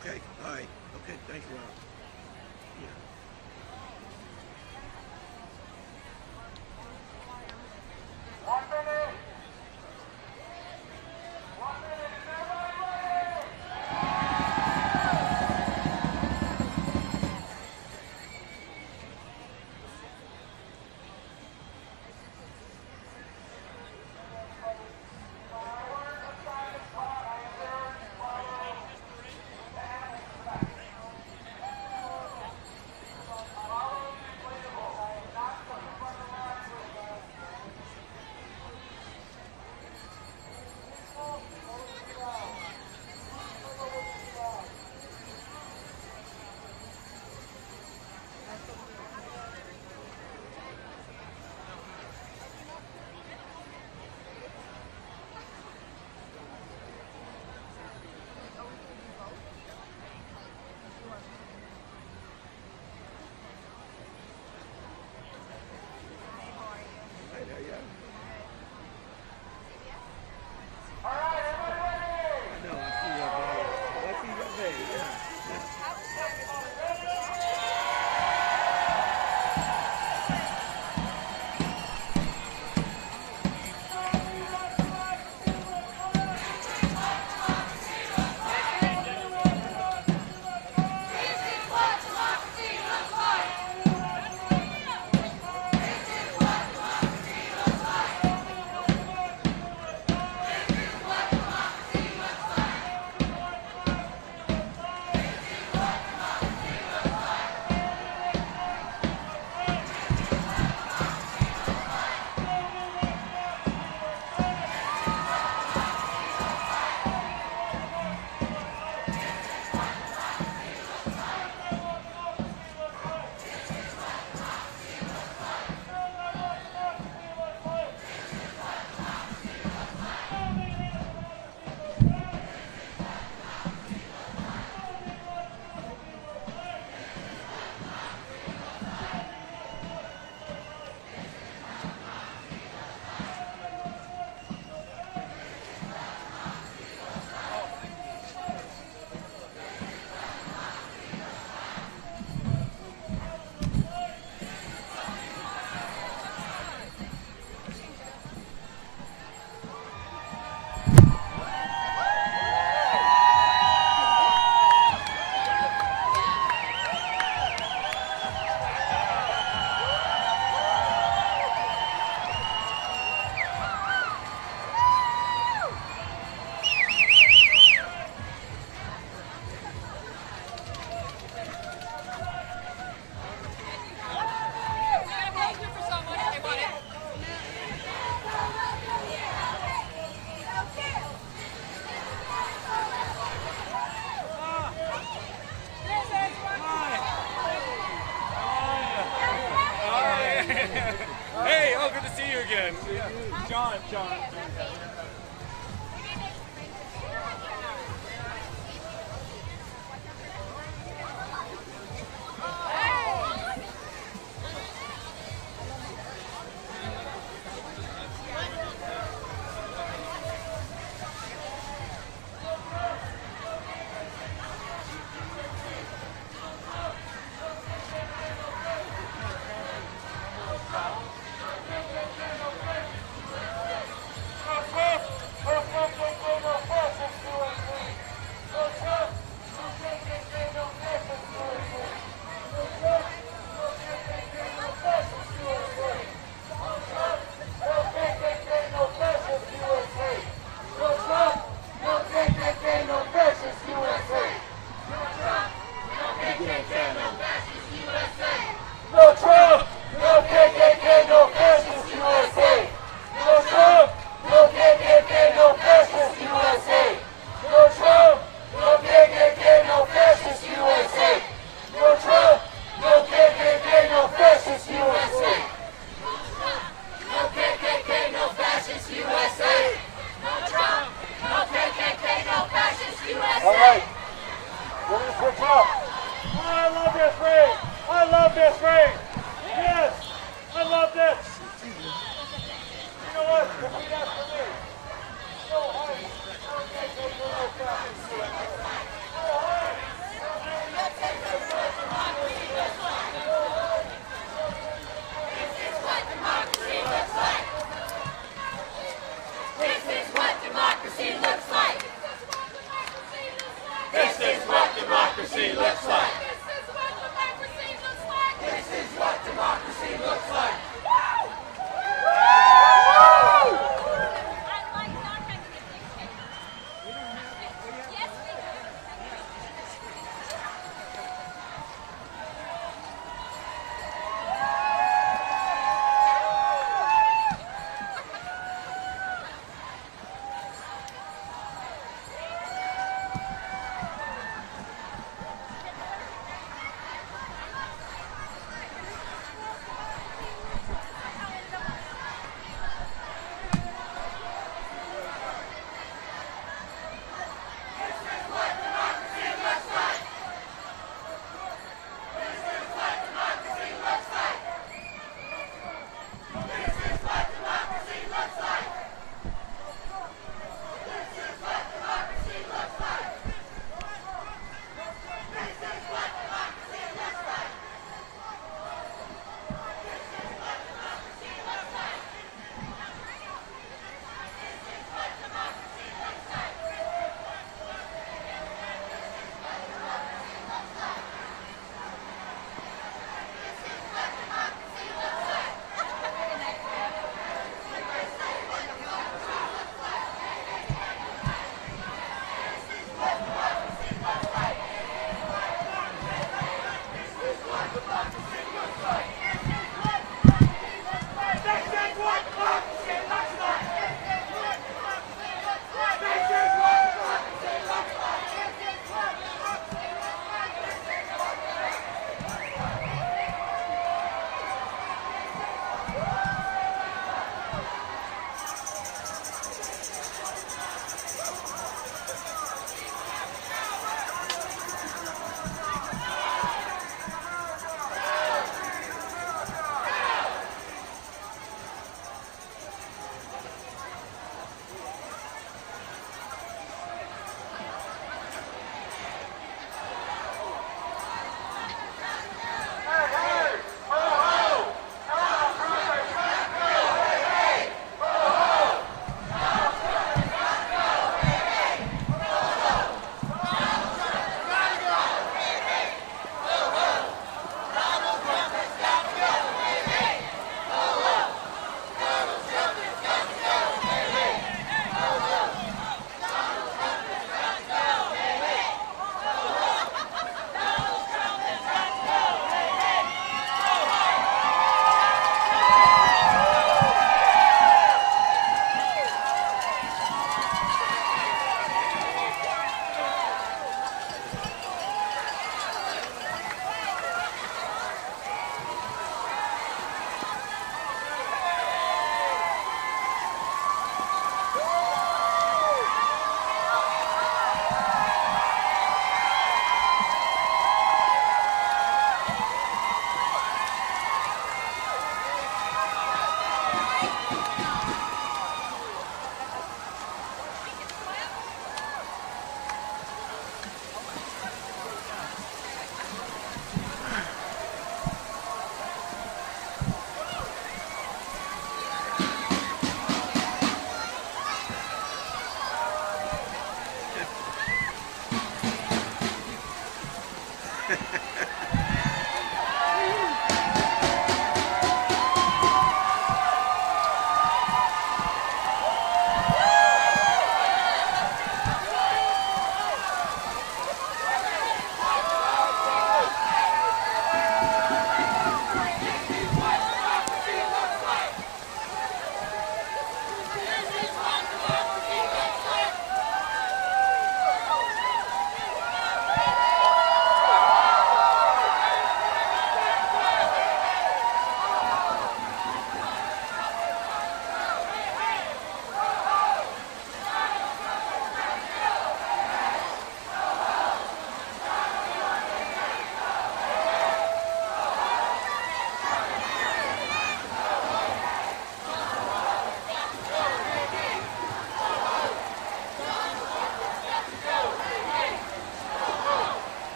Okay, all right. Okay, thank you, Rob. Yeah.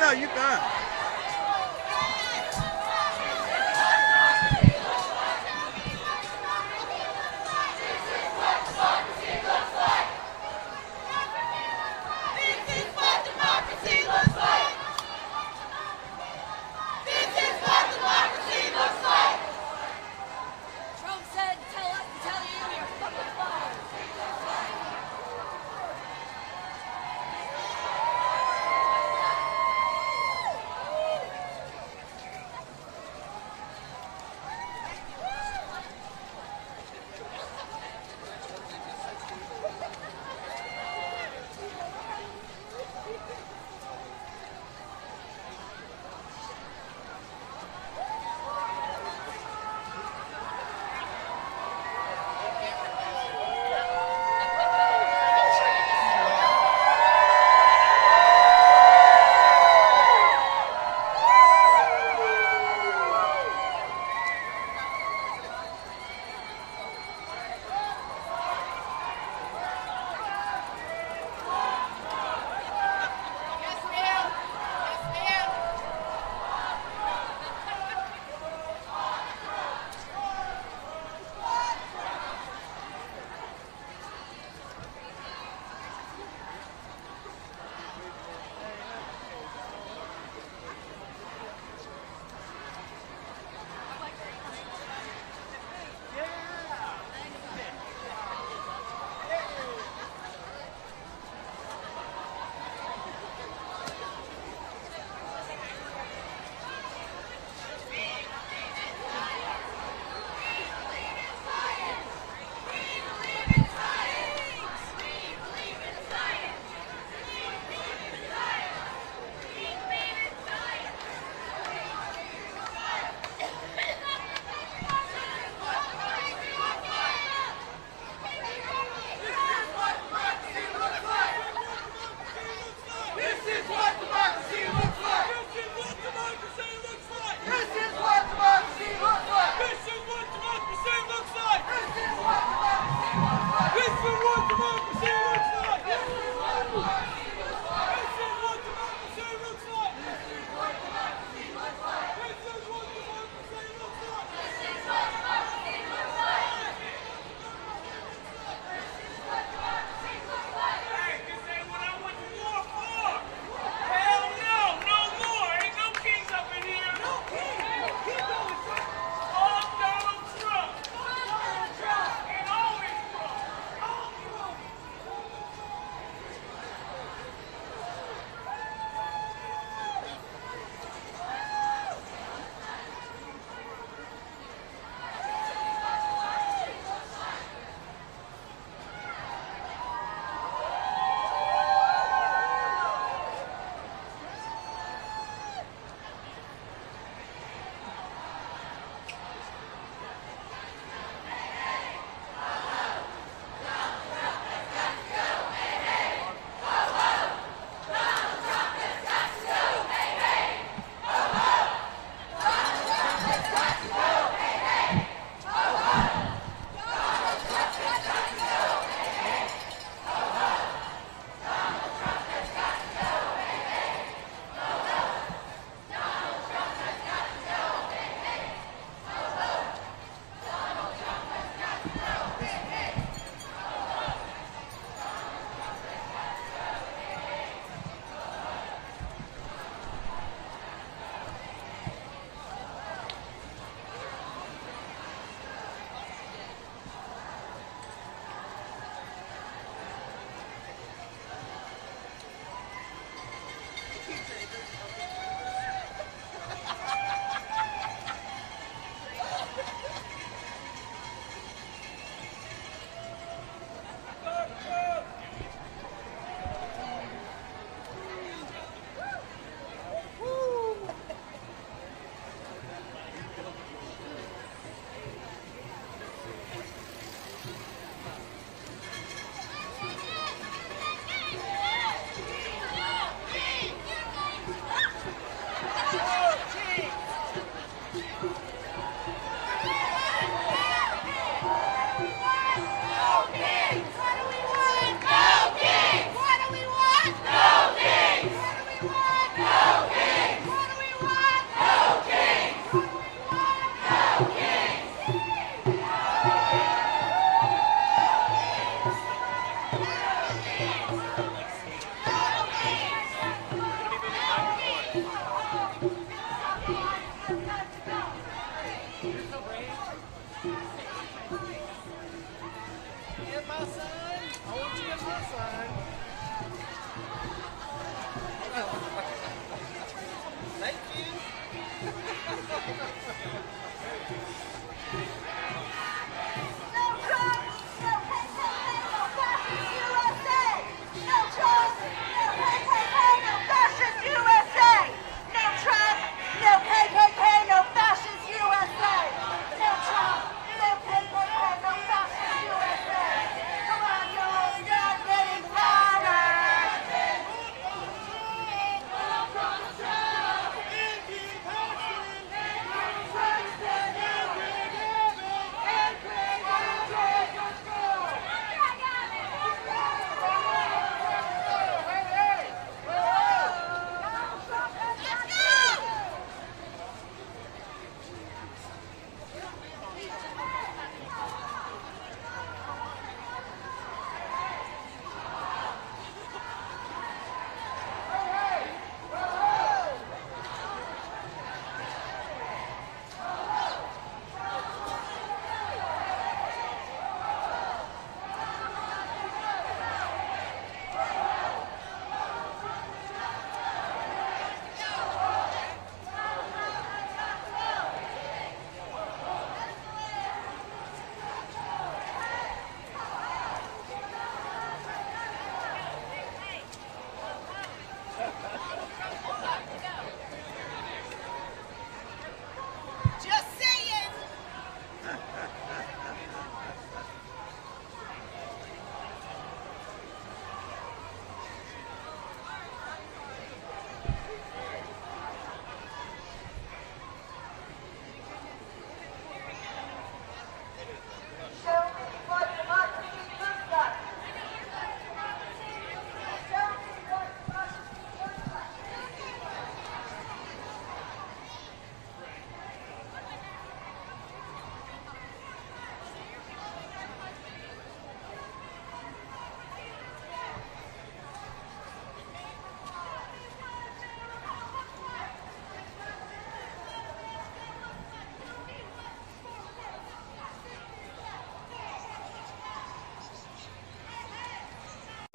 No, you fine.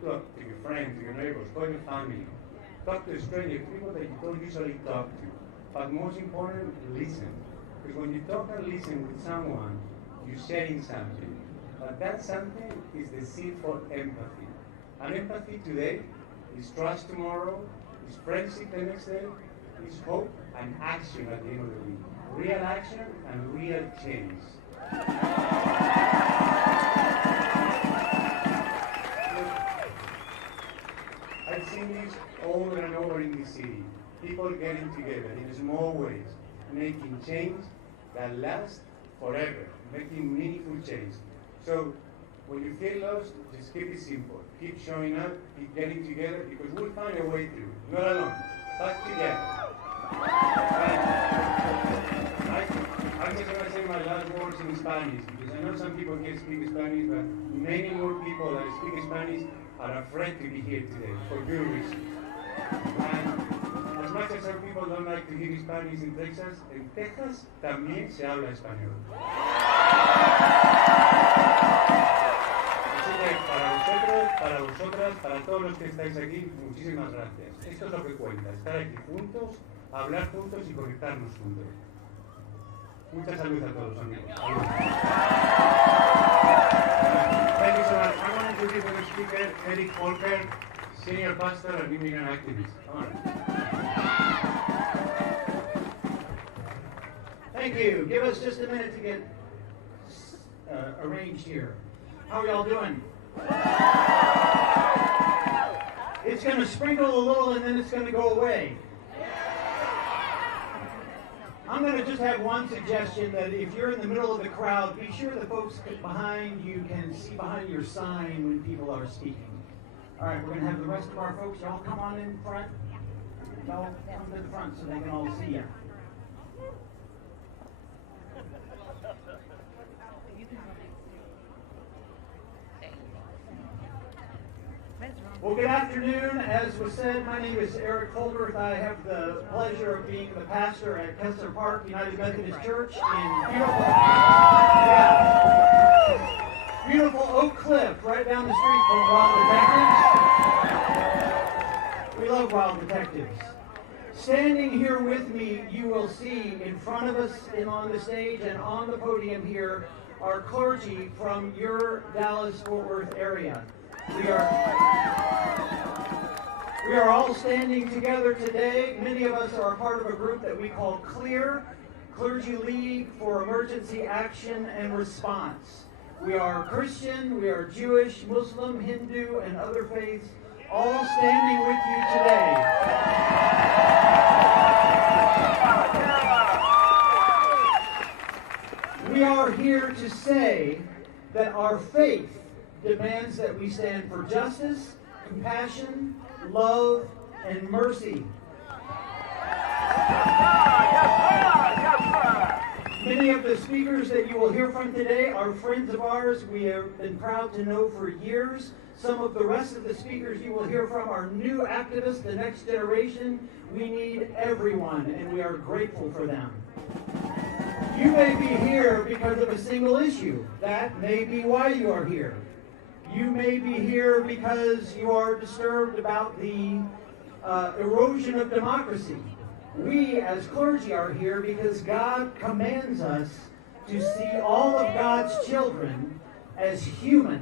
Talk to your friends, to your neighbors, call your family. Talk to strangers, people that you don't usually talk to. But most important, listen. Because when you talk and listen with someone, you're sharing something. But that something is the seed for empathy. And empathy today is trust tomorrow, is friendship the next day, is hope and action at the end of the week. Real action and real change. I've seen this over and over in the city. People getting together in small ways, making change that lasts forever, making meaningful change. So when you feel lost, just keep it simple. Keep showing up, keep getting together, because we'll find a way through. Not alone, but together. I'm just going to say my last words in Spanish, because I know some people can't speak Spanish, but many more people that speak Spanish are afraid to be here today, for good reasons. And as much as some people don't like to hear Spanish in Texas también se habla español. Así que para vosotros, para vosotras, para todos los que estáis aquí, muchísimas gracias. Esto es lo que cuenta, estar aquí juntos, hablar juntos y conectarnos juntos. Mucha salud a todos, amigos. Thank you so much. I want to introduce the speaker, Eric Volker, senior pastor and immigrant activist. Come on. Thank you. Give us just a minute to get arranged here. How are y'all doing? It's going to sprinkle a little and then it's going to go away. I'm going to just have one suggestion, that if you're in the middle of the crowd, be sure the folks behind you can see behind your sign when people are speaking. All right, we're going to have the rest of our folks, y'all come on in front. Y'all come to the front so they can all see you. Well, good afternoon. As was said, my name is Eric Holderth. I have the pleasure of being the pastor at Kessler Park United Methodist Church in beautiful Oak Cliff, right down the street from Wild Detectives. We love Wild Detectives. Standing here with me, you will see in front of us and on the stage and on the podium here are clergy from your Dallas-Fort Worth area. We are all standing together today. Many of us are a part of a group that we call CLEAR, Clergy League for Emergency Action and Response. We are Christian, we are Jewish, Muslim, Hindu, and other faiths, all standing with you today. We are here to say that our faith demands that we stand for justice, compassion, love, and mercy. Many of the speakers that you will hear from today are friends of ours we have been proud to know for years. Some of the rest of the speakers you will hear from are new activists, the next generation. We need everyone, and we are grateful for them. You may be here because of a single issue. That may be why you are here. You may be here because you are disturbed about the erosion of democracy. We, as clergy, are here because God commands us to see all of God's children as human.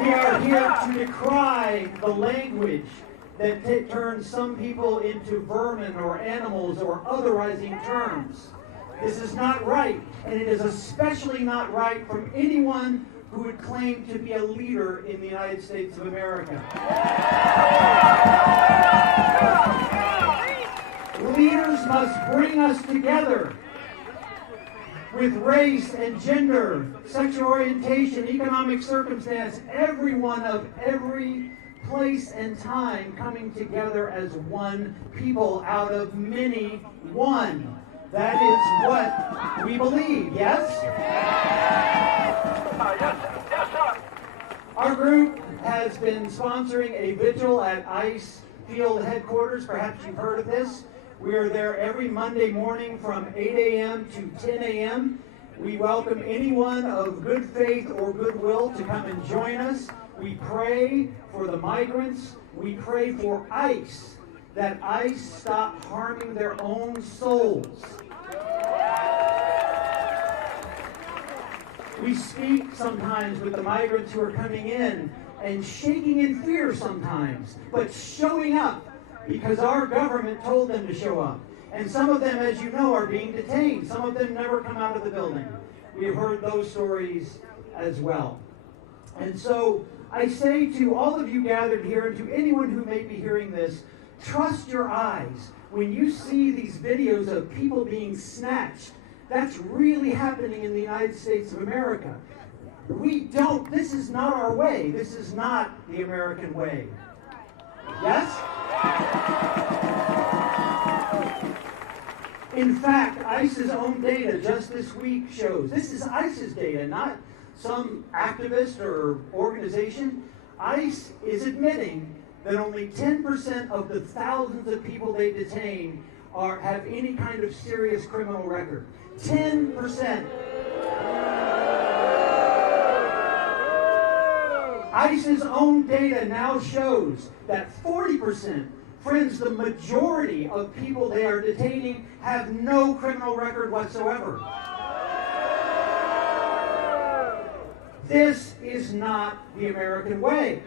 We are here to decry the language that turns some people into vermin or animals or otherizing terms. This is not right, and it is especially not right from anyone who would claim to be a leader in the United States of America. Leaders must bring us together with race and gender, sexual orientation, economic circumstance, everyone of every place and time coming together as one people out of many, one. That is what we believe, yes? Our group has been sponsoring a vigil at ICE field headquarters. Perhaps you've heard of this. We are there every Monday morning from 8 a.m. to 10 a.m. We welcome anyone of good faith or goodwill to come and join us. We pray for the migrants. We pray for ICE, that ICE stop harming their own souls. We speak sometimes with the migrants who are coming in and shaking in fear sometimes, but showing up because our government told them to show up. And some of them, as you know, are being detained. Some of them never come out of the building. We have heard those stories as well. And so I say to all of you gathered here and to anyone who may be hearing this, trust your eyes. When you see these videos of people being snatched, that's really happening in the United States of America. This is not our way. This is not the American way. Yes? In fact, ICE's own data just this week shows, this is ICE's data, not some activist or organization. ICE is admitting that only 10% of the thousands of people they detain have any kind of serious criminal record. 10%. ICE's own data now shows that 40%, friends, the majority of people they are detaining have no criminal record whatsoever. This is not the American way.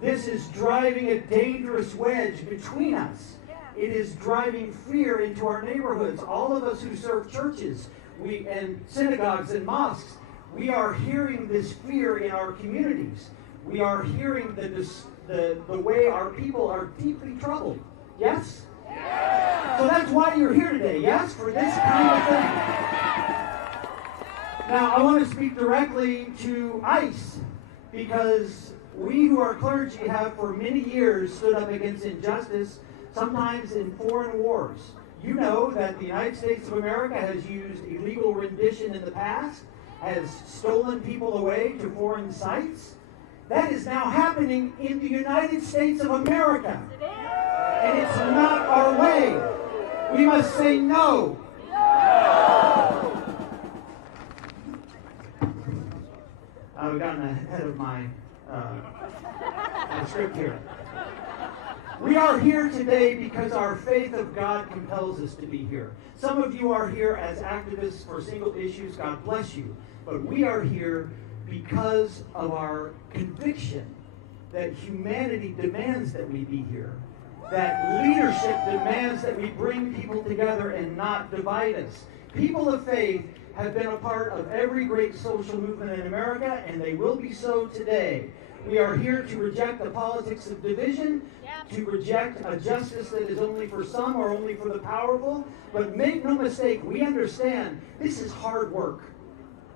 This is driving a dangerous wedge between us. It is driving fear into our neighborhoods. All of us who serve churches and synagogues and mosques, we are hearing this fear in our communities. We are hearing the way our people are deeply troubled. Yes? Yeah. So that's why you're here today, yes? For this kind of thing. Now, I want to speak directly to ICE, because we who are clergy have for many years stood up against injustice, sometimes in foreign wars. You know that the United States of America has used illegal rendition in the past, has stolen people away to foreign sites. That is now happening in the United States of America. And it's not our way. We must say no. I've gotten ahead of my script here. We are here today because our faith of God compels us to be here. Some of you are here as activists for single issues. God bless you. But we are here because of our conviction that humanity demands that we be here, that leadership demands that we bring people together and not divide us. People of faith have been a part of every great social movement in America, and they will be so today. We are here to reject the politics of division, to reject a justice that is only for some or only for the powerful. But make no mistake, we understand this is hard work.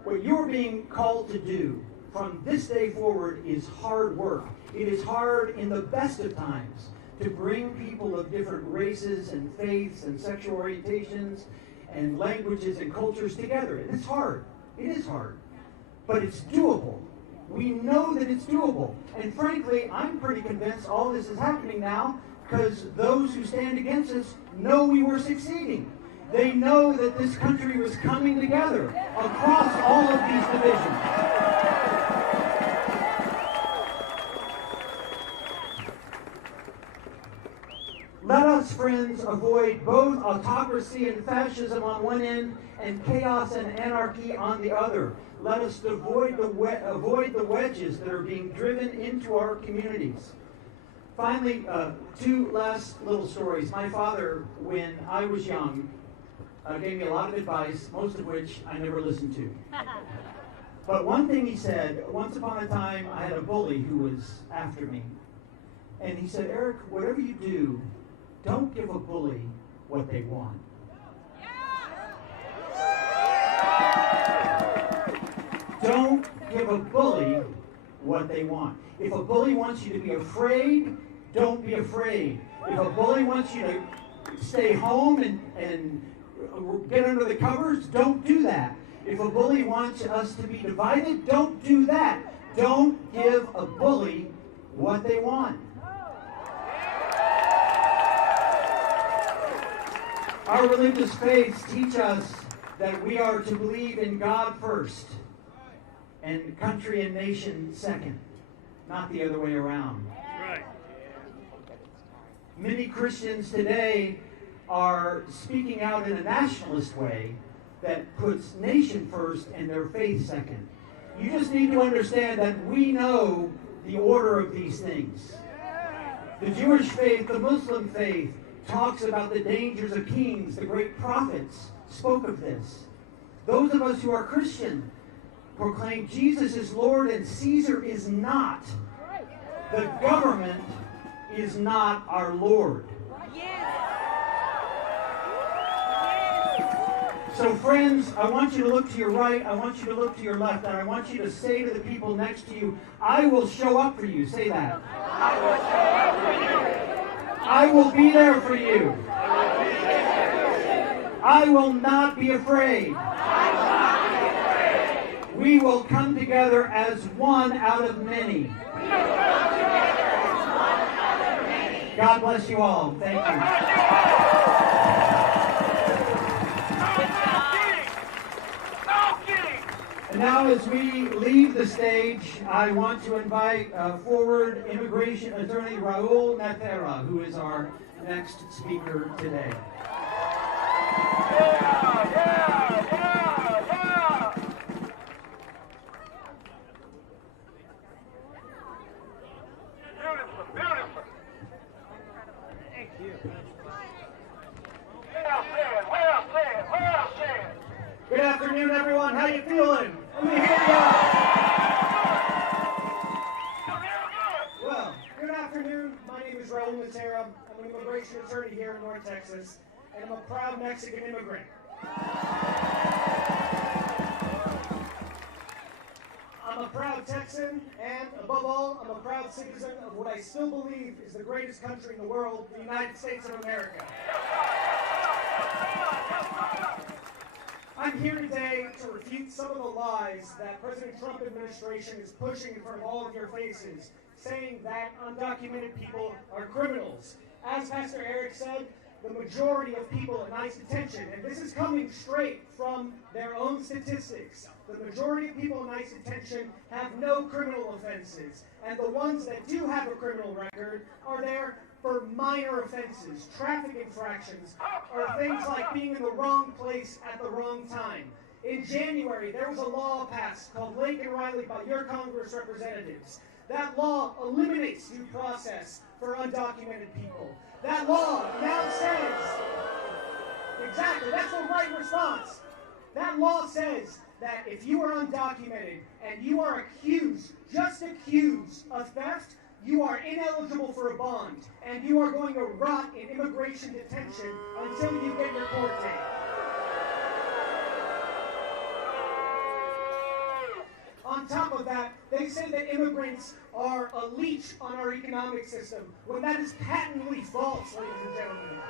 What you're being called to do from this day forward is hard work. It is hard in the best of times to bring people of different races and faiths and sexual orientations and languages and cultures together. It's hard. It is hard. But it's doable. We know that it's doable. And frankly, I'm pretty convinced all this is happening now because those who stand against us know we were succeeding. They know that this country was coming together across all of these divisions. Let us, friends, avoid both autocracy and fascism on one end and chaos and anarchy on the other. Let us avoid the wedges that are being driven into our communities. Finally, two last little stories. My father, when I was young, gave me a lot of advice, most of which I never listened to. But one thing he said, once upon a time, I had a bully who was after me. And he said, Eric, whatever you do, don't give a bully what they want. Don't give a bully what they want. If a bully wants you to be afraid, don't be afraid. If a bully wants you to stay home and get under the covers, don't do that. If a bully wants us to be divided, don't do that. Don't give a bully what they want. Our religious faiths teach us that we are to believe in God first and country and nation second, not the other way around. Right. Many Christians today are speaking out in a nationalist way that puts nation first and their faith second. You just need to understand that we know the order of these things. The Jewish faith, the Muslim faith, talks about the dangers of kings. The great prophets spoke of this. Those of us who are Christian proclaim Jesus is Lord and Caesar is not. The government is not our Lord. So friends, I want you to look to your right, I want you to look to your left, and I want you to say to the people next to you, I will show up for you. Say that. I will show up for you. I will be there for you. I will not be afraid. We will come together as one out of many. God bless you all. Thank you. And now as we leave the stage, I want to invite forward Immigration Attorney Raul Natera, who is our next speaker today. Good afternoon, everyone. How you feeling? Let me hear you. Well, good afternoon. My name is Raul Natera. I'm an immigration attorney here in North Texas, and I'm a proud Mexican immigrant. I'm a proud Texan, and above all, I'm a proud citizen of what I still believe is the greatest country in the world, the United States of America. I'm here today to refute some of the lies that President Trump administration is pushing in front of all of your faces, saying that undocumented people are criminals. As Pastor Eric said, the majority of people in ICE detention, and this is coming straight from their own statistics, the majority of people in ICE detention have no criminal offenses, and the ones that do have a criminal record are there for minor offenses, traffic infractions, or things like being in the wrong place at the wrong time. In January, there was a law passed called Lake and Riley by your Congress representatives. That law eliminates due process for undocumented people. That law now says, exactly, that's the right response. That law says that if you are undocumented and you are accused, just accused of theft, you are ineligible for a bond, and you are going to rot in immigration detention until you get your court date. On top of that, they say that immigrants are a leech on our economic system, when that is patently false, ladies and gentlemen.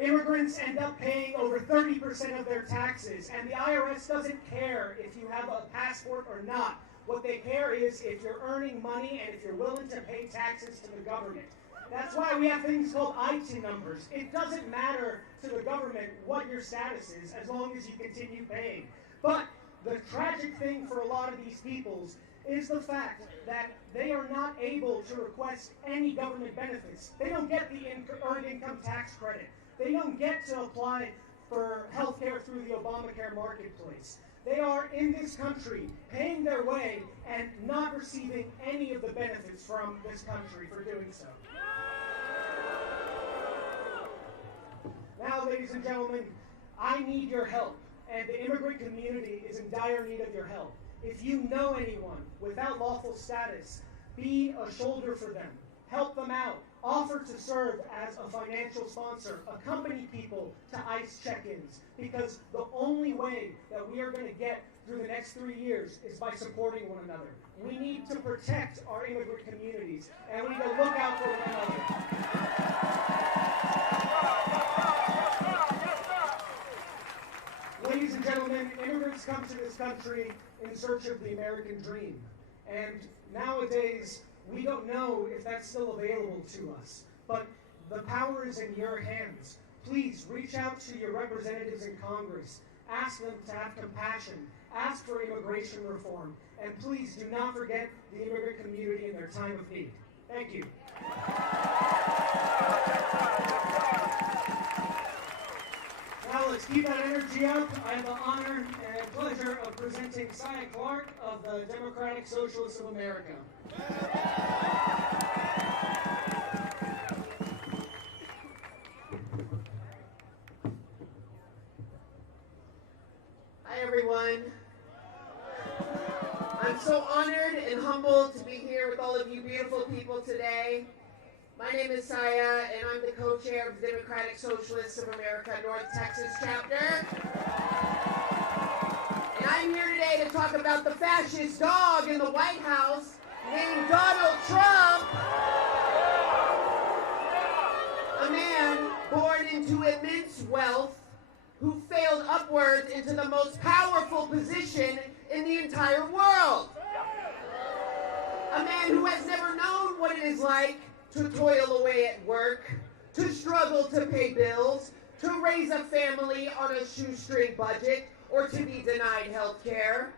Immigrants end up paying over 30% of their taxes, and the IRS doesn't care if you have a passport or not. What they care is if you're earning money and if you're willing to pay taxes to the government. That's why we have things called IT numbers. It doesn't matter to the government what your status is as long as you continue paying. But the tragic thing for a lot of these peoples is the fact that they are not able to request any government benefits. They don't get the earned income tax credit. They don't get to apply for health care through the Obamacare marketplace. They are in this country paying their way and not receiving any of the benefits from this country for doing so. Now, ladies and gentlemen, I need your help, and the immigrant community is in dire need of your help. If you know anyone without lawful status, be a shoulder for them. Help them out. Offer to serve as a financial sponsor. Accompany people to ICE check-ins, because the only way that we are going to get through the next 3 years is by supporting one another. We need to protect our immigrant communities, and we need to look out for one another. Ladies and gentlemen, immigrants come to this country in search of the American dream, and nowadays, we don't know if that's still available to us, but the power is in your hands. please reach out to your representatives in Congress. Ask them to have compassion. Ask for immigration reform. And please do not forget the immigrant community in their time of need. Thank you. Now let's keep that energy up. I have the honor and pleasure of presenting Saya Clark of the Democratic Socialists of America. Hi everyone. I'm so honored and humbled to be here with all of you beautiful people today. My name is Saya, and I'm the co-chair of the Democratic Socialists of America North Texas chapter. And I'm here today to talk about the fascist dog in the White House named Donald Trump, a man born into immense wealth who failed upwards into the most powerful position in the entire world. A man who has never known what it is like to toil away at work, to struggle to pay bills, to raise a family on a shoestring budget, or to be denied health care.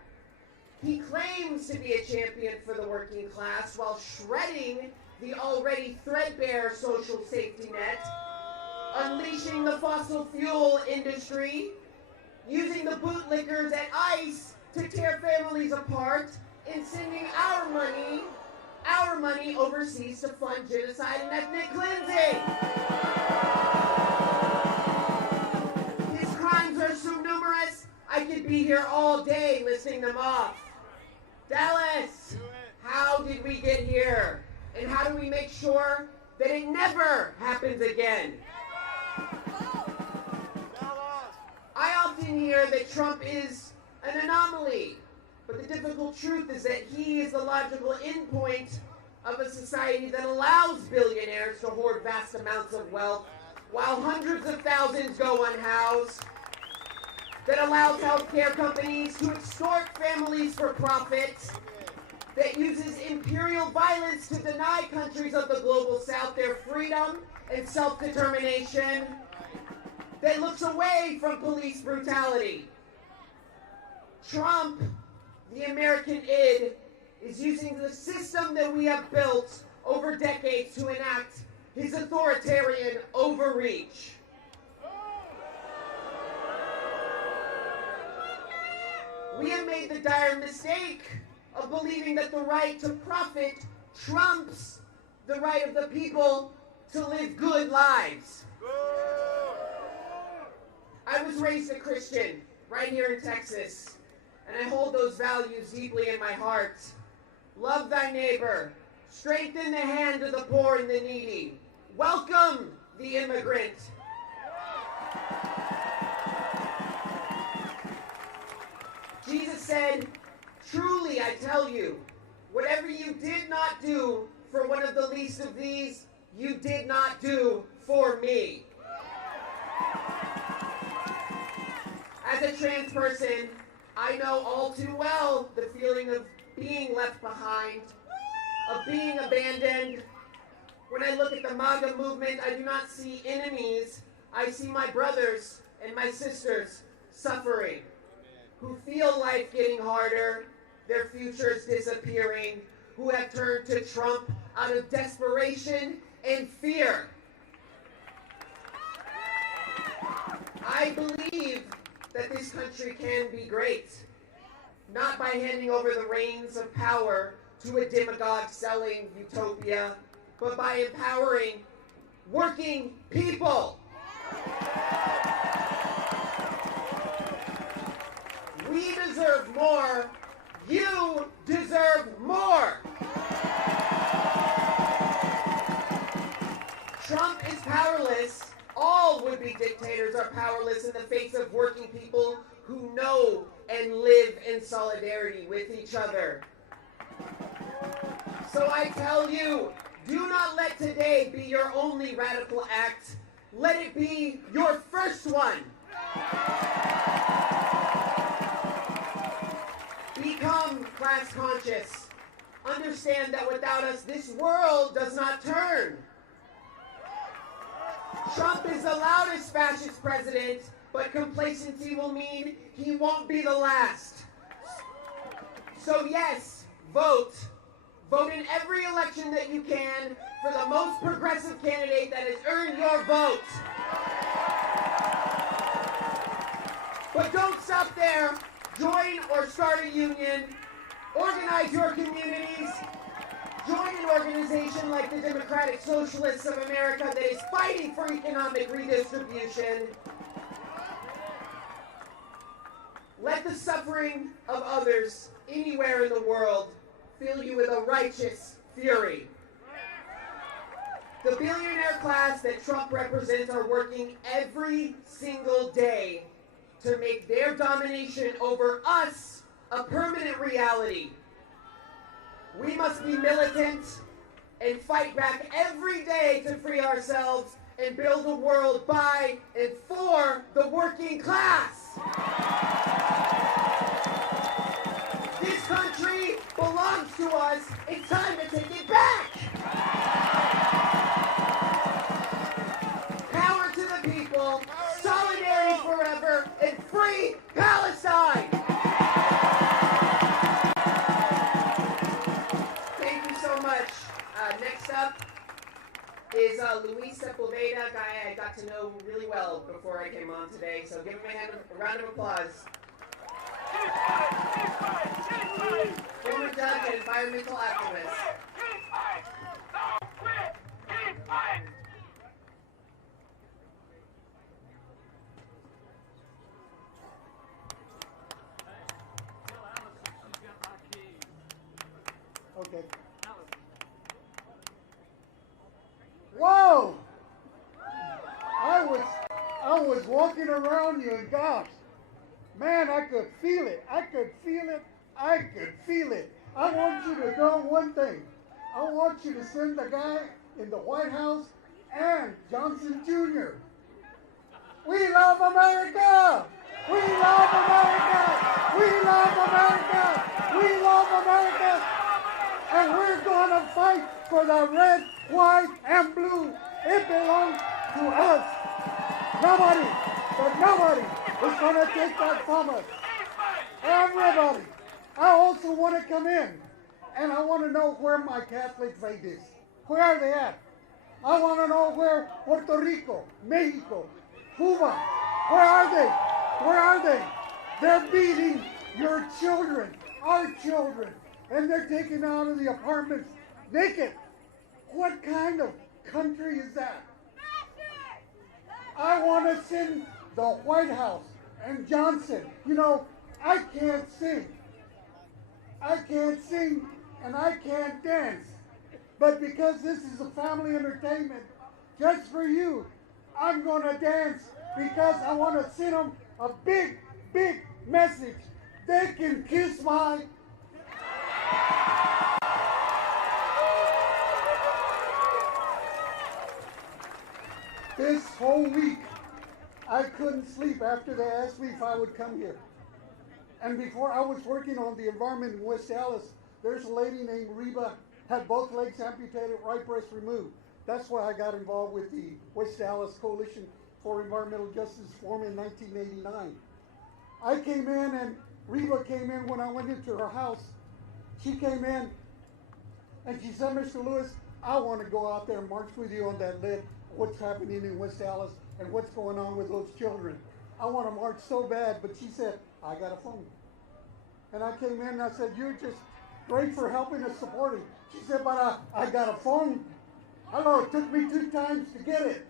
He claims to be a champion for the working class while shredding the already threadbare social safety net, unleashing the fossil fuel industry, using the bootlickers at ICE to tear families apart, and sending our money overseas to fund genocide and ethnic cleansing. His crimes are so numerous, I could be here all day listing them off. Dallas, how did we get here? And how do we make sure that it never happens again? I often hear that Trump is an anomaly, but the difficult truth is that he is the logical endpoint of a society that allows billionaires to hoard vast amounts of wealth while hundreds of thousands go unhoused, that allows healthcare companies to extort families for profit, that uses imperial violence to deny countries of the global south their freedom and self-determination, that looks away from police brutality. Trump, the American id, is using the system that we have built over decades to enact his authoritarian overreach. We have made the dire mistake of believing that the right to profit trumps the right of the people to live good lives. I was raised a Christian right here in Texas, and I hold those values deeply in my heart. Love thy neighbor. Strengthen the hand of the poor and the needy. Welcome the immigrant. Jesus said, "Truly I tell you, whatever you did not do for one of the least of these, you did not do for me." As a trans person, I know all too well the feeling of being left behind, of being abandoned. When I look at the MAGA movement, I do not see enemies. I see my brothers and my sisters suffering, who feel life getting harder, their futures disappearing, who have turned to Trump out of desperation and fear. I believe that this country can be great, not by handing over the reins of power to a demagogue selling utopia, but by empowering working people. We deserve more. You deserve more. Trump is powerless. All would-be dictators are powerless in the face of working people who know and live in solidarity with each other. So I tell you, do not let today be your only radical act. Let it be your first one. Become class conscious. Understand that without us, this world does not turn. Trump is the loudest fascist president, but complacency will mean he won't be the last. So yes, vote. Vote in every election that you can for the most progressive candidate that has earned your vote. But don't stop there. Join or start a union. Organize your communities. Join an organization like the Democratic Socialists of America that is fighting for economic redistribution. Let the suffering of others anywhere in the world fill you with a righteous fury. The billionaire class that Trump represents are working every single day to make their domination over us a permanent reality. We must be militant and fight back every day to free ourselves and build a world by and for the working class. This country belongs to us. It's time to take it back. Power to the people, solidarity forever, and free Palestine. Thank you so much. Next up is Luis Sepulveda, a guy I got to know really well before I came on today. So give him a round of applause. Former judge and environmental activist. Okay. Whoa! I was walking around you and gosh, man, I could feel it. I could feel it. I could feel it. I want you to know one thing. I want you to send the guy in the White House and Johnson Jr. We love America! We love America! We love America! We love America! And we're going to fight for the red, white, and blue. It belongs to us. Nobody, but nobody is going to take that from us. Everybody. I also want to come in, and I want to know where my Catholic faith is. Where are they at? I want to know where Puerto Rico, Mexico, Cuba, where are they? Where are they? They're beating your children, our children, and they're taken out of the apartments naked. What kind of country is that? I want to send the White House and Johnson. You know, I can't sing. I can't sing and I can't dance. But because this is a family entertainment, just for you, I'm going to dance because I want to send them a big, big message. They can kiss my... This whole week, I couldn't sleep after they asked me if I would come here. And before I was working on the environment in West Dallas, there's a lady named Reba, had both legs amputated, right breast removed. That's why I got involved with the West Dallas Coalition for Environmental Justice formed in 1989. I came in and Reba came in when I went into her house. She came in and she said, Mr. Lewis, I want to go out there and march with you on that lid, what's happening in West Dallas and what's going on with those children. I want to march so bad, but she said, I got a phone. And I came in and I said, you're just great for helping us supporting. She said, but I got a phone. Hello, it took me 2 times to get it.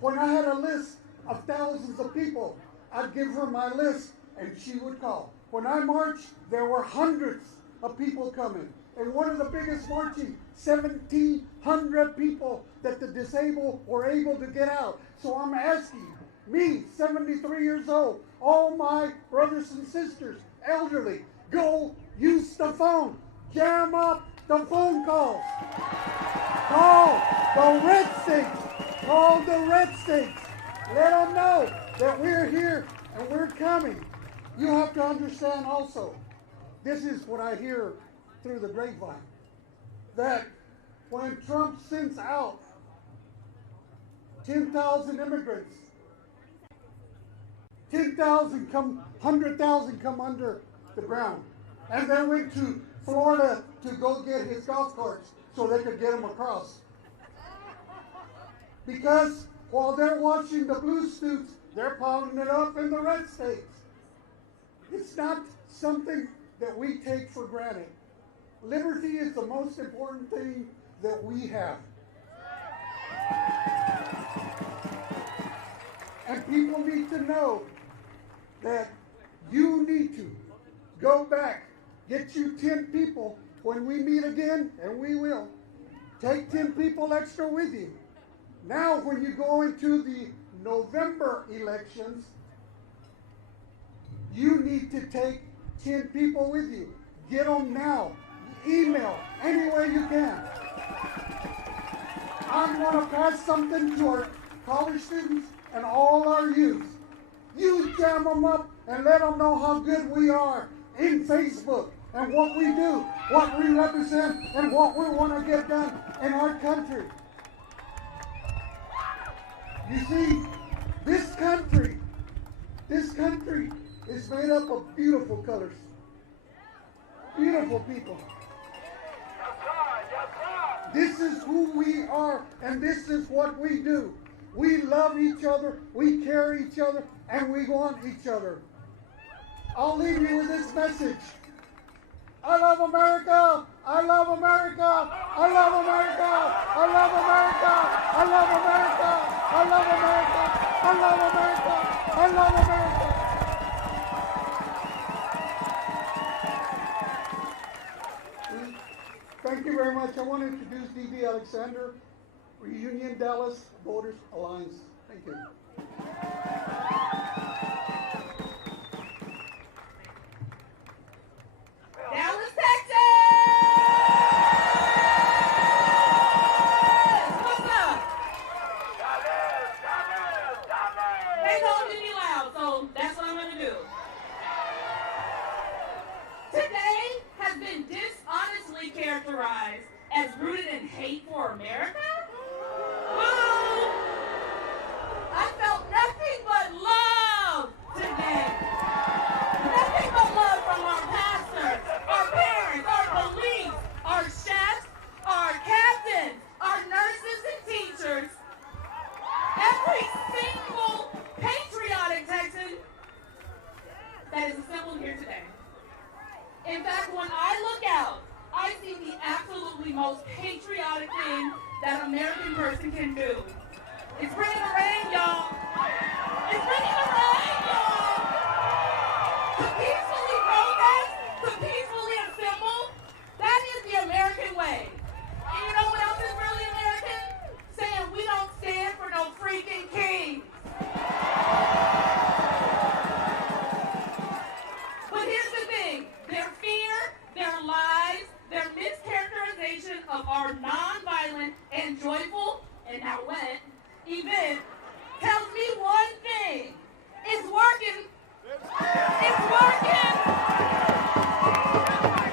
When I had a list of thousands of people, I'd give her my list and she would call. When I marched, there were hundreds of people coming. And one of the biggest marching, 1,700 people that the disabled were able to get out. So I'm asking me, 73 years old, all my brothers and sisters, elderly, go use the phone. Jam up the phone calls. Call the red states. Call the red states. Let them know that we're here and we're coming. You have to understand also, this is what I hear through the grapevine, that when Trump sends out 10,000 immigrants 10,000 come, 100,000 come under the ground. And then went to Florida to go get his golf carts so they could get him across. Because while they're watching the blue suits, they're pounding it up in the red states. It's not something that we take for granted. Liberty is the most important thing that we have. And people need to know that you need to go back, get you 10 people when we meet again, and we will. Take 10 people extra with you. Now, when you go into the November elections, you need to take 10 people with you. Get them now. Email, any way you can. I'm going to pass something to our college students and all our youth. You jam them up and let them know how good we are in Facebook and what we do, what we represent, and what we want to get done in our country. You see, this country is made up of beautiful colors, beautiful people. This is who we are, and this is what we do. We love each other, we care each other, and we want each other. I'll leave you with this message. I love America! I love America! I love America! I love America! I love America! I love America! I love America! I love America! Thank you very much. I want to introduce D.B. Alexander, Reunion Dallas Voters Alliance. Thank you. Dallas, Texas! What's up? They told me to be loud, so that's what I'm going to do. Today has been dishonestly characterized as rooted in hate for America? Woo! I felt nothing but love today. Nothing but love from our pastors, our parents, our police, our chefs, our captains, our nurses and teachers. Every single patriotic Texan that is assembled here today. In fact, when I look out, I see the absolutely most patriotic thing that an American person can do. It's bringing the rain, y'all. It's bringing the rain, y'all. To peacefully protest, to peacefully assemble, that is the American way. And you know what else is really American? Saying we don't stand for no freaking kings. But here's the thing. Their fear, their lies, their mischaracterization of our nonviolent and joyful, and now wet, event tells me one thing. It's working. It's working.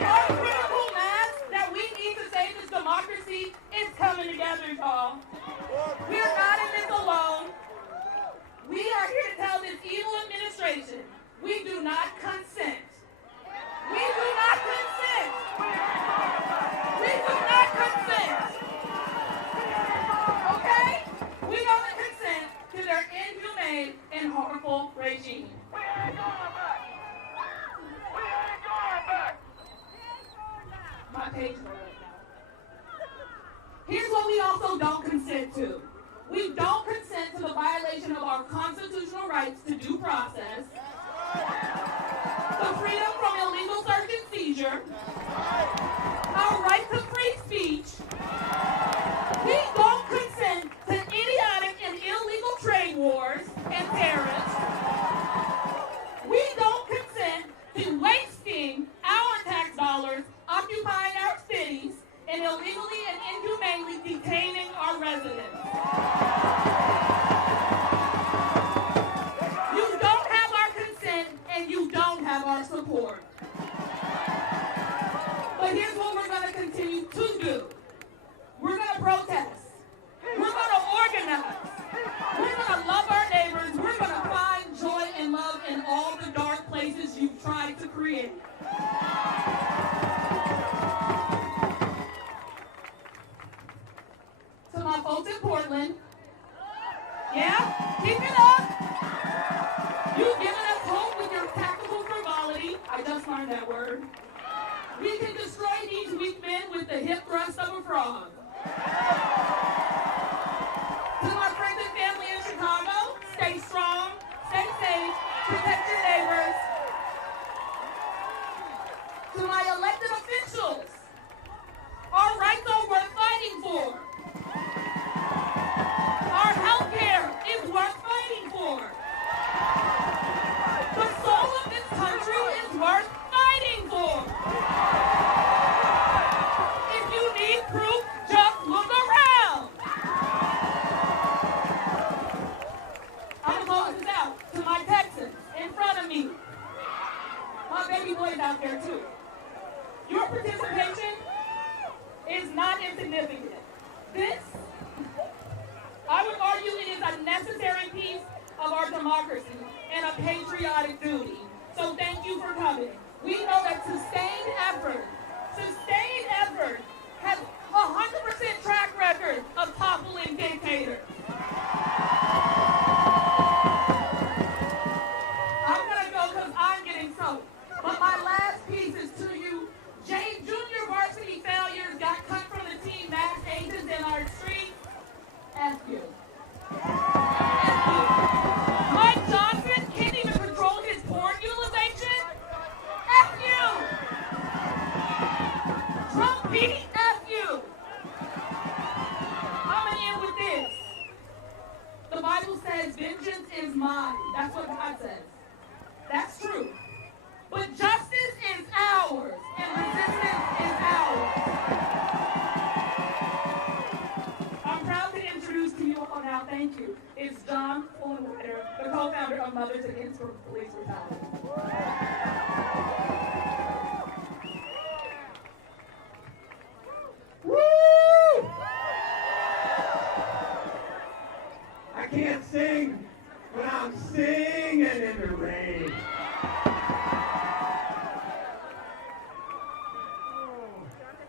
Our critical mass that we need to save this democracy is coming together, y'all. We are not in this alone. We are here to tell this evil administration we do not consent. We do not consent. We do not consent. Okay? We don't consent to their inhumane and harmful regime. We ain't going back. We ain't going back. My page right now. Here's what we also don't consent to. We don't consent to the violation of our constitutional rights to due process, the freedom from illegal search and seizure, our right to free speech. We don't consent to idiotic and illegal trade wars and tariffs. We don't consent to wasting our tax dollars occupying our cities and illegally and inhumanely detaining our residents. You don't have our consent and you don't have our support. But here's what we're going to continue to do. We're going to protest. We're going to organize. We're going to love our neighbors. We're going to We can destroy these weak men with the hip thrust of a frog. To my friends and family in Chicago, stay strong, stay safe, protect your neighbors. To my elected officials, our rights are worth fighting for. Our health care is worth fighting for. The soul of this country is worth fighting for. If you need proof, just look around. I'm gonna close this out to my Texans in front of me. My baby boys out there too. Your participation is not insignificant. This, I would argue, it is a necessary piece of our democracy and a patriotic duty. So thank you for coming. We know that sustained effort has 100% track record of toppling dictators. I'm gonna go because I'm getting soaked. But my last piece is to you. Junior varsity failures got cut from the team mass agents in our streets. F you. F you. Mike Johnson can't even control his porn utilization. F you. Trump Pete, F you. I'm gonna end with this. The Bible says vengeance is mine. That's what God says. That's true. But justice is ours, and resistance is ours. I'm proud to introduce to you all now, thank you, it's John Floyd, the co-founder of Mothers Against Police Brutality. Woo! I can't sing, but I'm singing in the rain.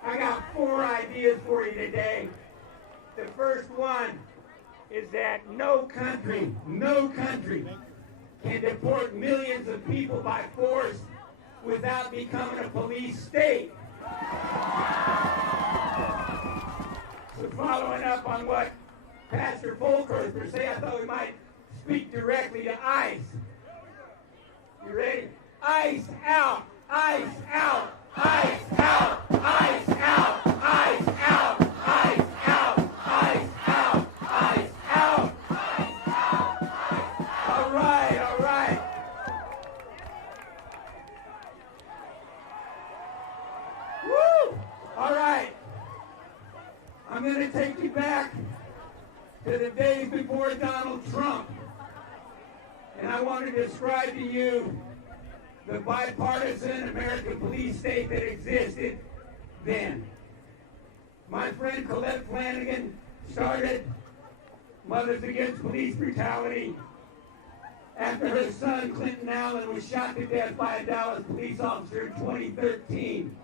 I got 4 ideas for you today. The first one is that no country can deport millions of people by force without becoming a police state. So following up on what Pastor Folkhurster said, I thought we might speak directly to ICE. You ready? ICE out! ICE out! ICE out! ICE out! ICE out! ICE out! ICE out! ICE out! All right, all right. Woo! All right. I'm going to take you back to the days before Donald Trump. And I want to describe to you the bipartisan American police state that existed then. My friend Colette Flanagan started Mothers Against Police Brutality after her son Clinton Allen was shot to death by a Dallas police officer in 2013.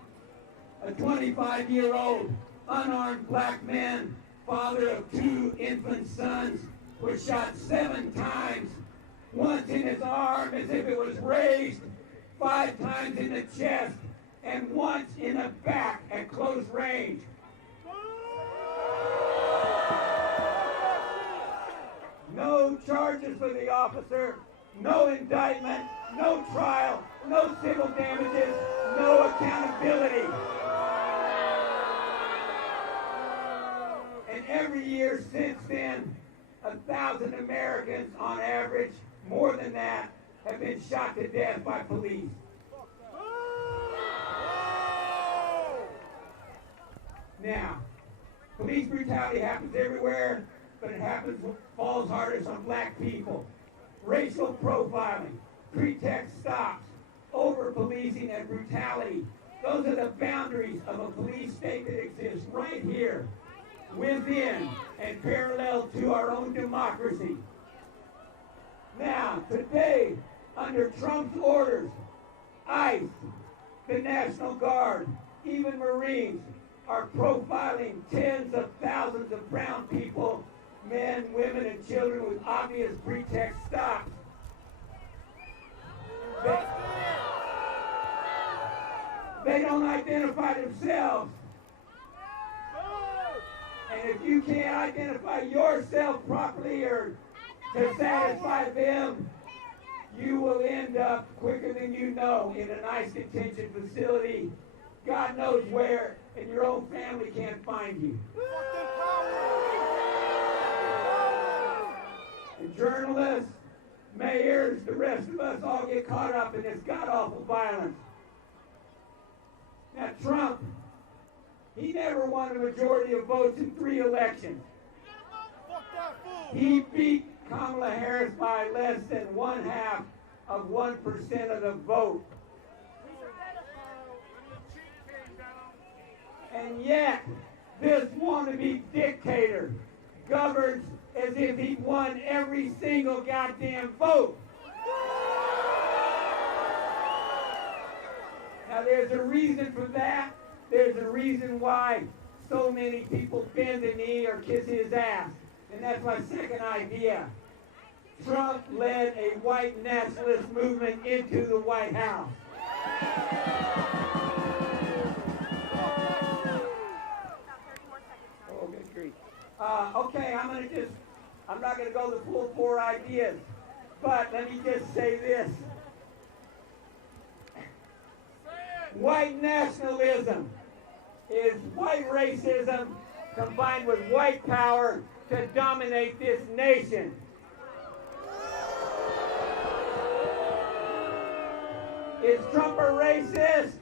A 25-year-old unarmed black man, father of 2 infant sons, was shot 7 times, once in his arm as if it was raised, 5 times in the chest, and once in the back at close range. No charges for the officer, no indictment, no trial, no civil damages, no accountability. And every year since then, 1,000 Americans on average, more than that, have been shot to death by police. Now, police brutality happens everywhere, but it falls hardest on black people. Racial profiling, pretext stops, over-policing, and brutality. Those are the boundaries of a police state that exists right here, within and parallel to our own democracy. Now, today, under Trump's orders, ICE, the National Guard, even Marines are profiling tens of thousands of brown people, men, women, and children with obvious pretext stops. They don't identify themselves. And if you can't identify yourself properly or to satisfy them, you will end up quicker than you know in an ICE detention facility, God knows where, and your own family can't find you. And journalists, mayors, the rest of us all get caught up in this god-awful violence. Now Trump, he never won a majority of votes in 3 elections. He beat Kamala Harris by less than 1/2 of 1% of the vote. And yet, this wannabe dictator governs as if he won every single goddamn vote. Now there's a reason for that. There's a reason why so many people bend the knee or kiss his ass. And that's my second idea. Trump led a white nationalist movement into the White House. Oh, good grief. Okay, I'm not going to go the full 4 ideas, but let me just say this. White nationalism is white racism combined with white power to dominate this nation. Is Trump a racist?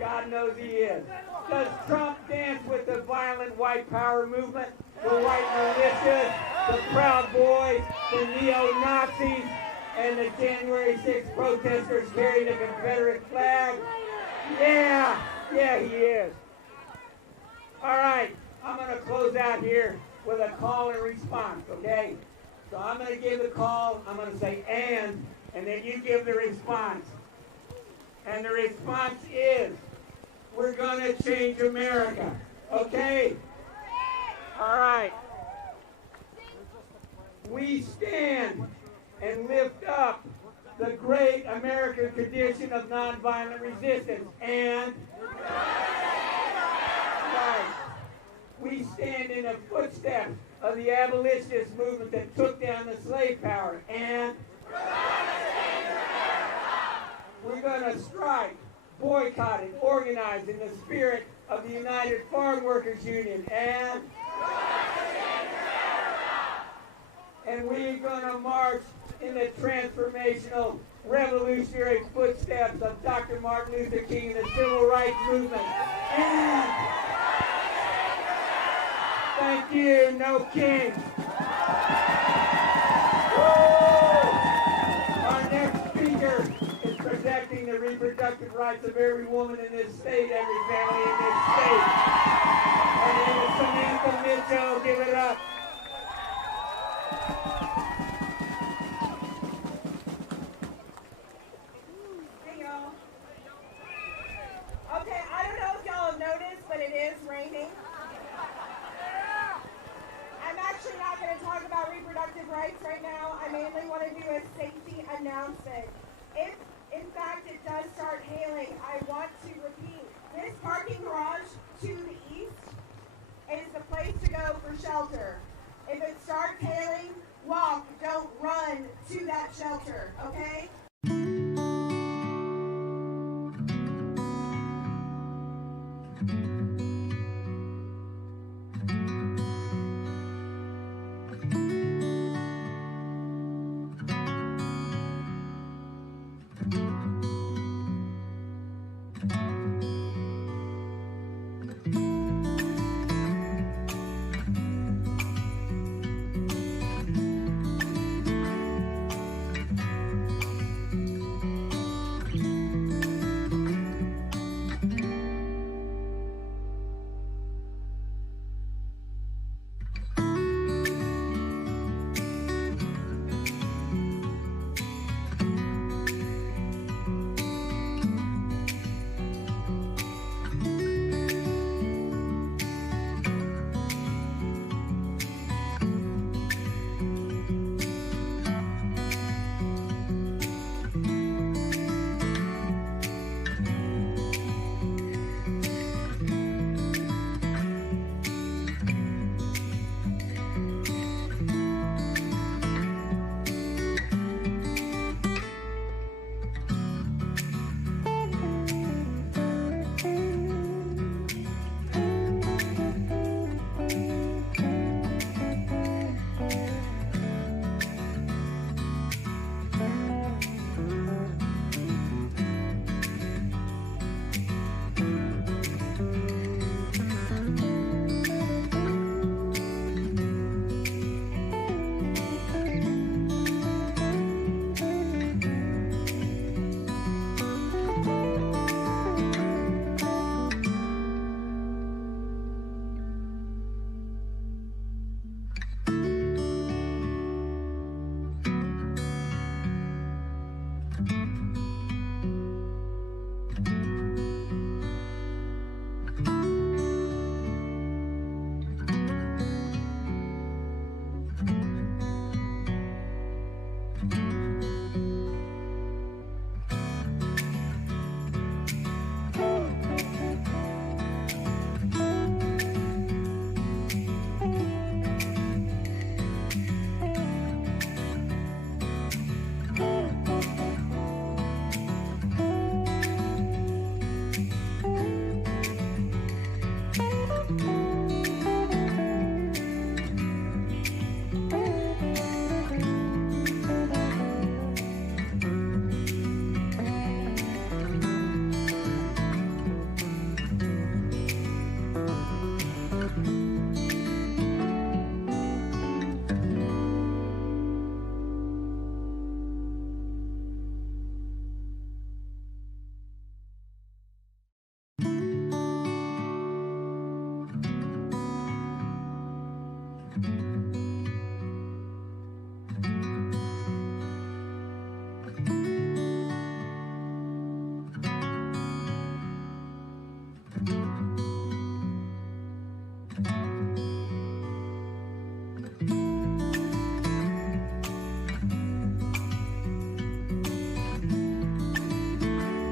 God knows he is. Does Trump dance with the violent white power movement, the white militias, the Proud Boys, the neo-Nazis, and the January 6th protesters carrying the Confederate flag? Yeah, he is. All right, I'm going to close out here with a call and response, okay? So I'm going to give the call, I'm going to say and then you give the response. And the response is, we're going to change America, okay? All right. We stand and lift up the great American tradition of nonviolent resistance. And right, we stand in the footsteps of the abolitionist movement that took down the slave power. And we're going to strike, boycott, and organize in the spirit of the United Farm Workers Union. And we're going to march in the transformational, revolutionary footsteps of Dr. Martin Luther King and the Civil Rights Movement. And thank you, no king. Our next speaker is protecting the reproductive rights of every woman in this state, every family in this state. Her name is Samantha Mitchell. Give it up. Hey, y'all. Okay, I don't know if y'all have noticed, but it is raining. I'm actually not going to talk about reproductive rights right now. I mainly want to do a safety announcement. If, in fact, it does start hailing, I want to repeat, this parking garage to the east is the place to go for shelter. If it starts hailing, walk, don't run to that shelter, okay?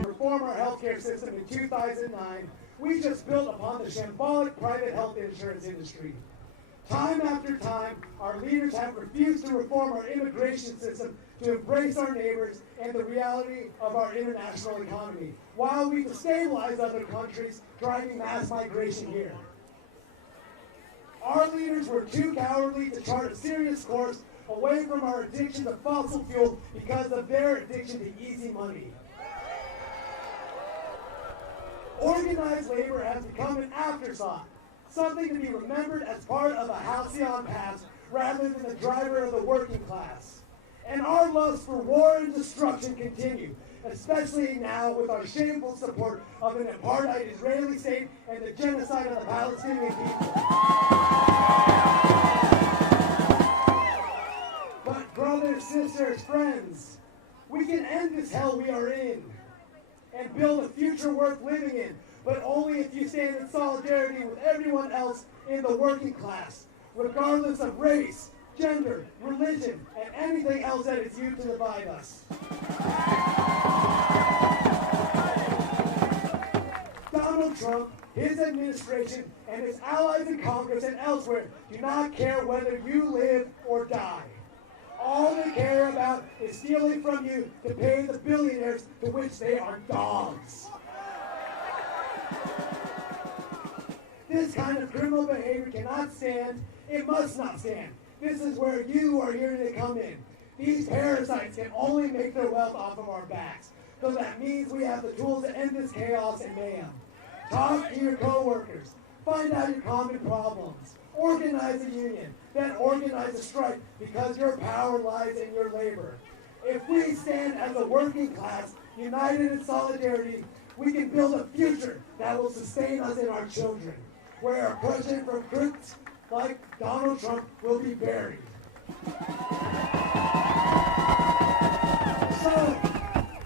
Reform our healthcare system in 2009, we just built upon the shambolic private health insurance industry. Time after time, our leaders have refused to reform our immigration system to embrace our neighbors and the reality of our international economy, while we destabilize other countries, driving mass migration here. Our leaders were too cowardly to chart a serious course away from our addiction to fossil fuel because of their addiction to easy money. Organized labor has become an afterthought, something to be remembered as part of a halcyon past rather than the driver of the working class. And our lust for war and destruction continue, especially now with our shameful support of an apartheid Israeli state and the genocide of the Palestinian people. But brothers, sisters, friends, we can end this hell we are in and build a future worth living in, but only if you stand in solidarity with everyone else in the working class, regardless of race, gender, religion, and anything else that is used to divide us. Donald Trump, his administration, and his allies in Congress and elsewhere do not care whether you live or die. All they care about is stealing from you to pay the billionaires to which they are dogs. This kind of criminal behavior cannot stand. It must not stand. This is where you are here to come in. These parasites can only make their wealth off of our backs. So that means we have the tools to end this chaos and mayhem. Talk to your co-workers. Find out your common problems. Organize a union. Then organize a strike because your power lies in your labor. If we stand as a working class, united in solidarity, we can build a future that will sustain us and our children, where a president from crooks like Donald Trump will be buried. So,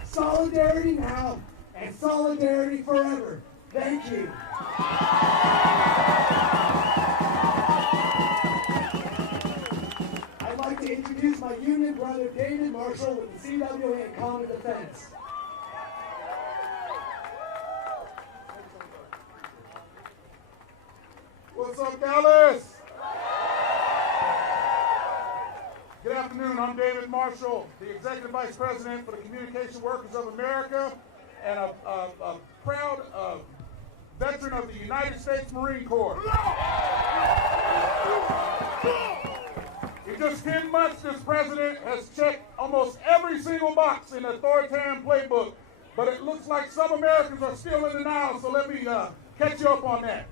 solidarity now and solidarity forever. Thank you. I'd like to introduce my union brother, David Marshall, with the CWA and Common Defense. What's up, Dallas? Good afternoon. I'm David Marshall, the Executive Vice President for the Communication Workers of America and a proud veteran of the United States Marine Corps. In just 10 months, this president has checked almost every single box in the authoritarian playbook, but it looks like some Americans are still in denial, so let me catch you up on that.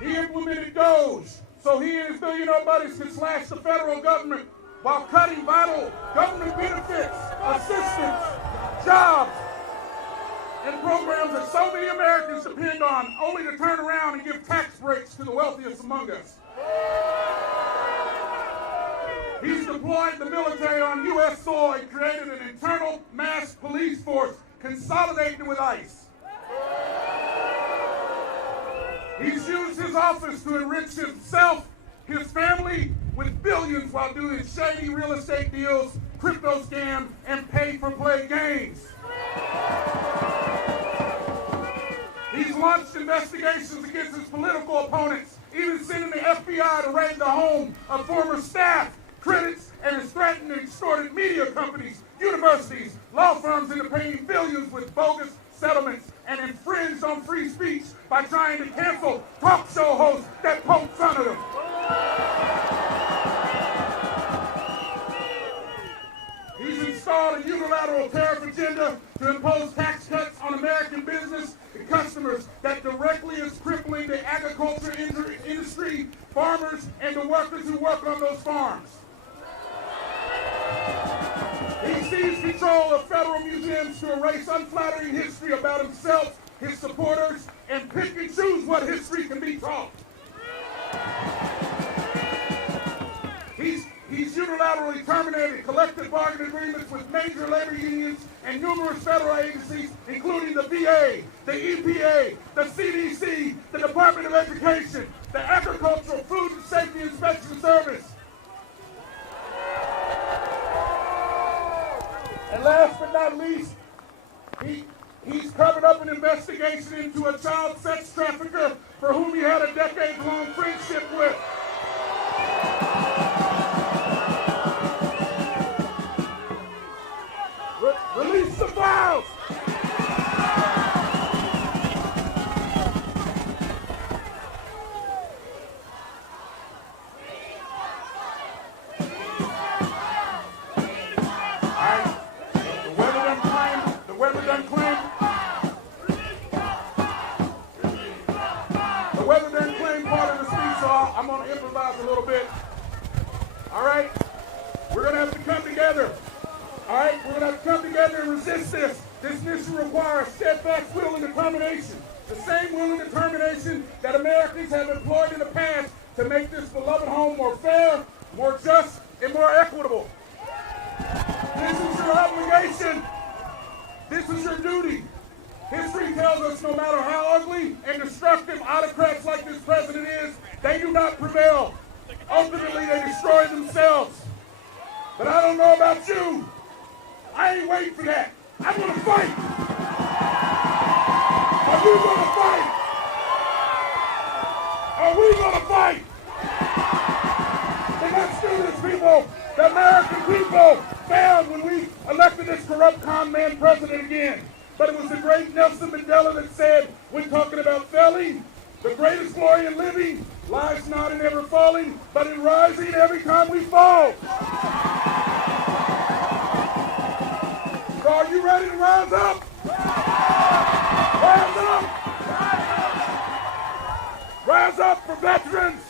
He implemented DOGE, so he and his billionaire buddies can slash the federal government while cutting vital government benefits, assistance, jobs, and programs that so many Americans depend on, only to turn around and give tax breaks to the wealthiest among us. He's deployed the military on U.S. soil and created an internal mass police force consolidating with ICE. He's used his office to enrich himself, his family, with billions while doing shady real estate deals, crypto scams, and pay-for-play games. He's launched investigations against his political opponents, even sending the FBI to raid the home of former staff, critics, and has threatened and extorted media companies, universities, law firms into paying billions with bogus settlements, and infringed on free speech by trying to cancel talk show hosts that poke fun of them. He's installed a unilateral tariff agenda to impose tax cuts on American business and customers that directly is crippling the agriculture industry, farmers, and the workers who work on those farms. He seized control of federal museums to erase unflattering history about himself, his supporters, and pick and choose what history can be taught. He's unilaterally terminated collective bargaining agreements with major labor unions and numerous federal agencies, including the VA, the EPA, the CDC, the Department of Education, the Agricultural Food and Safety Inspection Service. And last but not least, he's covered up an investigation into a child sex trafficker for whom he had a decade-long friendship with. Release the files! I'm going to improvise a little bit. All right? We're going to have to come together. All right? We're going to have to come together and resist this. This mission requires steadfast will and determination. The same will and determination that Americans have employed in the past to make this beloved home more fair, more just, and more equitable. This is your obligation. This is your duty. History tells us no matter how ugly and destructive autocrats like this president is, they do not prevail. Ultimately, they destroy themselves. But I don't know about you. I ain't waiting for that. I'm going to fight. Are you going to fight? Are we going to fight? And let's do this, people. The American people failed when we elected this corrupt con man president again. But it was the great Nelson Mandela that said, when talking about failing, the greatest glory in living lies not in ever falling, but in rising every time we fall. So are you ready to rise up? Rise up! Rise up for veterans!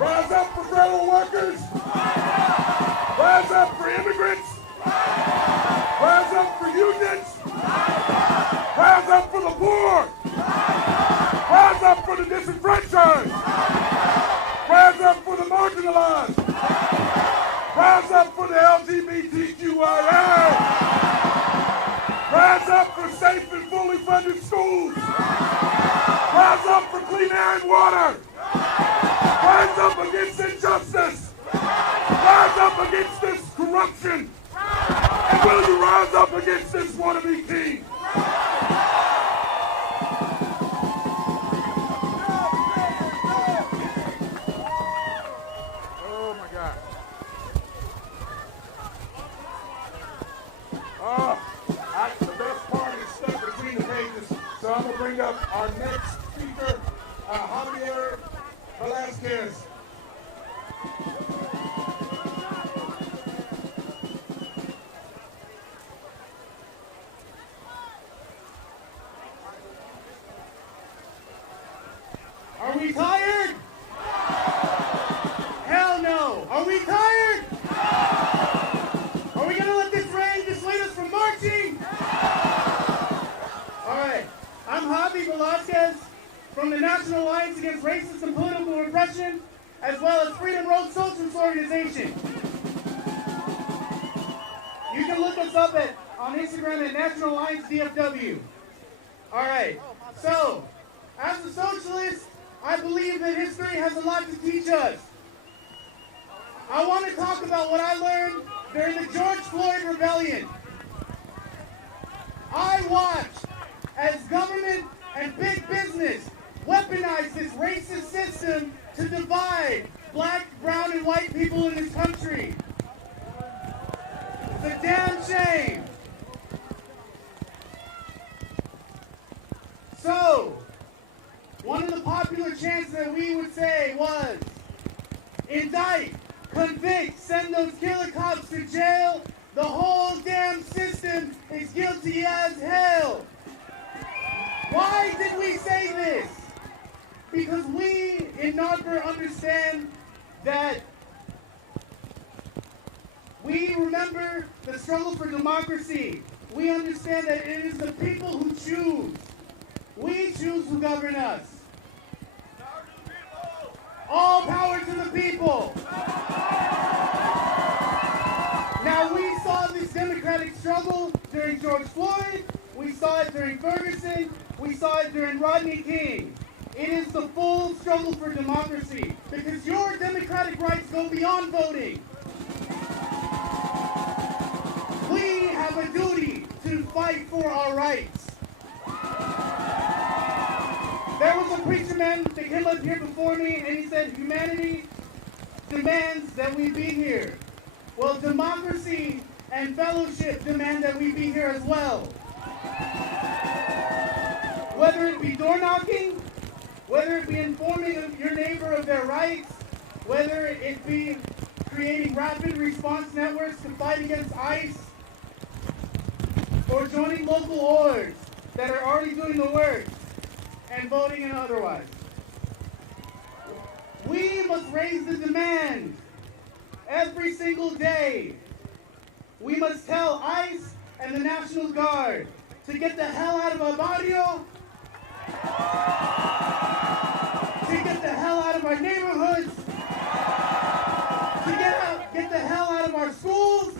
Rise up for federal workers! Rise up for immigrants! Rise up for unions! Rise up for the poor! Rise up for the disenfranchised! Rise up for the marginalized! Rise up for the LGBTQIA! Rise up for safe and fully funded schools! Rise up for clean air and water! Rise up against injustice! Rise up against this corruption! And will you rise up against this wannabe king? Oh my God. The best part is stuck between the pages, so I'm going to bring up our next speaker, Javier Velasquez. Are we tired? Hell no. Are we tired? Are we going to let this rain dissuade us from marching? All right. I'm Javi Velasquez from the National Alliance Against Racist and Political Repression, as well as Freedom Road Socialist Organization. You can look us up on Instagram at National Alliance DFW. All right, so as a socialist, I believe that history has a lot to teach us. I want to talk about what I learned during the George Floyd rebellion. I watched as government and big business weaponized this racist system to divide black, brown, and white people in this country. It's a damn shame. So, one of the popular chants that we would say was, indict, convict, send those killer cops to jail. The whole damn system is guilty as hell. Why did we say this? Because we in NARPR understand that we remember the struggle for democracy. We understand that it is the people who choose. We choose who govern us. All power to the people. Now, we saw this democratic struggle during George Floyd. We saw it during Ferguson. We saw it during Rodney King. It is the full struggle for democracy because your democratic rights go beyond voting. We have a duty to fight for our rights. There was a preacher man that came up here before me and he said, humanity demands that we be here. Well, democracy and fellowship demand that we be here as well. Whether it be door knocking, whether it be informing your neighbor of their rights, whether it be creating rapid response networks to fight against ICE, or joining local orgs that are already doing the work and voting and otherwise. We must raise the demand every single day. We must tell ICE and the National Guard to get the hell out of our barrio, to get the hell out of our neighborhoods, to get the hell out of our schools,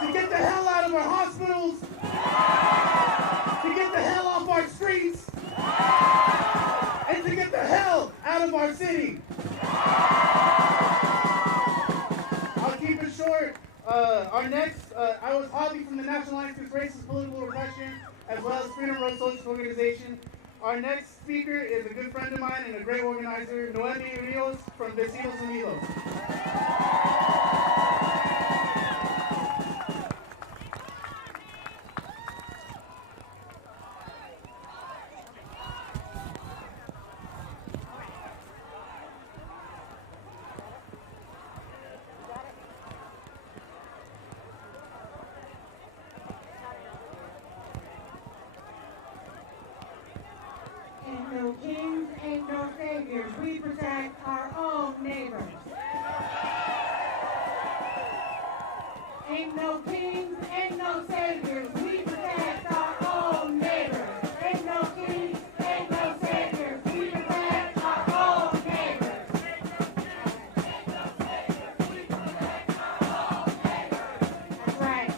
to get the hell out of our hospitals, to get the hell off our streets, and to get the hell out of our city. I'll keep it short. Our next, I was Hobby from the National Alliance Against Racist Political Repression, as well as Freedom Road Socialist Organization. Our next speaker is a good friend of mine and a great organizer, Noemi Rios from Vecinos Unidos. Ain't no kings, ain't no saviors. We protect our own neighbors. Ain't no kings, ain't no saviors. We protect our own neighbors. Ain't no kings, ain't no saviors. We protect our own neighbors. That's right.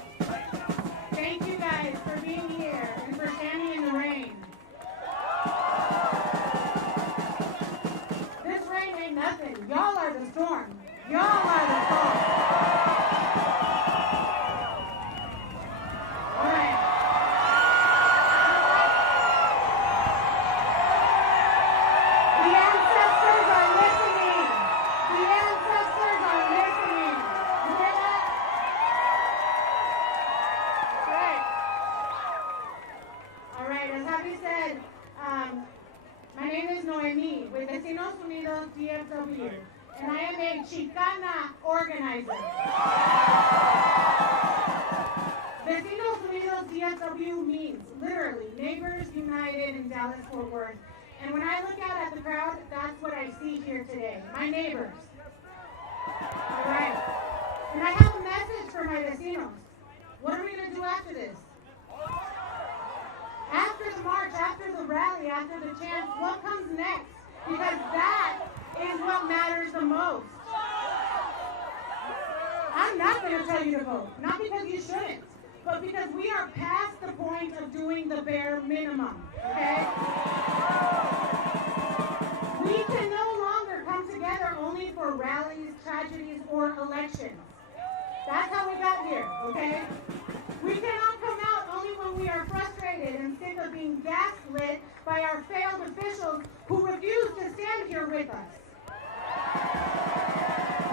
Thank you guys for being here and for standing in the rain. This rain ain't nothing. Y'all are the storm. Y'all are the storm. All right. The ancestors are listening. The ancestors are listening. You hear that? Right. All right. As Javi said, my name is Noemi with Vecinos Unidos DFW, and I am a Chicana organizer. Vecinos Unidos DFW means literally Neighbors United in Dallas-Fort Worth. And when I look out at the crowd, that's what I see here today, my neighbors. All right. And I have a message for my vecinos. What are we going to do after this? After the march, after the rally, after the chants, what comes next? Because that is what matters the most. I'm not going to tell you to vote, not because you shouldn't, but because we are past the point of doing the bare minimum, okay? We can no longer come together only for rallies, tragedies, or elections. That's how we got here, okay? We cannot come out only when we are frustrated and sick of being gaslit by our failed officials who refuse to stand here with us.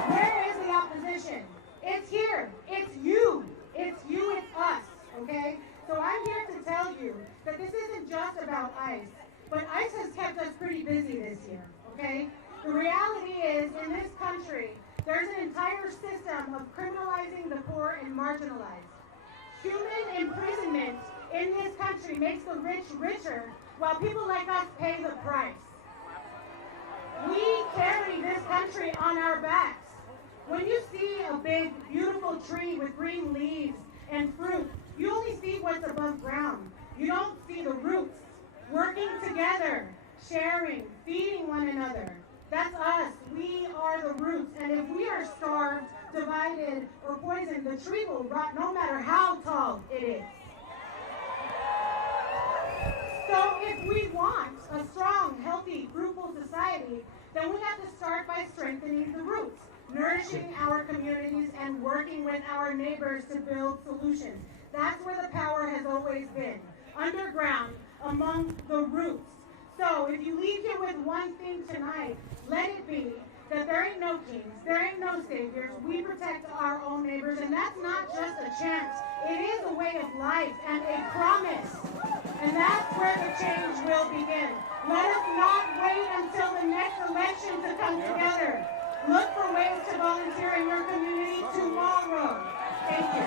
Where is the opposition? It's here. It's you. It's you, it's us, okay? So I'm here to tell you that this isn't just about ICE, but ICE has kept us pretty busy this year, okay? The reality is, in this country, there's an entire system of criminalizing the poor and marginalized. Human imprisonment in this country makes the rich richer, while people like us pay the price. We carry this country on our backs. When you see a big, beautiful tree with green leaves and fruit, you only see what's above ground. You don't see the roots working together, sharing, feeding one another. That's us. We are the roots. And if we are starved, divided, or poisoned, the tree will rot no matter how tall it is. So if we want a strong, healthy, fruitful society, then we have to start by strengthening the roots, nourishing our communities, and working with our neighbors to build solutions. That's where the power has always been, underground, among the roots. So if you leave here with one thing tonight, let it be that there ain't no kings, there ain't no saviors. We protect our own neighbors, and that's not just a chant. It is a way of life and a promise. And that's where the change will begin. Let us not wait until the next election to come together. Look for ways to volunteer in your community tomorrow. Thank you.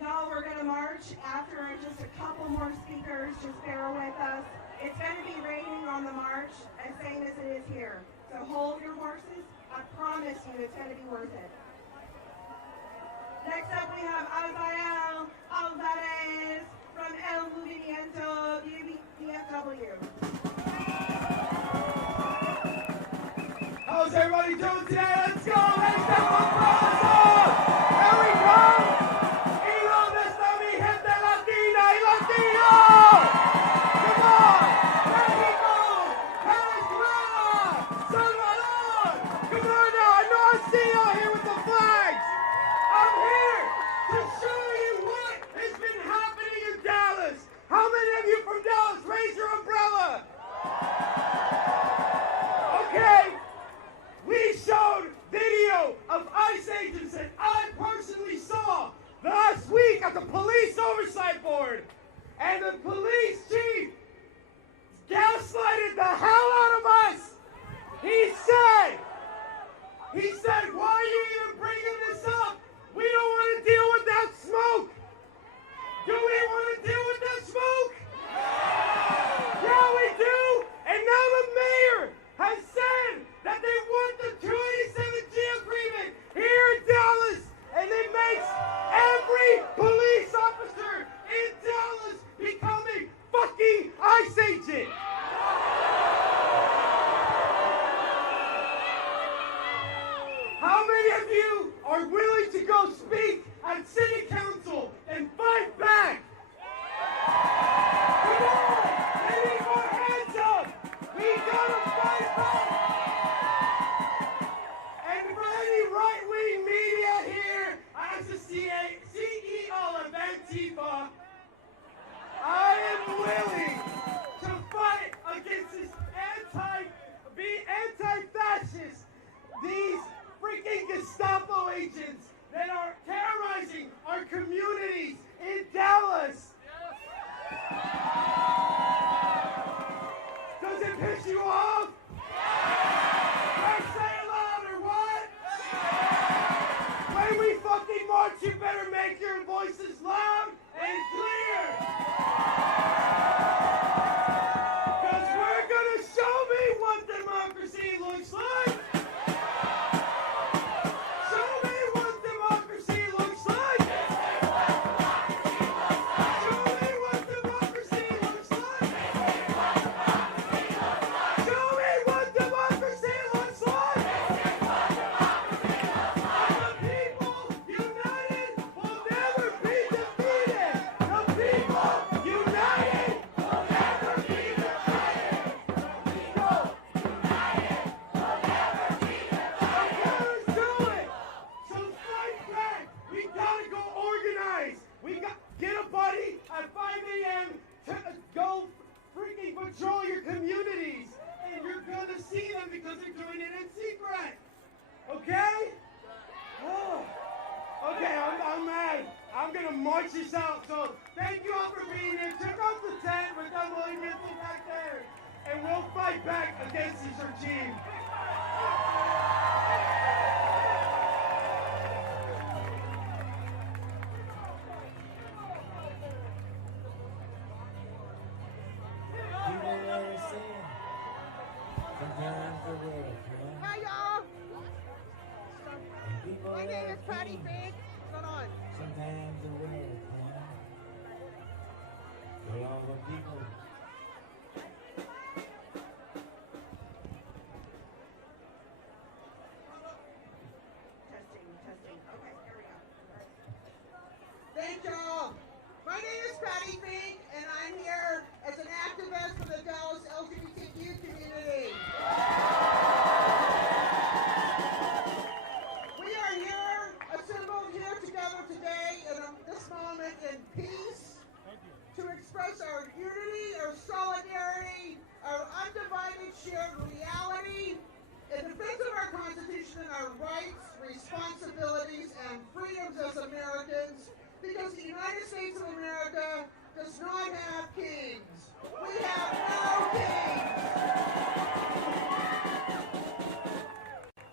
Y'all, we're going to march after just a couple more speakers. Just bear with us. It's going to be raining on the march, as same as it is here. So hold your horses. I promise you it's going to be worth it. Next up, we have Azael Alvarez from El Movimiento DFW. How's everybody doing today? Let's go! Let's go! Here we go! Y donde está mi gente latina y latino? Come on! Mexico! Venezuela! Salvador! Come on now! I know I see y'all here with the flags! I'm here to show you what has been happening in Dallas. How many of you from Dallas? Raise your umbrella. Okay. We showed video of ICE agents that I personally saw last week at the police oversight board. And the police chief gaslighted the hell out of us. He said, why are you even bringing this up? We don't want to deal with that smoke. Do we want to deal with that smoke? Yeah, we do. And now the mayor has said that they want the 287G agreement here in Dallas. And it makes every police officer in Dallas become a fucking ICE agent. How many of you are willing to go speak at city council and fight back? Come on! They need more hands up! We gotta fight back! And for any right-wing media here, as the CEO of Antifa, I am willing to fight against this anti-fascist, these freaking Gestapo agents that are terrorizing our communities in Dallas. Does it piss you off? I say it louder, what? When we fucking march, you better make your voices loud and clear. Because we're gonna show me what democracy looks like. Show me what and we'll fight back against this regime. People always say, sometimes the world can. Hi, y'all. People My name is always Patty can. Fink. What's going on? Sometimes the world can. But all the people. Testing. Okay, here we go. Thank y'all. My name is Patty Fink, and I'm here as an activist for the Dallas LGBTQ community. We are here, assembled here together today in this moment in peace to express our unity, our solidarity, our undivided shared reality in defense of our Constitution and our rights, responsibilities, and freedoms as Americans, because the United States of America does not have kings. We have no kings.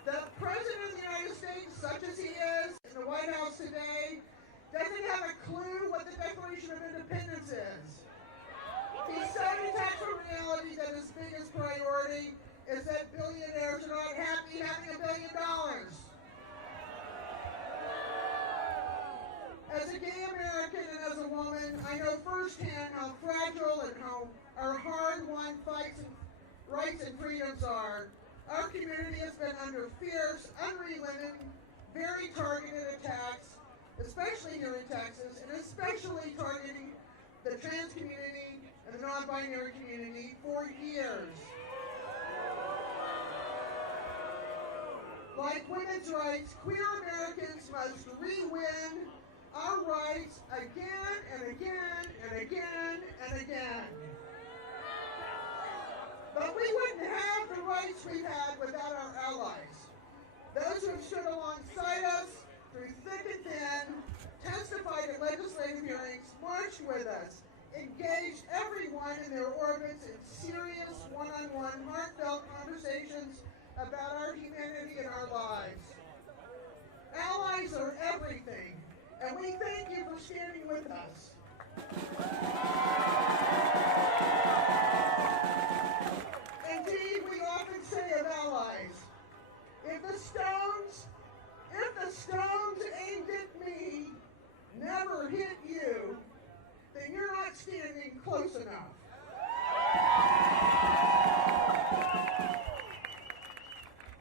The President of the United States, such as he is in the White House today, doesn't have a clue what the Declaration of Independence is. He's so detached from reality that his biggest priority is that billionaires are not happy having $1 billion. As a gay American and as a woman, I know firsthand how fragile and how our hard-won fights and rights and freedoms are. Our community has been under fierce, unrelenting, very targeted attacks, especially here in Texas, and especially targeting the trans community and the non-binary community for years. Like women's rights, queer Americans must re-win our rights again and again and again and again. But we wouldn't have the rights we've had without our allies. Those who have stood alongside us through thick and thin, testified at legislative hearings, marched with us, engaged everyone in their orbits in serious one-on-one, heartfelt conversations about our humanity and our lives. Allies are everything, and we thank you for standing with us. Indeed, we often say of allies, if the stones aimed at me never hit you, then you're not standing close enough.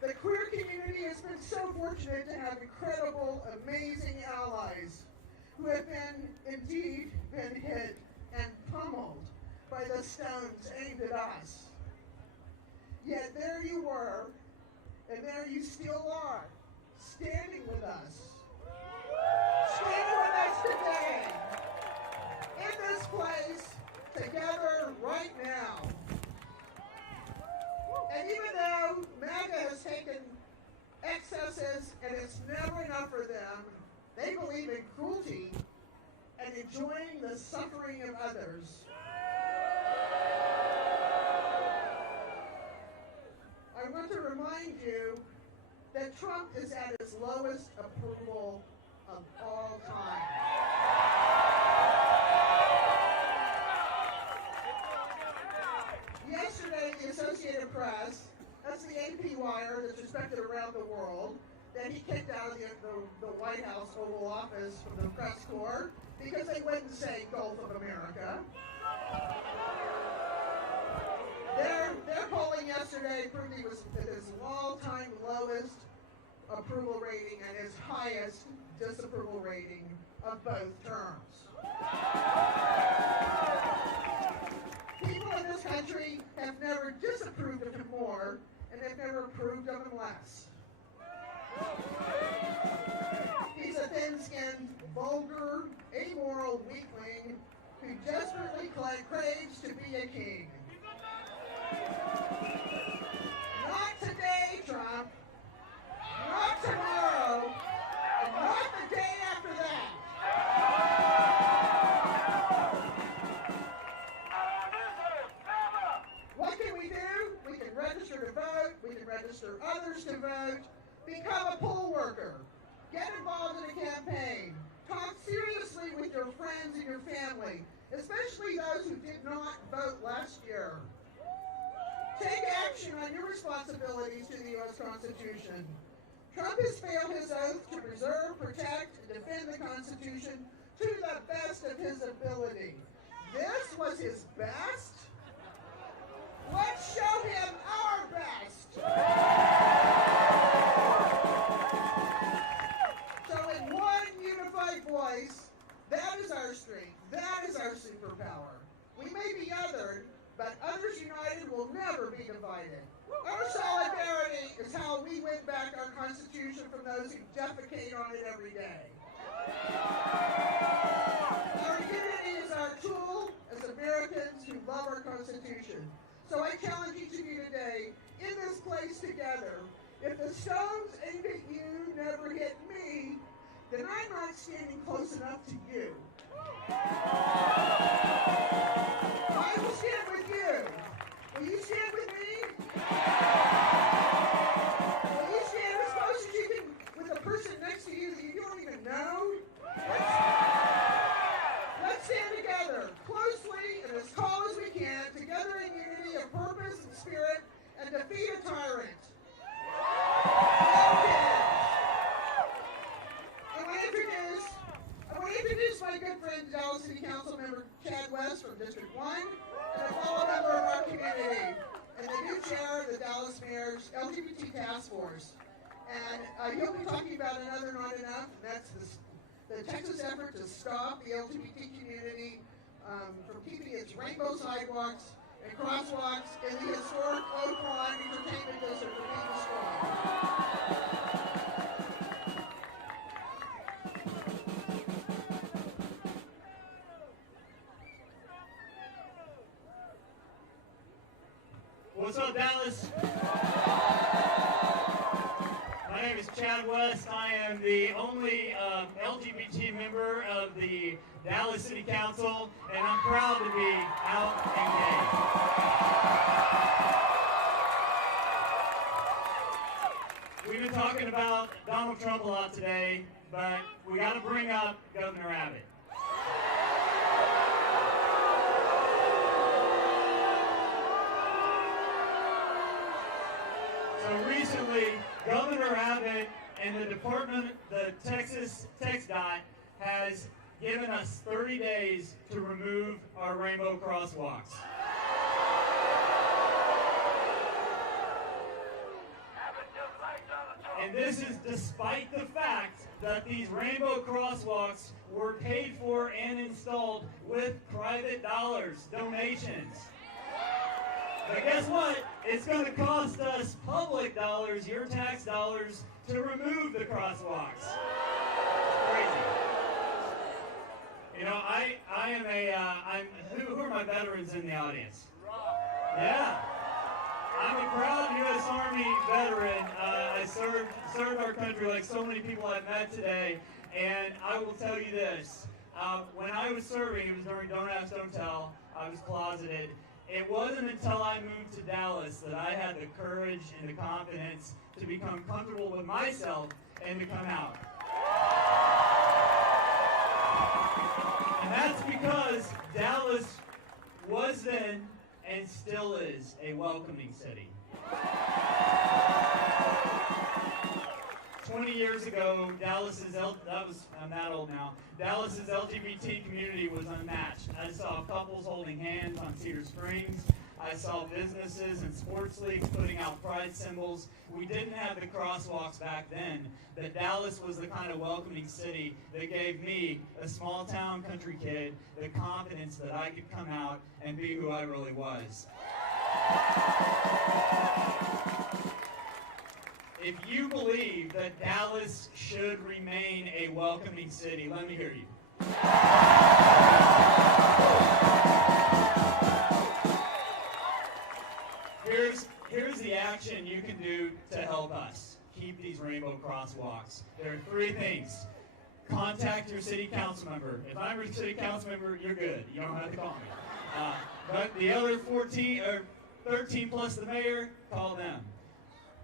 The queer community has been so fortunate to have incredible, amazing allies who have indeed been hit and pummeled by the stones aimed at us. Yet there you were, and there you still are, standing with us. Standing with us today, in this place, together right now. And even though MAGA has taken excesses and it's never enough for them, they believe in cruelty and enjoying the suffering of others. I want to remind you that Trump is at his lowest approval of all time. Yesterday, the Associated Press, that's the AP wire that's respected around the world, that he kicked out of the White House Oval Office from the press corps because they wouldn't say Gulf of America. Their polling yesterday proved he was at his all-time lowest approval rating and his highest disapproval rating of both terms. People in this country have never disapproved of him more and have never approved of him less. He's a thin-skinned, vulgar, amoral weakling who desperately craves to be a king. Not today, Trump. Not tomorrow. And not the day after that. What can we to vote, become a poll worker. Get involved in a campaign. Talk seriously with your friends and your family, especially those who did not vote last year. Take action on your responsibilities to the U.S. Constitution. Trump has failed his oath to preserve, protect, and defend the Constitution to the best of his ability. This was his best? Let's show him our best. So in one unified voice, that is our strength. That is our superpower. We may be othered, but others united will never be divided. Our solidarity is how we win back our Constitution from those who defecate on it every day. Our unity is our tool as Americans who love our Constitution. So I challenge each of you today, in this place together, if the stones aimed at you never hit me, then I'm not standing close enough to you. I will stand with you. Will you stand with me? Will you stand as close as you can with the person next to you that you don't even know? Let's stand together, closely and as tall as we can, together in unity of purpose and spirit, and defeat a tyrant. I want to introduce my good friend, Dallas City Council member Chad West from District 1, and a fellow member of our community, and the new chair of the Dallas Mayor's LGBT Task Force. And he'll be talking about another not enough, and that's the Texas effort to stop the LGBT community from keeping its rainbow sidewalks and crosswalks in the historic Oak Lawn Entertainment District from being destroyed. What's up, Dallas? My name is Chad West. I am the only LGBT member of the Dallas City Council, and I'm proud to be out and gay. We've been talking about Donald Trump a lot today, but we got to bring up Governor Abbott. So recently, Governor Abbott and the Texas TxDOT has given us 30 days to remove our rainbow crosswalks. And this is despite the fact that these rainbow crosswalks were paid for and installed with private dollars, donations. But guess what? It's going to cost us public dollars, your tax dollars, to remove the crosswalks. It's crazy. You know, I am who are my veterans in the audience? Yeah. I'm a proud U.S. Army veteran. I served our country like so many people I've met today, and I will tell you this. When I was serving, it was during Don't Ask, Don't Tell. I was closeted. It wasn't until I moved to Dallas that I had the courage and the confidence to become comfortable with myself and to come out. And that's because Dallas was then and still is a welcoming city. 20 years ago, I'm that old now, Dallas's LGBT community was unmatched. I saw couples holding hands on Cedar Springs. I saw businesses and sports leagues putting out pride symbols. We didn't have the crosswalks back then, but Dallas was the kind of welcoming city that gave me, a small town country kid, the confidence that I could come out and be who I really was. If you believe that Dallas should remain a welcoming city, let me hear you. Here's the action you can do to help us keep these rainbow crosswalks. There are 3 things. Contact your city council member. If I'm your city council member, you're good. You don't have to call me. But the other 13 plus the mayor, call them.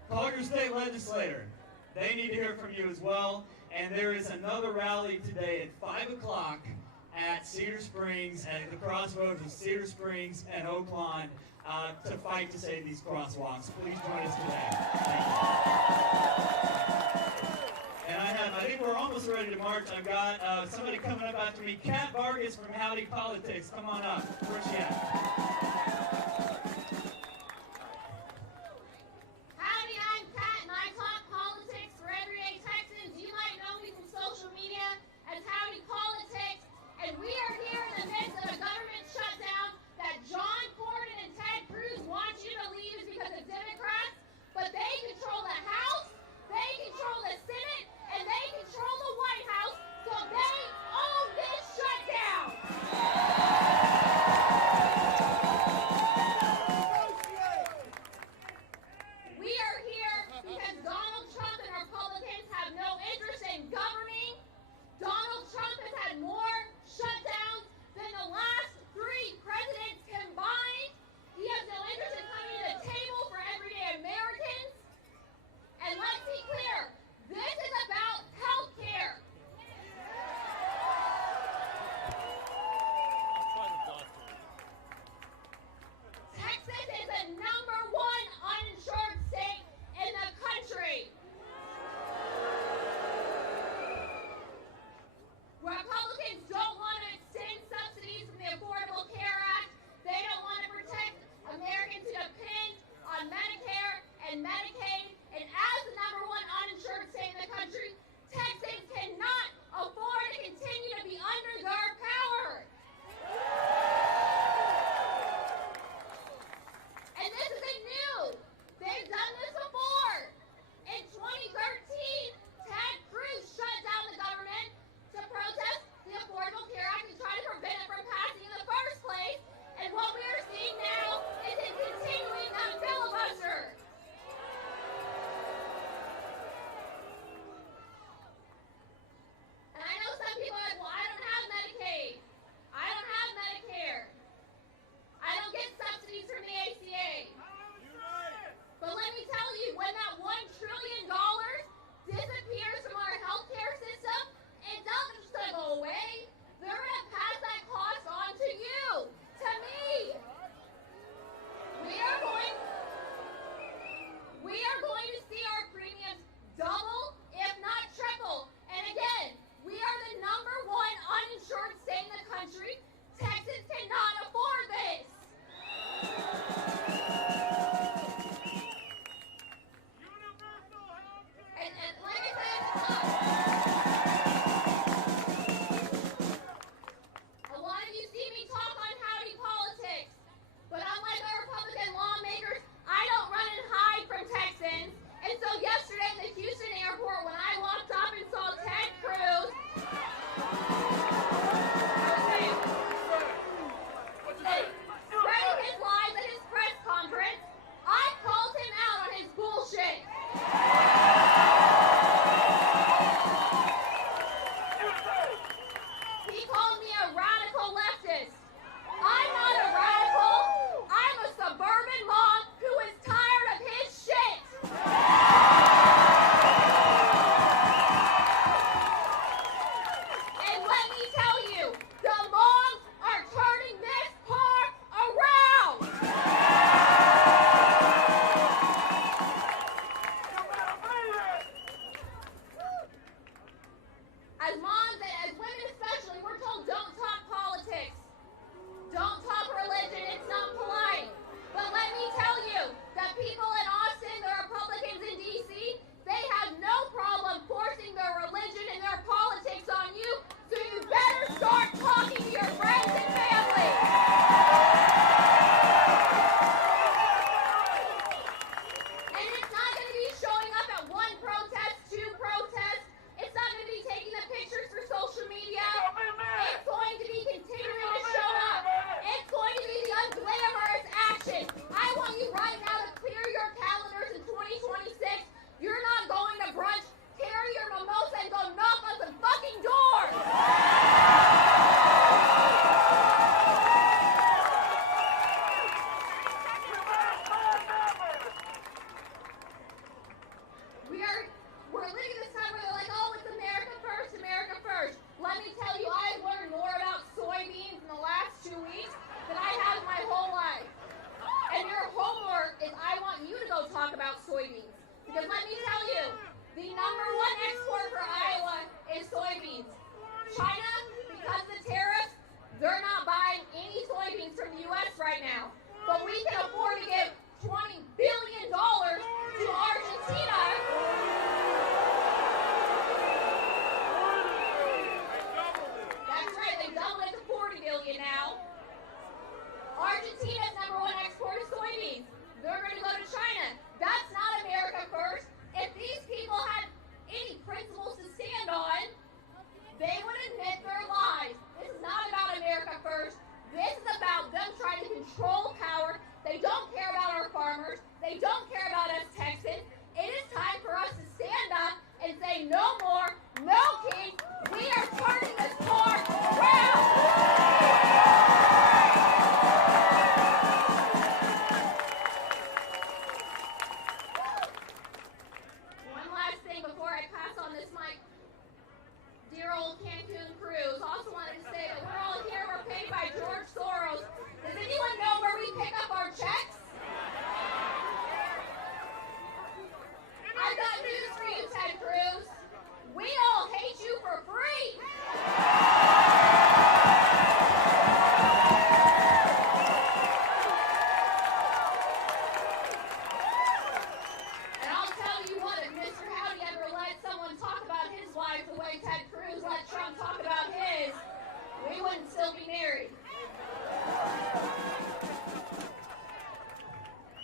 Call your state legislator. They need to hear from you as well. And there is another rally today at 5 o'clock at Cedar Springs, at the crossroads of Cedar Springs and Oak Lawn, to fight to save these crosswalks. Please join us today. Thank you. And I think we're almost ready to march. I've got somebody coming up after me. Kat Vargas from Howdy Politics. Come on up. Where's she at? Howdy, I'm Kat, and I talk politics for everyday Texans. You might know me from social media as Howdy Politics, and we are here in the midst of a government shutdown that John Cornyn and Ted Cruz want you to believe is because of Democrats, but they control the House, they control the Senate, and they control the White House, so they own this shutdown. Because let me tell you, the #1 export for Iowa is soybeans. China, because of the tariffs, they're not buying any soybeans from the U.S. right now. But we can afford to give $20 billion to Argentina. That's right, they doubled it to $40 billion now. Argentina's #1 export is soybeans. They're going to go to China. That's not America first. If these people had any principles to stand on, they would admit their lies. This is not about America first. This is about them trying to control power. They don't care about our farmers. They don't care about us Texans. It is time for us to stand up and say no more, no king. We are turning this car around. One last thing before I pass on this mic. Dear old Cancun crews, also wanted to say that we're all here, we're paid by George Soros. Does anyone know where we pick up our checks? I've got news for you, Ted Cruz. We all hate you for free. And I'll tell you what, if Mr. Howdy ever let someone talk about his wife the way Ted Cruz let Trump talk about his, we wouldn't still be married.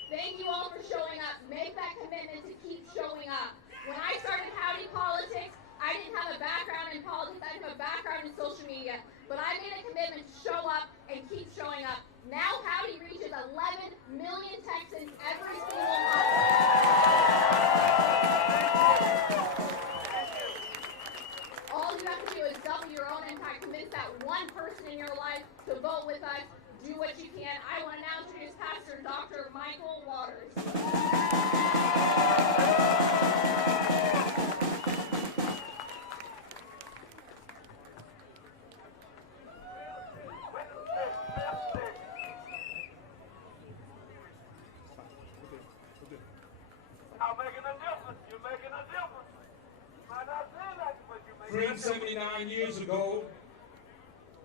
Thank you all for showing up. Make that commitment to keep showing up. When I started Howdy Politics, I didn't have a background in politics. I didn't have a background in social media. But I made a commitment to show up and keep showing up. Now Howdy reaches 11 million Texans every single month. All you have to do is double your own impact. Convince that one person in your life to vote with us. Do what you can. I want to now introduce Pastor Dr. Michael Waters. I'm making a difference. You're making a difference. You might not say that, but you're making a Friends, difference. 79 years ago,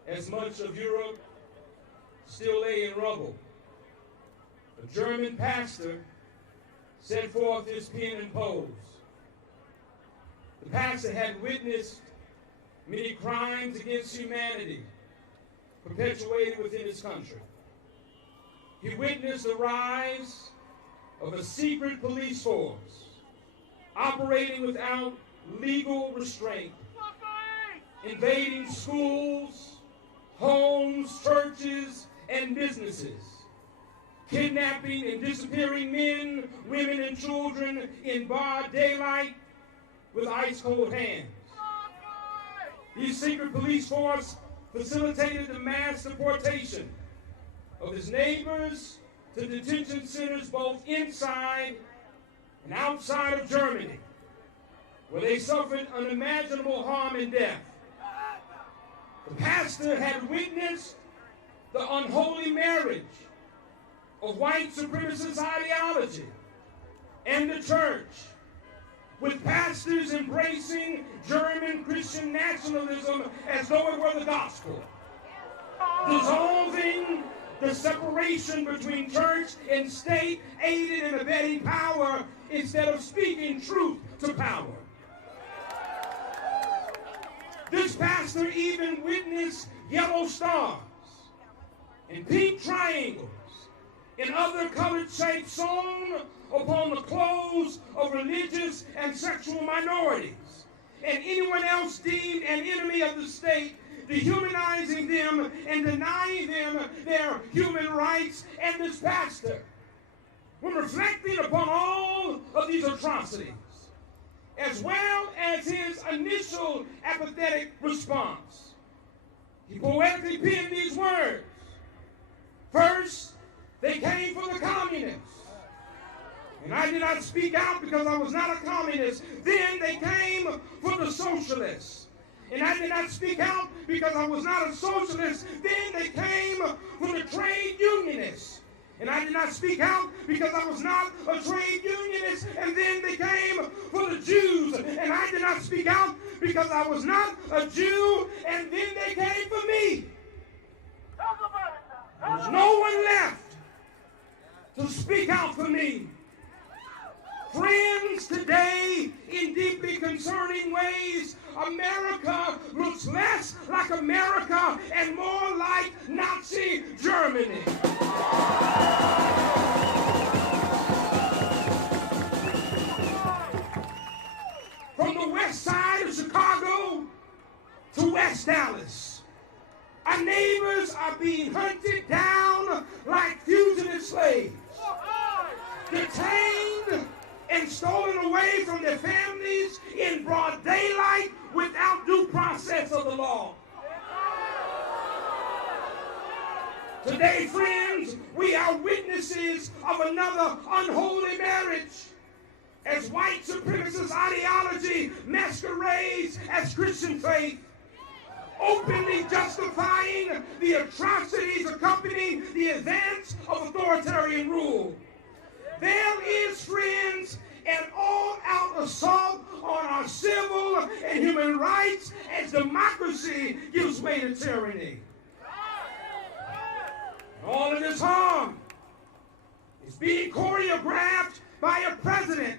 as much of Europe still lay in rubble, a German pastor set forth his pen and pose. The pastor had witnessed many crimes against humanity perpetuated within his country. He witnessed the rise of a secret police force operating without legal restraint, invading schools, homes, churches, and businesses, kidnapping and disappearing men, women, and children in broad daylight with ice-cold hands. These secret police force facilitated the mass deportation of his neighbors to detention centers both inside and outside of Germany, where they suffered unimaginable harm and death. The pastor had witnessed the unholy marriage of white supremacist ideology and the church, with pastors embracing German Christian nationalism as though it were the gospel, dissolving the separation between church and state, aiding and abetting power instead of speaking truth to power. This pastor even witnessed yellow stars and pink triangles and other colored shapes sewn upon the clothes of religious and sexual minorities, and anyone else deemed an enemy of the state, dehumanizing them and denying them their human rights. And this pastor, when reflecting upon all of these atrocities, as well as his initial apathetic response, he poetically penned these words. First, they came for the communists. And I did not speak out because I was not a communist. Then they came for the socialists. And I did not speak out because I was not a socialist. Then they came for the trade unionists. And I did not speak out because I was not a trade unionist. And then they came for the Jews. And I did not speak out because I was not a Jew. And then they came for me. There's no one left to speak out for me. Friends, today, in deeply concerning ways, America looks less like America and more like Nazi Germany. From the west side of Chicago to West Dallas, our neighbors are being hunted down like fugitive slaves, detained and stolen away from their families in broad daylight without due process of the law. Today, friends, we are witnesses of another unholy marriage as white supremacist ideology masquerades as Christian faith, openly justifying the atrocities accompanying the advance of authoritarian rule. There is, friends, an all-out assault on our civil and human rights as democracy gives way to tyranny. All of this harm is being choreographed by a president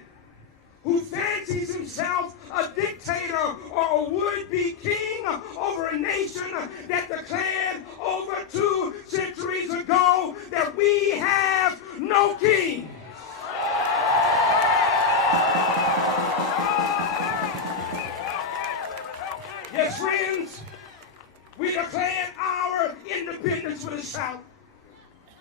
who fancies himself a dictator or a would-be king over a nation that declared over 2 centuries ago that we have no king. Yes, friends, we declared our independence for the South.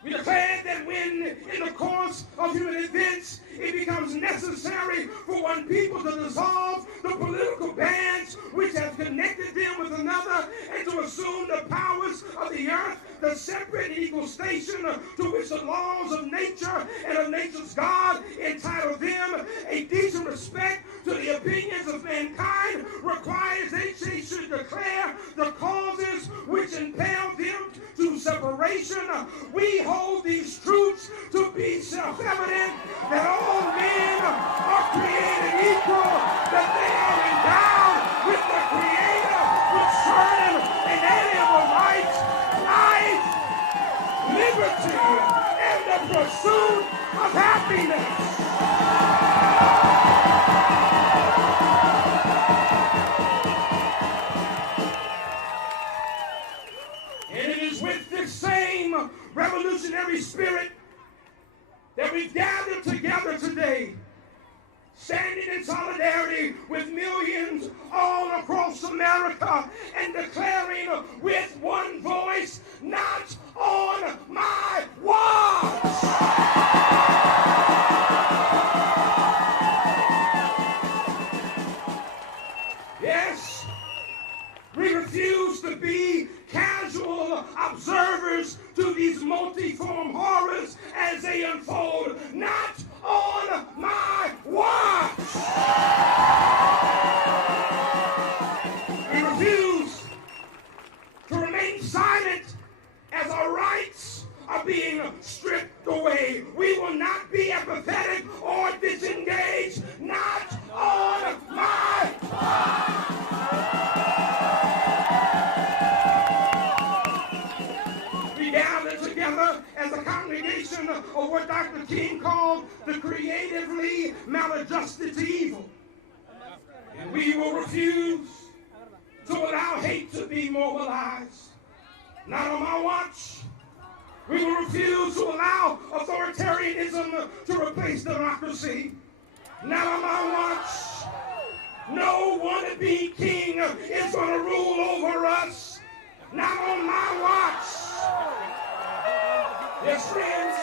We declared that when, in the course of human events, it becomes necessary for one people to dissolve the political bands which have connected them with another and to assume the powers of the earth, the separate and equal station to which the laws of nature and of nature's God entitle them, a decent respect to the opinions of mankind requires they should declare the causes which impel them to separation. We hold these truths to be self-evident that all men are created equal, that they are endowed with the Creator with certain inalienable rights, life, liberty, and the pursuit of happiness. And it is with this same revolutionary spirit that we've gathered together today, standing in solidarity with millions all across America and declaring with one voice, not on my watch! Yes, we refuse to be casual observers to these multiform horrors as they unfold, not on my watch! We refuse to remain silent as our rights are being stripped away. We will not be apathetic or disengaged, not on my watch! Together as a congregation of what Dr. King called the creatively maladjusted to evil. And we will refuse to allow hate to be mobilized. Not on my watch. We will refuse to allow authoritarianism to replace democracy. Not on my watch. No wannabe king is going to rule over us. Not on my watch. Yes, friends,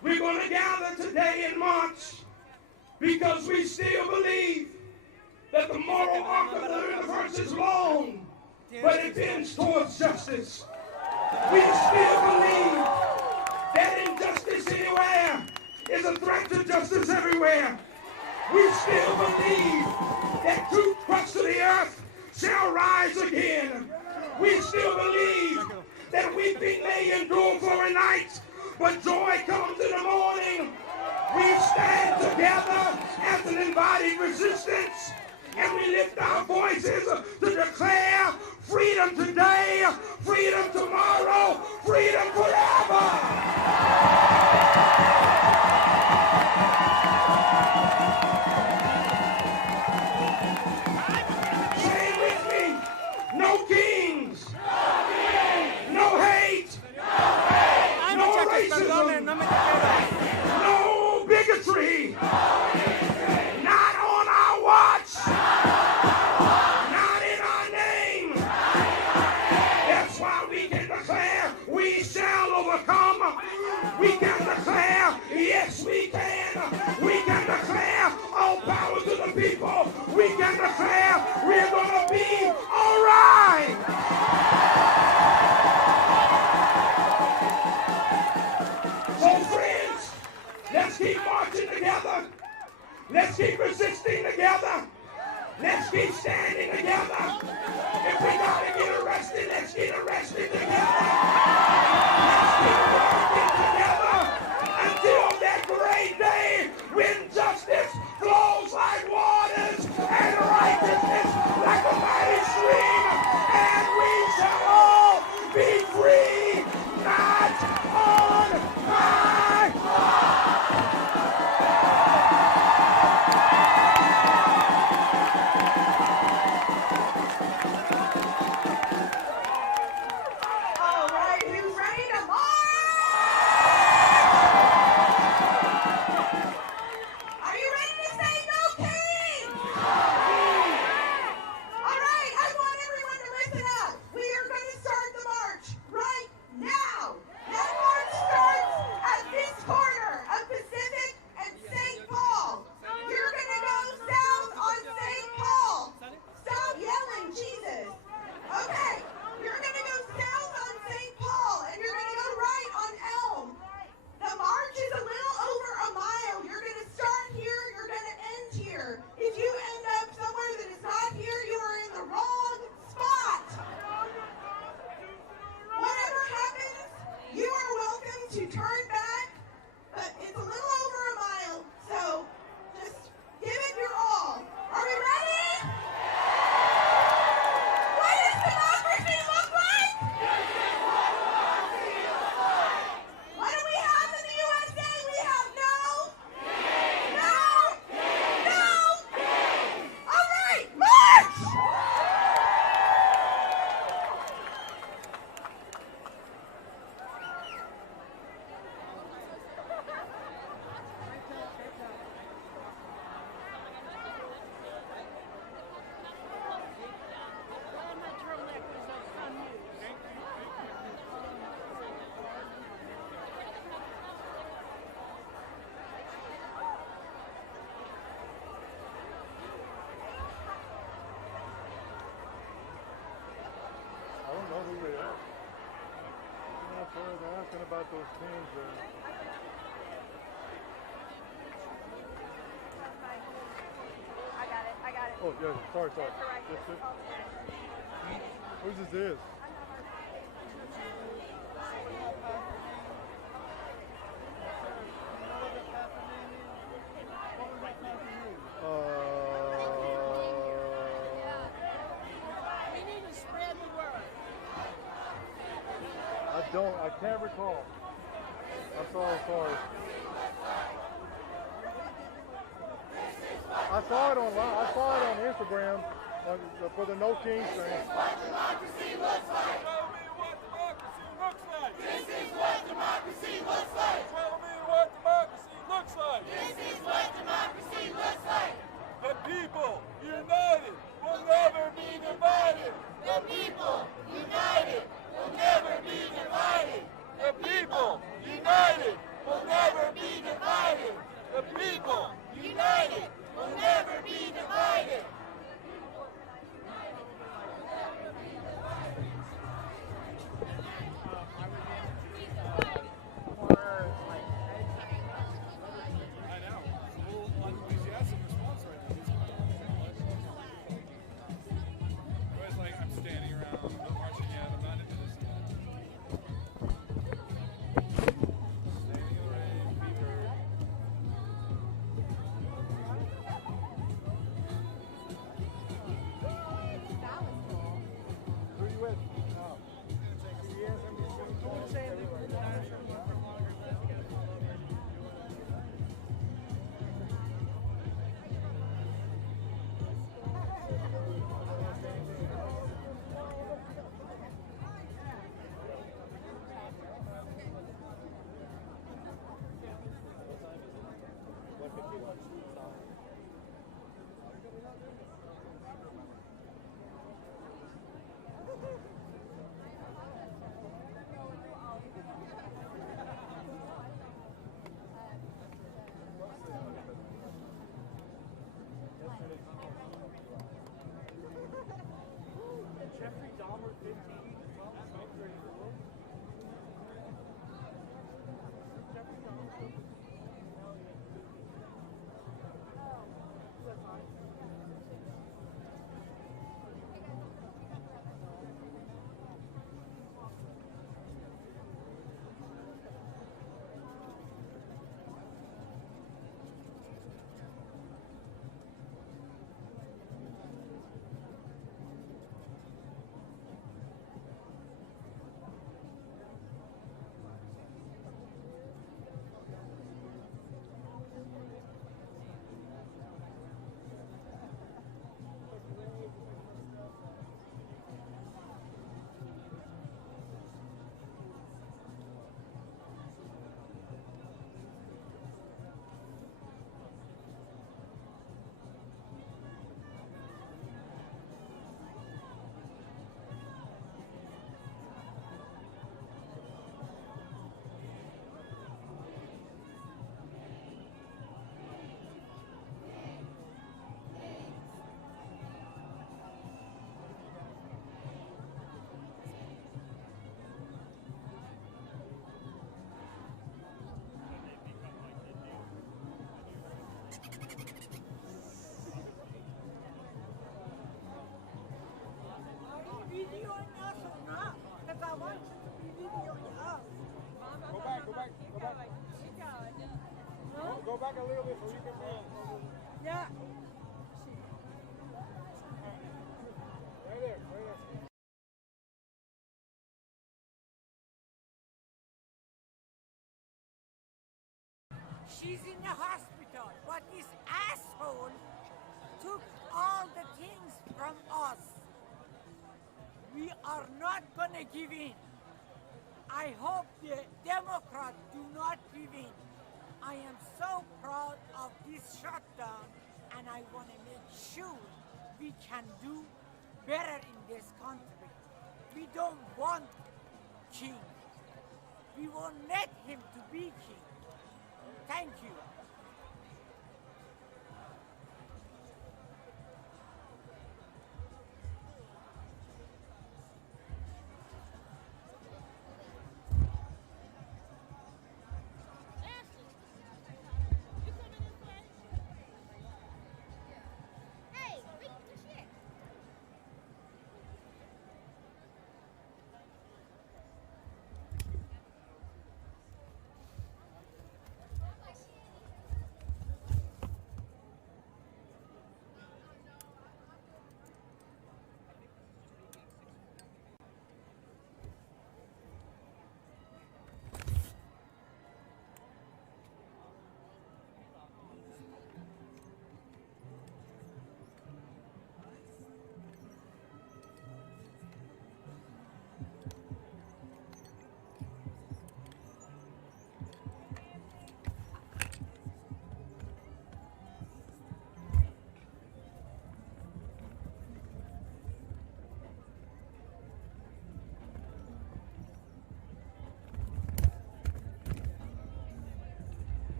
we're going to gather today in March because we still believe that the moral arc of the universe is long, but it bends towards justice. We still believe that injustice anywhere is a threat to justice everywhere. We still believe that truth crushed to the earth shall rise again. We still believe that weeping may endure for a night, but joy comes in the morning. We stand together as an embodied resistance, and we lift our voices to declare freedom today, freedom tomorrow, freedom forever. Say it with me. No kings. No hate. No racism. No bigotry. Not on our watch. Not in our name. That's why we can declare we shall overcome. We can declare, yes, we can. We can declare all power to the people. We can declare we're going to be all right. So friends, let's keep marching together. Let's keep resisting together. Let's keep standing together. If we gotta get arrested, let's get arrested together. Let's keep working together until that great day when justice flows like waters and righteousness like a mighty stream, and we shall all be free, not on my watch. All right, who's ready to march? Are you ready to say no king? All right, I want everyone to listen up. We are going to start the march right now. That march starts at this corner of Pacific and St. Paul. You're going to go south on St. Paul. Stop yelling, Jesus. Okay, you're going to go south on St. Paul, and you're going to go right on Elm. The march is a little over a mile. You're going to start here, you're going to end here. If you end up somewhere that is not here, you are in the wrong spot. Whatever happens, you are welcome to turn back, but it's a little over a mile, so just give it your all. Are we ready? What does democracy look like? What do we have in the USA? We have no. All right, march! I don't know who they are. They're asking about those teams. I got it. Oh, yeah, sorry. Yes, sir. Who's this is? We need to spread the word. I can't recall. I'm sorry. I saw it online. I saw it on Instagram for the No Kings thing. This is what democracy looks like. Tell me what democracy looks like. This is what democracy looks like. Tell me what democracy looks like. This is what democracy looks like. The people united will never be divided. The people united will never be divided. The people united will never be divided. The people united will never be divided. Go back a little bit so you can film. Yeah. Right there, right there. She's in the hospital, but this asshole took all the things from us. We are not gonna give in. I hope the Democrats do not give in. I am so proud of this shutdown, and I want to make sure we can do better in this country. We don't want king. We won't let him to be king. Thank you.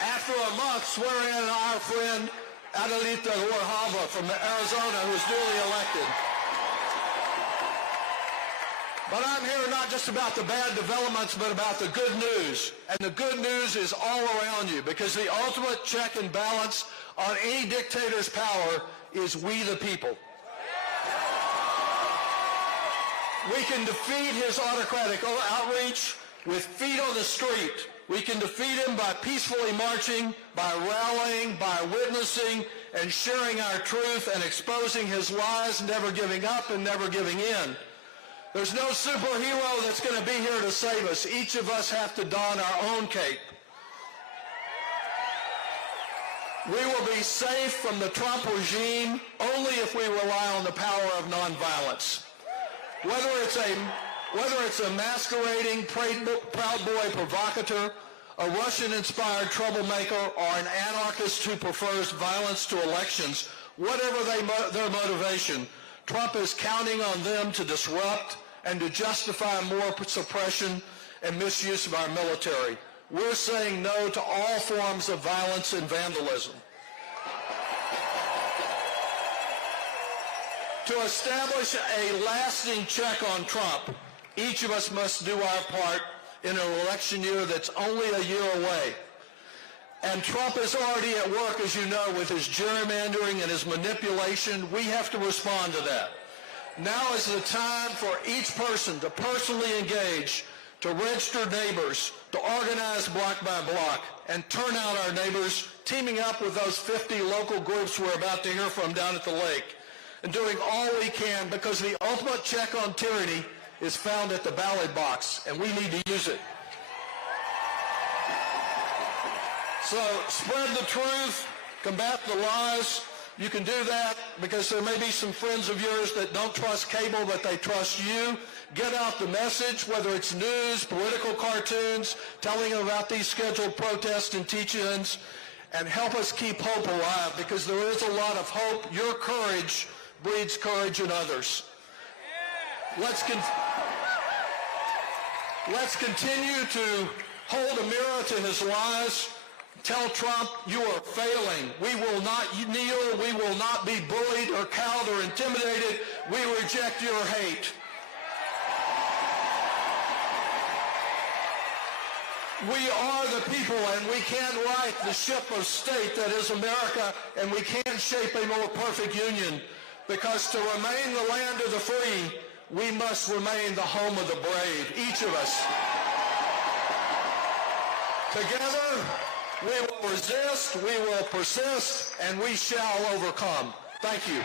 After a month swearing in our friend Adelita Huerjava from Arizona, who was duly elected. But I'm here not just about the bad developments, but about the good news. And the good news is all around you, because the ultimate check and balance on any dictator's power is we the people. We can defeat his autocratic outreach with feet on the street. We can defeat him by peacefully marching, by rallying, by witnessing, and sharing our truth and exposing his lies, never giving up and never giving in. There's no superhero that's going to be here to save us. Each of us have to don our own cape. We will be safe from the Trump regime only if we rely on the power of nonviolence. Whether it's a masquerading Proud Boy provocateur, a Russian-inspired troublemaker, or an anarchist who prefers violence to elections, whatever their motivation, Trump is counting on them to disrupt and to justify more suppression and misuse of our military. We're saying no to all forms of violence and vandalism. To establish a lasting check on Trump, each of us must do our part in an election year that's only a year away. And Trump is already at work, as you know, with his gerrymandering and his manipulation. We have to respond to that. Now is the time for each person to personally engage, to register neighbors, to organize block by block, and turn out our neighbors, teaming up with those 50 local groups we're about to hear from down at the lake, and doing all we can, because the ultimate check on tyranny is found at the ballot box, and we need to use it. So spread the truth, combat the lies. You can do that because there may be some friends of yours that don't trust cable, but they trust you, get out the message, whether it's news, political cartoons, telling them about these scheduled protests and teach-ins, and help us keep hope alive, because there is a lot of hope. Your courage breeds courage in others. Let's continue to hold a mirror to his lies. Tell Trump, you are failing. We will not kneel. We will not be bullied or cowed or intimidated. We reject your hate. We are the people, and we can't right the ship of state that is America, and we can't shape a more perfect union, because to remain the land of the free, we must remain the home of the brave, each of us. Together, we will resist, we will persist, and we shall overcome. Thank you.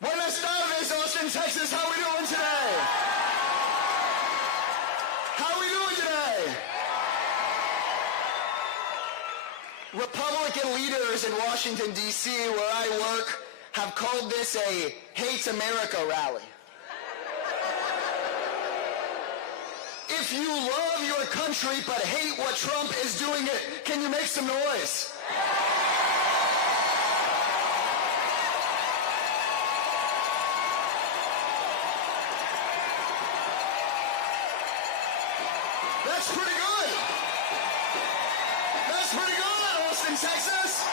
Buenas tardes, Austin, Texas. How are we doing today? How are we doing today? Republican leaders in Washington, D.C., where I work, have called this a Hate America rally. If you love your country but hate what Trump is doing, can you make some noise? That's pretty good. That's pretty good, Austin, Texas.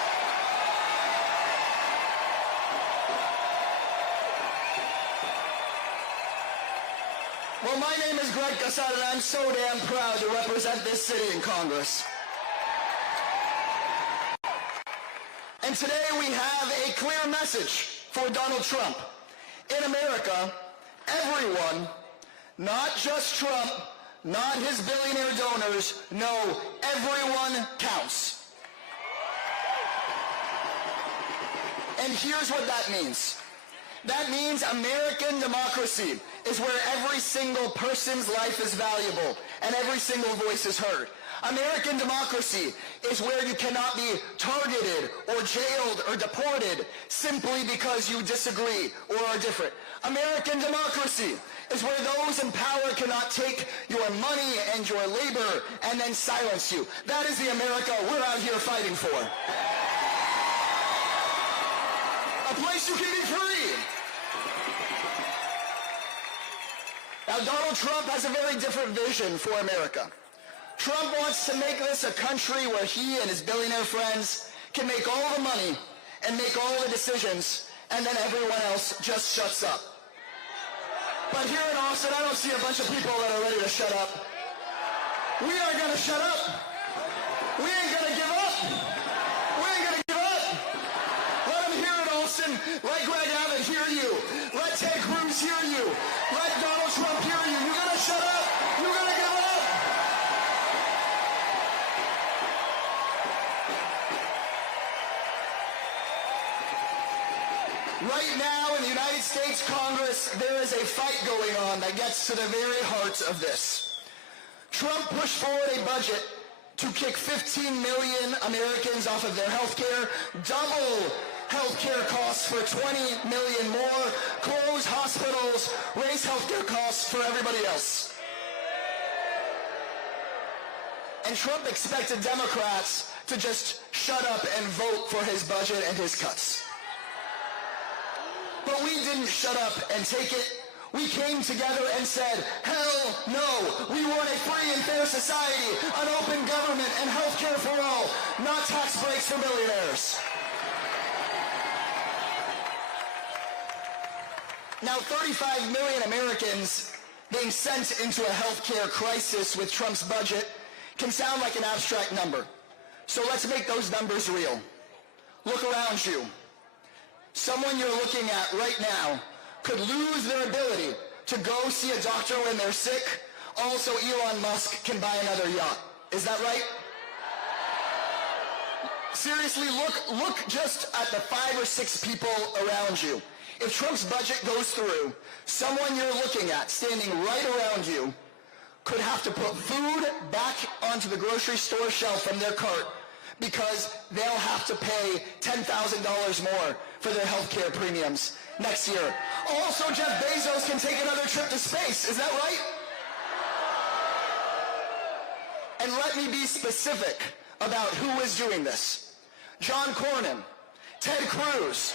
Well, my name is Greg Casada, and I'm so damn proud to represent this city in Congress. And today we have a clear message for Donald Trump. In America, everyone, not just Trump, not his billionaire donors, no, everyone counts. And here's what that means. That means American democracy is where every single person's life is valuable and every single voice is heard. American democracy is where you cannot be targeted or jailed or deported simply because you disagree or are different. American democracy is where those in power cannot take your money and your labor and then silence you. That is the America we're out here fighting for. A place you can be free. Now, Donald Trump has a very different vision for America. Trump wants to make this a country where he and his billionaire friends can make all the money and make all the decisions, and then everyone else just shuts up. But here in Austin, I don't see a bunch of people that are ready to shut up. We are going to shut up. We ain't going to give up. We ain't going to give up. Let them hear it, Austin. Let Greg Abbott hear you. Let Ted Cruz hear you. Let Donald Trump hear you. You're going to shut up. You're going to give up. Right now in the United States Congress, there is a fight going on that gets to the very heart of this. Trump pushed forward a budget to kick 15 million Americans off of their health care, double health care costs for 20 million more, close hospitals, raise health care costs for everybody else. And Trump expected Democrats to just shut up and vote for his budget and his cuts. But we didn't shut up and take it. We came together and said, hell no, we want a free and fair society, an open government, and health care for all, not tax breaks for billionaires. Now, 35 million Americans being sent into a health care crisis with Trump's budget can sound like an abstract number. So let's make those numbers real. Look around you. Someone you're looking at right now could lose their ability to go see a doctor when they're sick. Also, Elon Musk can buy another yacht. Is that right? Seriously, look just at the 5 or 6 people around you. If Trump's budget goes through, someone you're looking at, standing right around you, could have to put food back onto the grocery store shelf from their cart because they'll have to pay $10,000 more for their health care premiums next year. Also, Jeff Bezos can take another trip to space. Is that right? And let me be specific about who is doing this. John Cornyn, Ted Cruz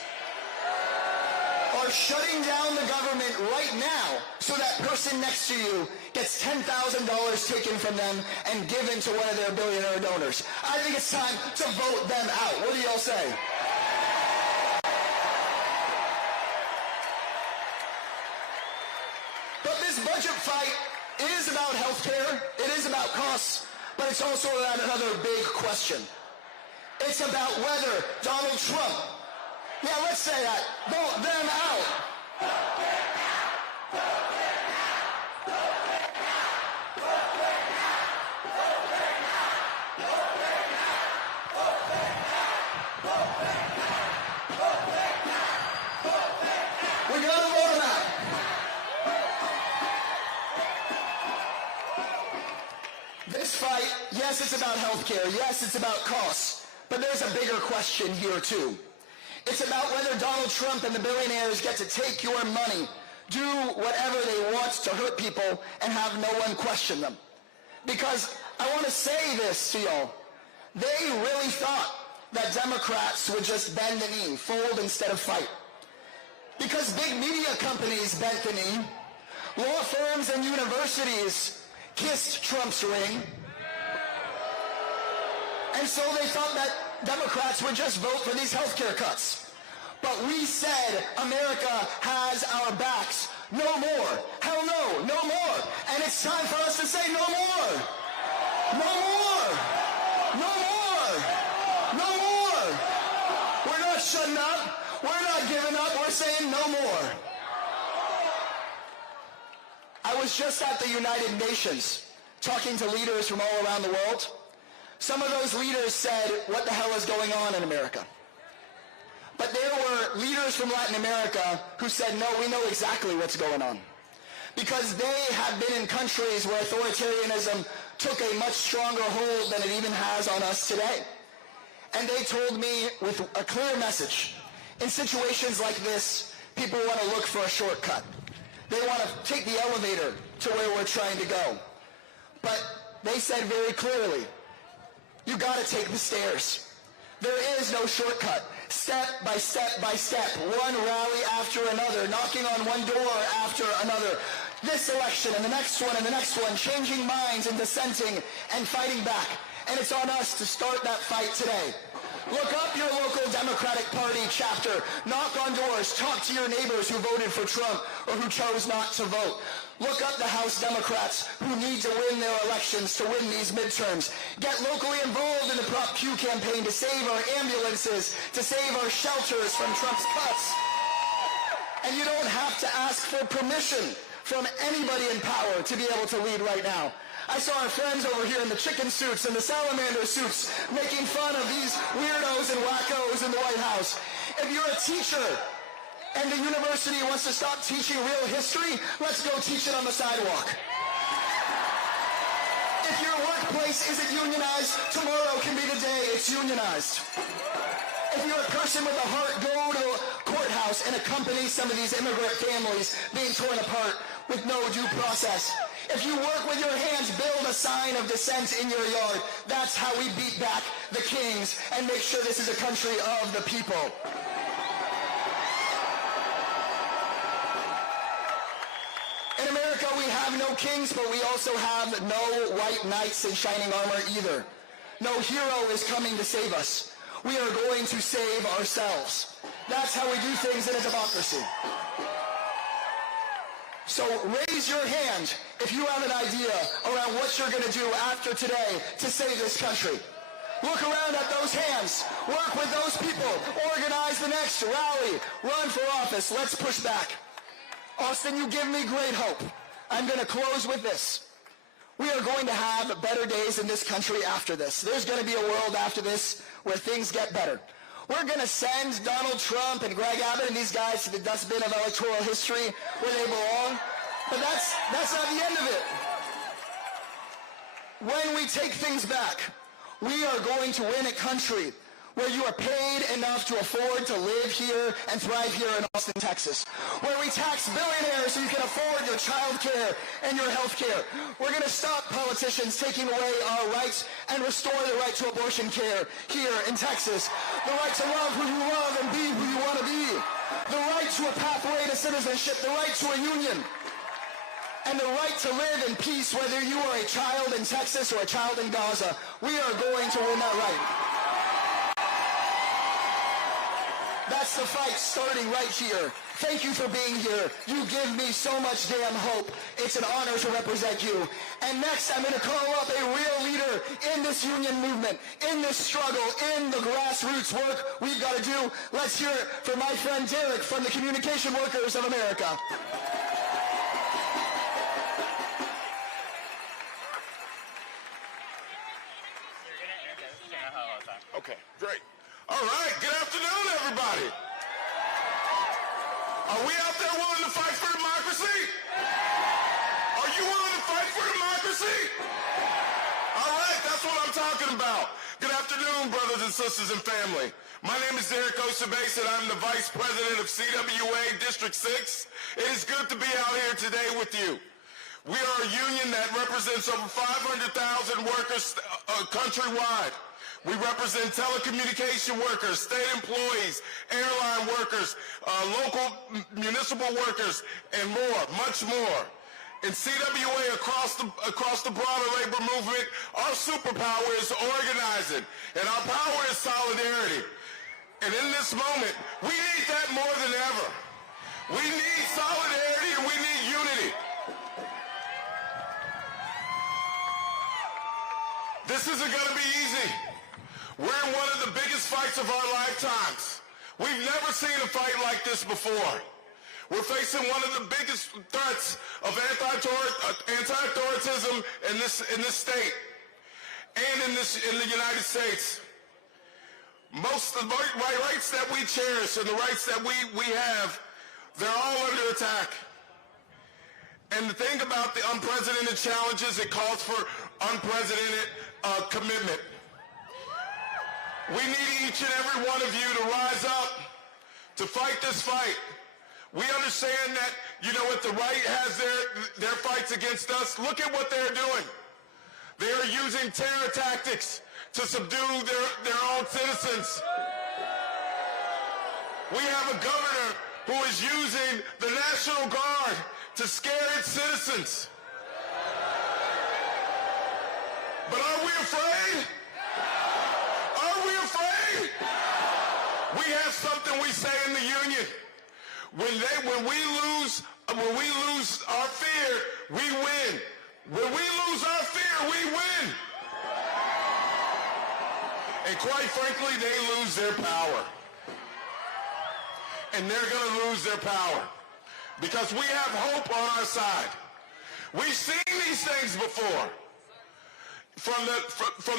are shutting down the government right now so that person next to you gets $10,000 taken from them and given to one of their billionaire donors. I think it's time to vote them out. What do y'all say? But this budget fight is about health care, it is about costs, but it's also about another big question. It's about whether Donald Trump, yeah, let's say that, vote them out. We gotta vote them out. This fight, yes, it's about healthcare. Yes, it's about costs. But there's a bigger question here, too. It's about whether Donald Trump and the billionaires get to take your money, do whatever they want to hurt people, and have no one question them. Because I want to say this to y'all. They really thought that Democrats would just bend the knee, fold instead of fight. Because big media companies bent the knee, law firms and universities kissed Trump's ring, and so they thought that Democrats would just vote for these health care cuts. But we said America has our backs. No more. Hell no. No more. And it's time for us to say no more. No more. No more. No more. We're not shutting up. We're not giving up. We're saying no more. I was just at the United Nations talking to leaders from all around the world. Some of those leaders said, what the hell is going on in America? But there were leaders from Latin America who said, no, we know exactly what's going on. Because they have been in countries where authoritarianism took a much stronger hold than it even has on us today. And they told me with a clear message, in situations like this, people want to look for a shortcut. They want to take the elevator to where we're trying to go. But they said very clearly, you got to take the stairs. There is no shortcut. Step by step by step, one rally after another, knocking on one door after another. This election and the next one and the next one, changing minds and dissenting and fighting back. And it's on us to start that fight today. Look up your local Democratic Party chapter. Knock on doors. Talk to your neighbors who voted for Trump or who chose not to vote. Look up the House Democrats who need to win their elections to win these midterms. Get locally involved in the Prop Q campaign to save our ambulances, to save our shelters from Trump's cuts. And you don't have to ask for permission from anybody in power to be able to lead right now. I saw our friends over here in the chicken suits and the salamander suits making fun of these weirdos and wackos in the White House. If you're a teacher and the university wants to stop teaching real history, let's go teach it on the sidewalk. If your workplace isn't unionized, tomorrow can be the day it's unionized. If you're a person with a heart, go to a courthouse and accompany some of these immigrant families being torn apart with no due process. If you work with your hands, build a sign of dissent in your yard. That's how we beat back the kings and make sure this is a country of the people. In America, we have no kings, but we also have no white knights in shining armor either. No hero is coming to save us. We are going to save ourselves. That's how we do things in a democracy. So raise your hand if you have an idea around what you're going to do after today to save this country. Look around at those hands. Work with those people. Organize the next rally. Run for office. Let's push back. Austin, you give me great hope. I'm going to close with this. We are going to have better days in this country after this. There's going to be a world after this where things get better. We're going to send Donald Trump and Greg Abbott and these guys to the dustbin of electoral history where they belong. But that's not the end of it. When we take things back, we are going to win a country where you are paid enough to afford to live here and thrive here in Austin, Texas. Where we tax billionaires so you can afford your child care and your health care. We're going to stop politicians taking away our rights and restore the right to abortion care here in Texas. The right to love who you love and be who you want to be. The right to a pathway to citizenship. The right to a union. And the right to live in peace whether you are a child in Texas or a child in Gaza. We are going to win that right. That's the fight starting right here. Thank you for being here. You give me so much damn hope. It's an honor to represent you. And next, I'm going to call up a real leader in this union movement, in this struggle, in the grassroots work we've got to do. Let's hear it for my friend Derek from the Communication Workers of America. Okay, great. All right, good afternoon, everybody. Are we out there willing to fight for democracy? Are you willing to fight for democracy? All right, that's what I'm talking about. Good afternoon, brothers and sisters and family. My name is Derek Osabase, and I'm the Vice President of CWA District 6. It is good to be out here today with you. We are a union that represents over 500,000 workers countrywide. We represent telecommunication workers, state employees, airline workers, local municipal workers, and more, much more. In CWA, across the broader labor movement, our superpower is organizing, and our power is solidarity. And in this moment, we need that more than ever. We need solidarity and we need unity. This isn't going to be easy. We're in one of the biggest fights of our lifetimes. We've never seen a fight like this before. We're facing one of the biggest threats of anti-authoritism in this state and in the United States. Most of the rights that we cherish and the rights that we have, they're all under attack. And the thing about the unprecedented challenges, it calls for unprecedented commitment. We need each and every one of you to rise up to fight this fight. We understand that, you know what, the right has their fights against us. Look at what they're doing. They are using terror tactics to subdue their own citizens. We have a governor who is using the National Guard to scare its citizens. But are we afraid? Are we afraid? We have something we say in the union. When we lose our fear, we win. When we lose our fear, we win. And quite frankly, they lose their power. And they're going to lose their power because we have hope on our side. We've seen these things before. From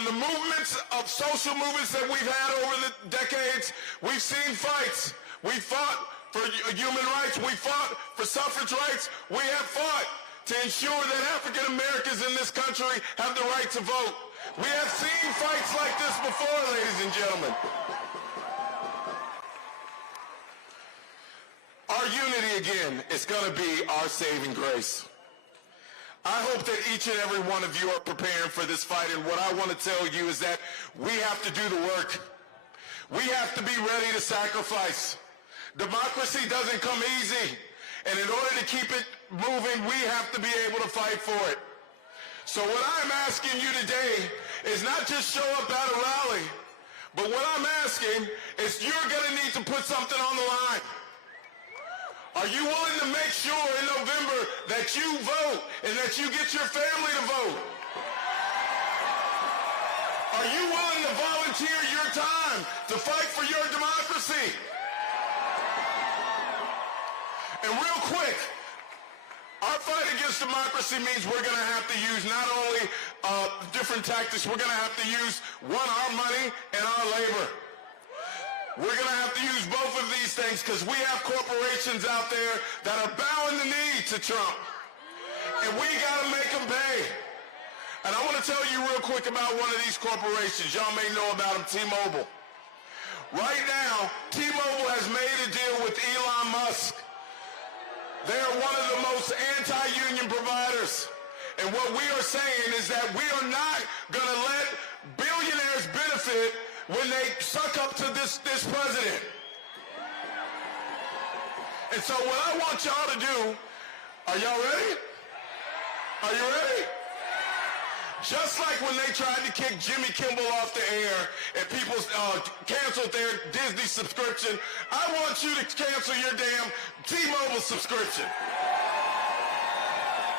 the movements of social movements that we've had over the decades, we've seen fights. We fought for human rights. We fought for suffrage rights. We have fought to ensure that African Americans in this country have the right to vote. We have seen fights like this before, ladies and gentlemen. Our unity, again, is going to be our saving grace. I hope that each and every one of you are preparing for this fight, and what I want to tell you is that we have to do the work. We have to be ready to sacrifice. Democracy doesn't come easy, and in order to keep it moving, we have to be able to fight for it. So what I'm asking you today is not just show up at a rally, but what I'm asking is you're going to need to put something on the line. Are you willing to make sure in November that you vote and that you get your family to vote? Are you willing to volunteer your time to fight for your democracy? And real quick, our fight against democracy means we're going to have to use not only different tactics, we're going to have to use, one, our money and our labor. We're going to have to use both of these things because we have corporations out there that are bowing the knee to Trump. And we got to make them pay. And I want to tell you real quick about one of these corporations. Y'all may know about them, T-Mobile. Right now, T-Mobile has made a deal with Elon Musk. They are one of the most anti-union providers. And what we are saying is that we are not going to let billionaires benefit when they suck up to this president. And so what I want y'all to do, are y'all ready? Are you ready? Just like when they tried to kick Jimmy Kimmel off the air and people canceled their Disney subscription, I want you to cancel your damn T-Mobile subscription.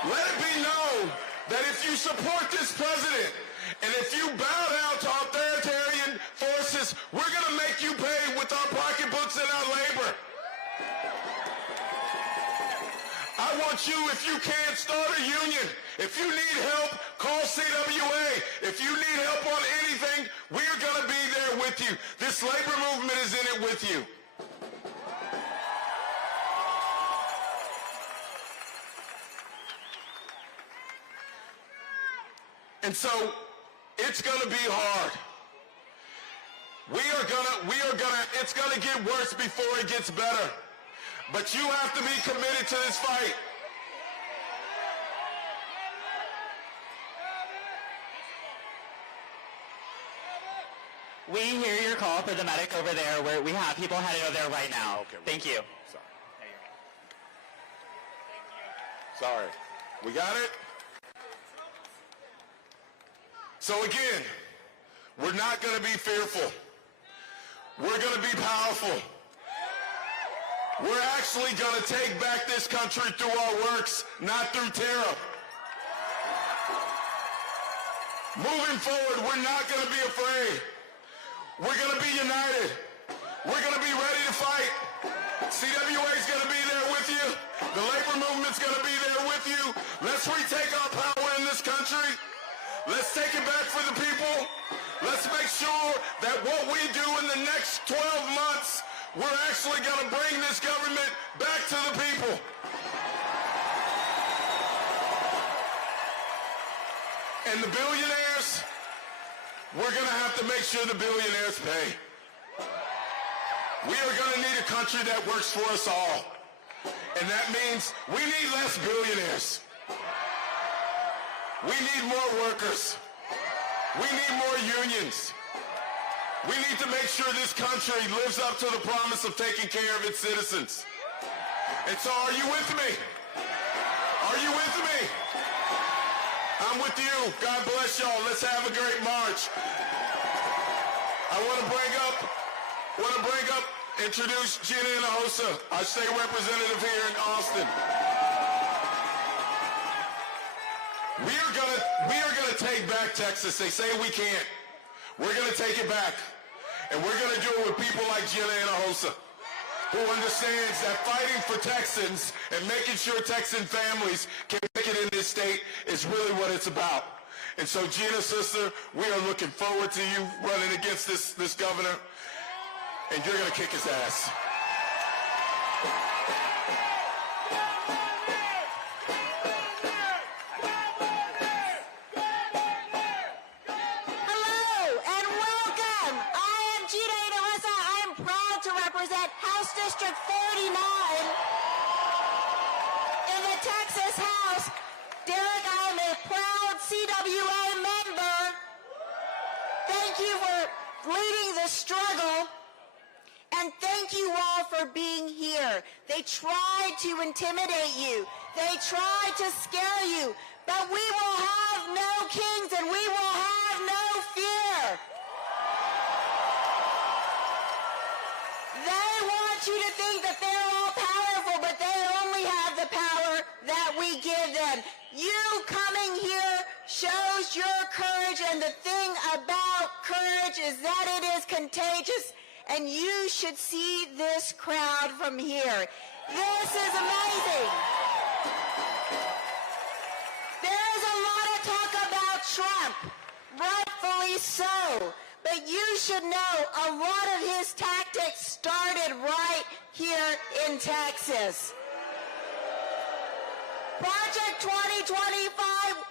Let it be known that if you support this president and if you bow down to authoritarian forces, we're going to make you pay with our pocketbooks and our labor. I want you, if you can't start a union, if you need help, call CWA. If you need help on anything, we're going to be there with you. This labor movement is in it with you. And so, it's going to be hard. It's going to get worse before it gets better. But you have to be committed to this fight. We hear your call for the medic over there, where we have people headed over there right now. Okay. Thank you. Sorry. We got it? So again, we're not going to be fearful. We're going to be powerful. We're actually going to take back this country through our works, not through terror. Moving forward, we're not going to be afraid. We're going to be united. We're going to be ready to fight. CWA is going to be there with you. The labor movement's going to be there with you. Let's retake our power in this country. Let's take it back for the people. Let's make sure that what we do in the next 12 months, we're actually going to bring this government back to the people. And the billionaires, we're going to have to make sure the billionaires pay. We are going to need a country that works for us all. And that means we need less billionaires. We need more workers. We need more unions. We need to make sure this country lives up to the promise of taking care of its citizens. And so are you with me? Are you with me? I'm with you. God bless y'all. Let's have a great march. I want to introduce Gina Hinojosa, our state representative here in Austin. We are gonna take back Texas. They say we can't. We're gonna take it back. And we're gonna do it with people like Gina Hinojosa, who understands that fighting for Texans and making sure Texan families can make it in this state is really what it's about. And so, Gina, sister, we are looking forward to you running against this governor, and you're gonna kick his ass. District 49 in the Texas House. Derek, I am a proud CWA member. Thank you for leading the struggle, and thank you all for being here. They tried to intimidate you. They tried to scare you, but we will have no kings and we will have no fear. They want you to think that they're all powerful, but they only have the power that we give them. You coming here shows your courage, and the thing about courage is that it is contagious, and you should see this crowd from here. This is amazing. There is a lot of talk about Trump, rightfully so. But you should know a lot of his tactics started right here in Texas. Project 2025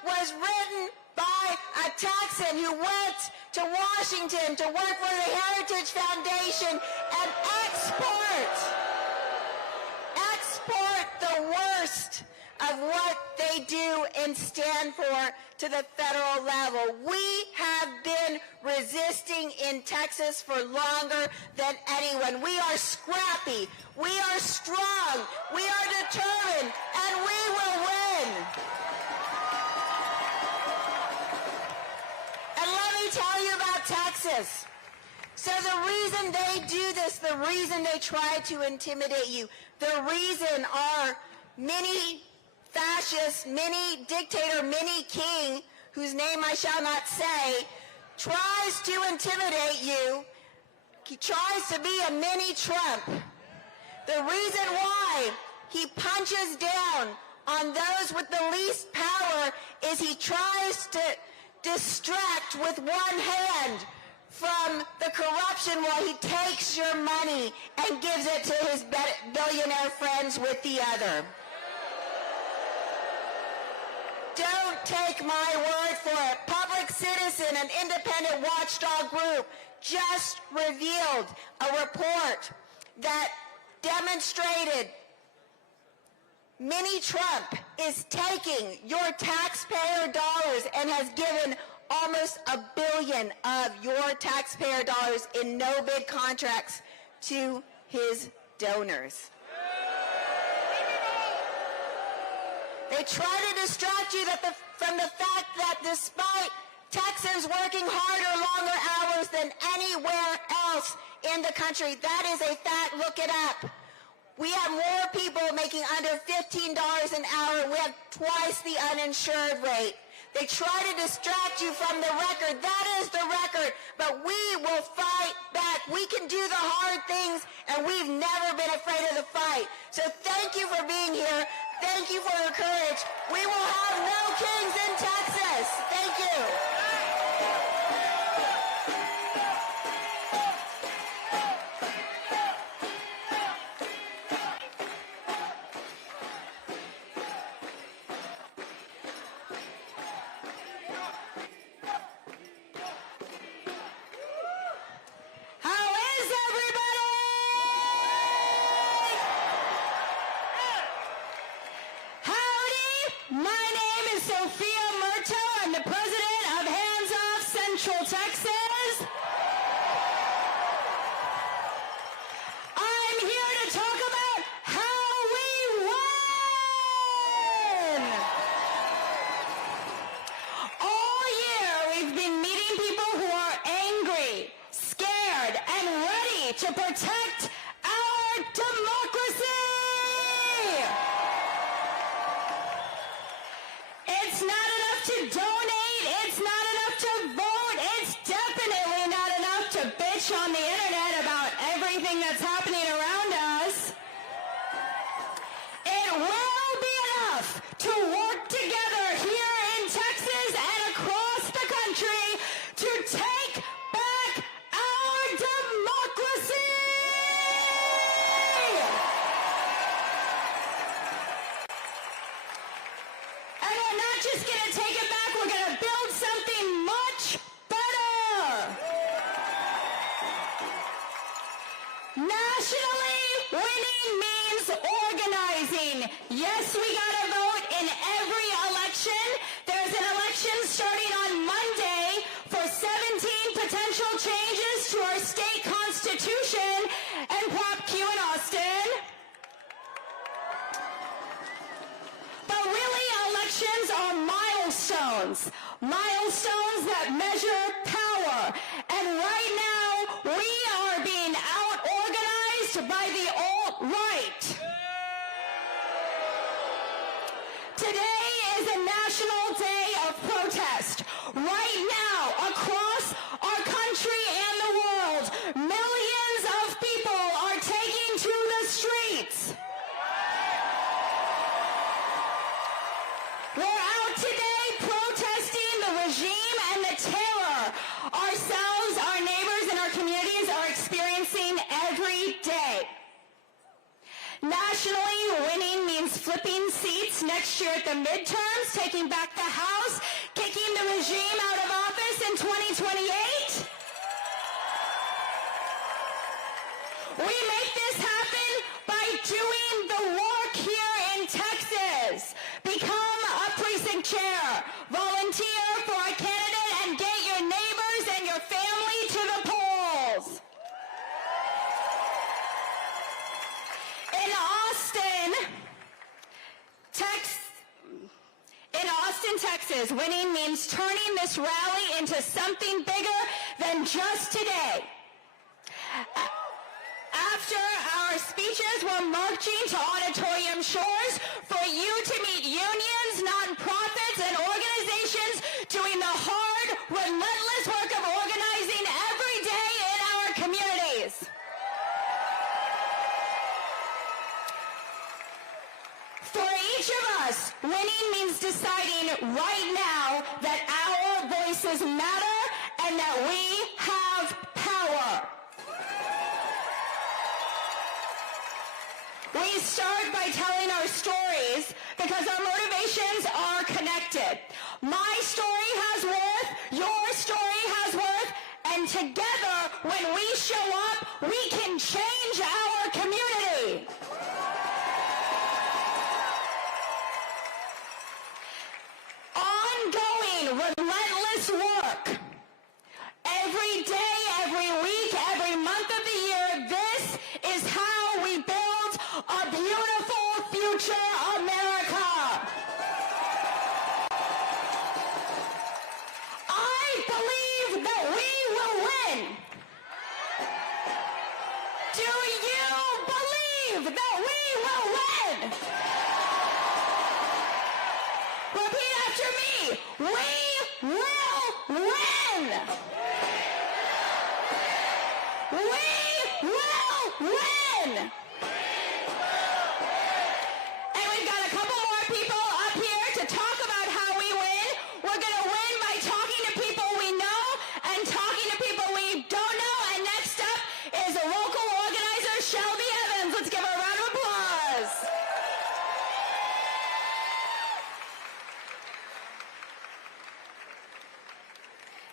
was written by a Texan who went to Washington to work for the Heritage Foundation and export the worst of what they do and stand for to the federal level. We have been resisting in Texas for longer than anyone. We are scrappy. We are strong. We are determined, and we will win. And let me tell you about Texas. So the reason they do this, the reason they try to intimidate you, the reason our mini fascist, mini dictator, mini king, whose name I shall not say, tries to intimidate you, he tries to be a mini Trump. The reason why he punches down on those with the least power is he tries to distract with one hand from the corruption while he takes your money and gives it to his billionaire friends with the other. Don't take my word for it. Public Citizen, an independent watchdog group, just revealed a report that demonstrated Mini Trump is taking your taxpayer dollars and has given almost $1 billion of your taxpayer dollars in no-bid contracts to his donors. They try to distract you from the fact that despite Texans working harder, longer hours than anywhere else in the country, that is a fact. Look it up. We have more people making under $15 an hour. We have twice the uninsured rate. They try to distract you from the record. That is the record. But we will fight back. We can do the hard things, and we've never been afraid of the fight. So thank you for being here. Thank you for your courage. We will have no kings in Texas. Thank you. To protect our democracy. It's not enough to donate. It's not enough to vote. It's definitely not enough to bitch on the internet about everything that's happening around us. It will be enough to work together here in Texas and across the country to take back our democracy. And we're not just going to take it back, we're going to build something much better. Nationally, winning means organizing. Yes, we got to vote in every election. There's an election starting on Monday for 17 potential changes to our state constitution and Prop Q in Austin. But really, elections are milestones. Milestones that measure power. And right now, we are being out-organized by the alt-right. Today is a national day of protest. Right now, across our country and the world, millions of people are taking to the streets. We're out today protesting the regime and the terror ourselves, our neighbors, and our communities are experiencing every day. Nationally, winning means means flipping seats next year at the midterms, taking back the House, kicking the regime out of office in 2028. We make this happen by doing the work here in Texas. Become a precinct chair, volunteer for a candidate, and get your neighbors and your family to the polls. In Austin, Texas, winning means turning this rally into something bigger than just today. After our speeches, we're marching to auditorium shores for you to meet unions, nonprofits, and organizations doing the hard, relentless work of organizing every day in our communities. For each of us, winning means deciding right now that our voices matter and that we have power. We start by telling our stories because our motivations are connected. My story has worth, your story has worth, and together, when we show up, we can change our community. Ongoing, relentless work. Every day, every week, every month of the year, this is how we build a beautiful future America. I believe that we will win. Do you believe that we will win? Repeat after me. We will win. We will win. And we've got a couple more people up here to talk about how we win. We're going to win by talking to people we know and talking to people we don't know. And next up is a local organizer, Shelby Evans. Let's give her a round of applause.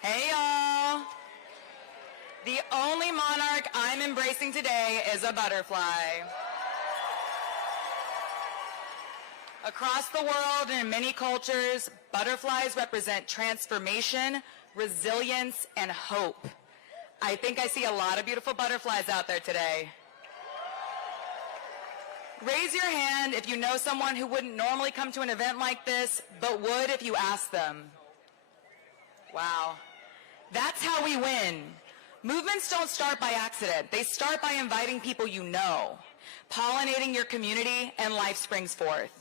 Hey, y'all. The only monarch I'm embracing today is a butterfly. Across the world and in many cultures, butterflies represent transformation, resilience, and hope. I think I see a lot of beautiful butterflies out there today. Raise your hand if you know someone who wouldn't normally come to an event like this, but would if you asked them. Wow. That's how we win. Movements don't start by accident. They start by inviting people you know, pollinating your community, and life springs forth.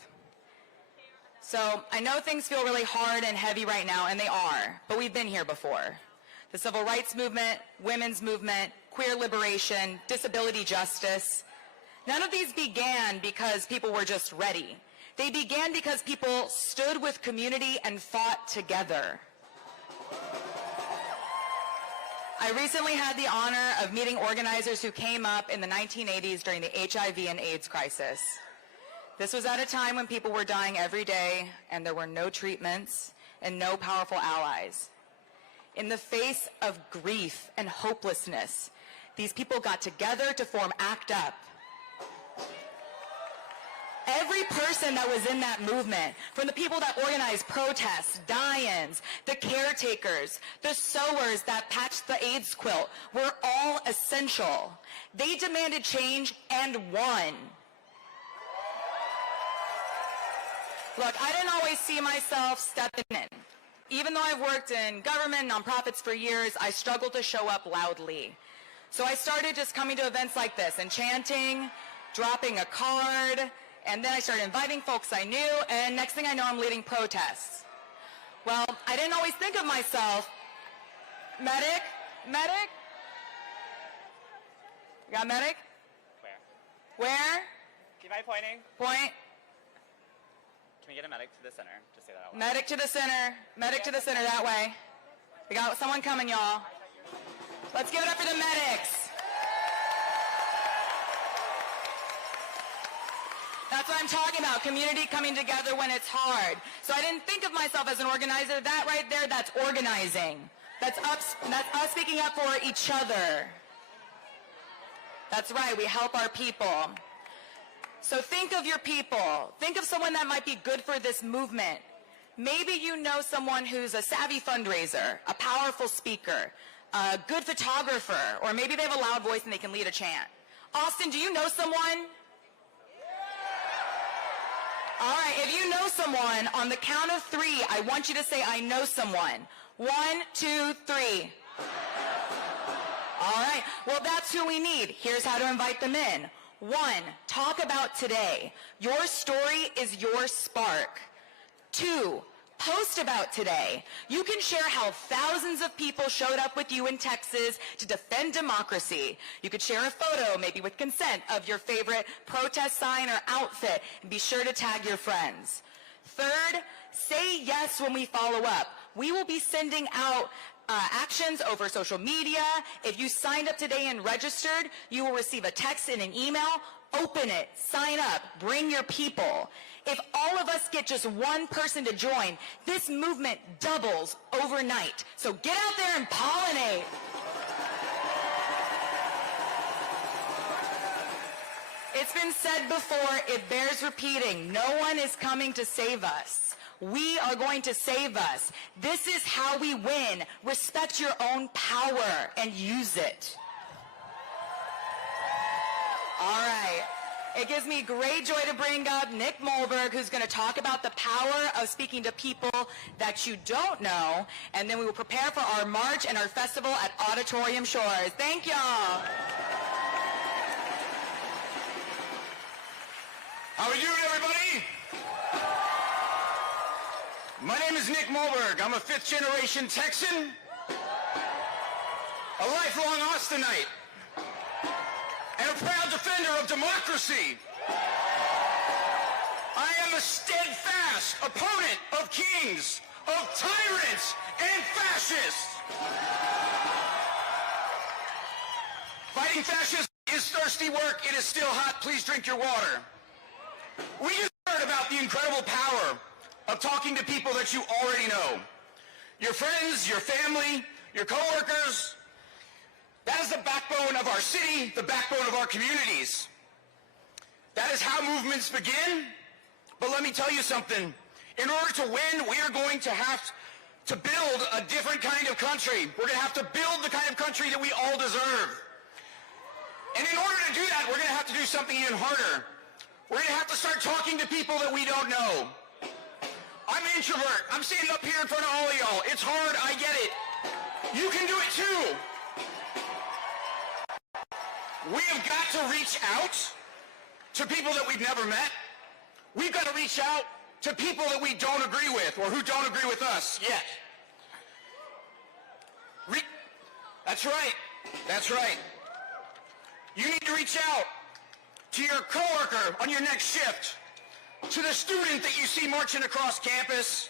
So I know things feel really hard and heavy right now, and they are, but we've been here before. The civil rights movement, women's movement, queer liberation, disability justice. None of these began because people were just ready. They began because people stood with community and fought together. I recently had the honor of meeting organizers who came up in the 1980s during the HIV and AIDS crisis. This was at a time when people were dying every day and there were no treatments and no powerful allies. In the face of grief and hopelessness, these people got together to form ACT UP. Every person that was in that movement, from the people that organized protests, die-ins, the caretakers, the sewers that patched the AIDS quilt, were all essential. They demanded change and won. Look, I didn't always see myself stepping in. Even though I've worked in government, nonprofits for years, I struggled to show up loudly. So I started just coming to events like this and chanting, dropping a card, and then I started inviting folks I knew, and next thing I know, I'm leading protests. Well, I didn't always think of myself, medic? You got medic? Where? Keep my pointing. Point. Can we get a medic to the center? Just say that out loud. Medic to the center. Medic to the center, that way. We got someone coming, y'all. Let's give it up for the medics. That's what I'm talking about, community coming together when it's hard. So I didn't think of myself as an organizer. That right there, that's organizing. That's us speaking up for each other. That's right, we help our people. So think of your people. Think of someone that might be good for this movement. Maybe you know someone who's a savvy fundraiser, a powerful speaker, a good photographer, or maybe they have a loud voice and they can lead a chant. Austin, do you know someone? All right, if you know someone, on the count of 3, I want you to say, I know someone. 1, 2, 3. All right, well, that's who we need. Here's how to invite them in. 1, talk about today. Your story is your spark. 2, post about today. You can share how thousands of people showed up with you in Texas to defend democracy. You could share a photo, maybe with consent, of your favorite protest sign or outfit, and be sure to tag your friends. 3rd, say yes when we follow up. We will be sending out actions over social media. If you signed up today and registered, you will receive a text and an email. Open it, sign up, bring your people. If all of us get just one person to join, this movement doubles overnight. So get out there and pollinate. It's been said before, it bears repeating. No one is coming to save us. We are going to save us. This is how we win. Respect your own power and use it. All right. It gives me great joy to bring up Nick Molberg, who's going to talk about the power of speaking to people that you don't know, and then we will prepare for our march and our festival at Auditorium Shores. Thank y'all. How are you, everybody? My name is Nick Molberg. I'm a 5th-generation Texan, a lifelong Austinite, and a proud defender of democracy. I am a steadfast opponent of kings, of tyrants, and fascists. Fighting fascism is thirsty work. It is still hot. Please drink your water. We just heard about the incredible power of talking to people that you already know. Your friends, your family, your coworkers. That is the backbone of our city, the backbone of our communities. That is how movements begin. But let me tell you something. In order to win, we are going to have to build a different kind of country. We're going to have to build the kind of country that we all deserve. And in order to do that, we're going to have to do something even harder. We're going to have to start talking to people that we don't know. I'm an introvert. I'm standing up here in front of all of y'all. It's hard. I get it. You can do it too. We have got to reach out to people that we've never met. We've got to reach out to people that we don't agree with or who don't agree with us yet. That's right. That's right. You need to reach out to your coworker on your next shift, to the student that you see marching across campus,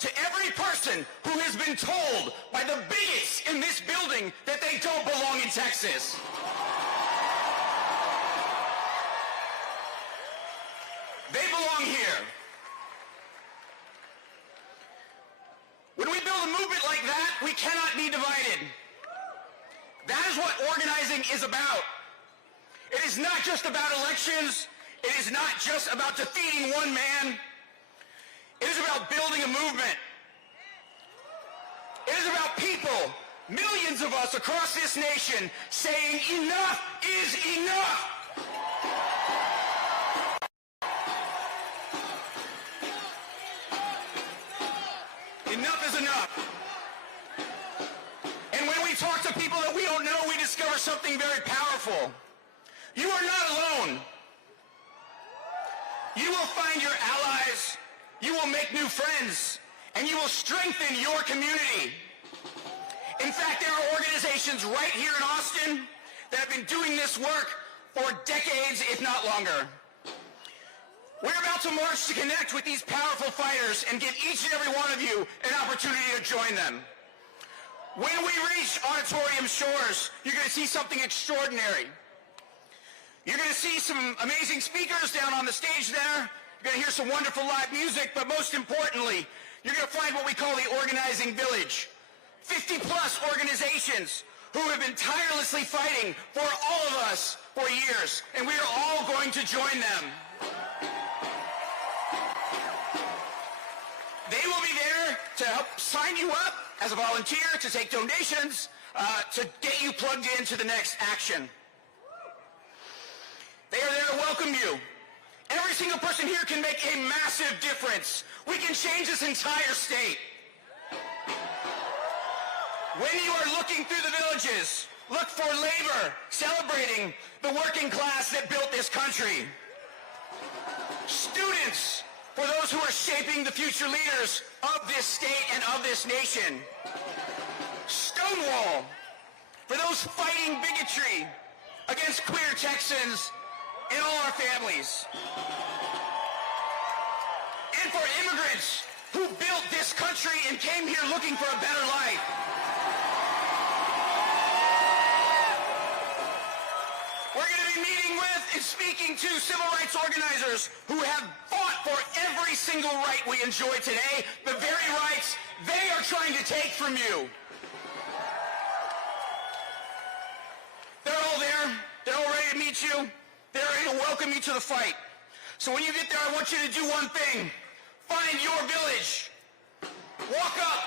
to every person who has been told by the bigots in this building that they don't belong in Texas. They belong here. When we build a movement like that, we cannot be divided. That is what organizing is about. It is not just about elections. It is not just about defeating one man. It is about building a movement. It is about people, millions of us across this nation, saying enough is enough. Enough is enough. And when we talk to people that we don't know, we discover something very powerful. You are not alone. You will find your allies, you will make new friends, and you will strengthen your community. In fact, there are organizations right here in Austin that have been doing this work for decades, if not longer. We're about to march to connect with these powerful fighters and give each and every one of you an opportunity to join them. When we reach Auditorium Shores, you're going to see something extraordinary. You're going to see some amazing speakers down on the stage there. You're going to hear some wonderful live music, but most importantly, you're going to find what we call the organizing village. 50-plus organizations who have been tirelessly fighting for all of us for years, and we are all going to join them. They will be there to help sign you up as a volunteer, to take donations, to get you plugged into the next action. They are there to welcome you. Every single person here can make a massive difference. We can change this entire state. When you are looking through the villages, look for labor celebrating the working class that built this country. Students, for those who are shaping the future leaders of this state and of this nation. Stonewall, for those fighting bigotry against queer Texans and all our families. And for immigrants who built this country and came here looking for a better life. We're going to be meeting with and speaking to civil rights organizers who have fought for every single right we enjoy today, the very rights they are trying to take from you. They're all there. They're all ready to meet you. They're ready to welcome you to the fight. So when you get there, I want you to do one thing. Find your village. Walk up.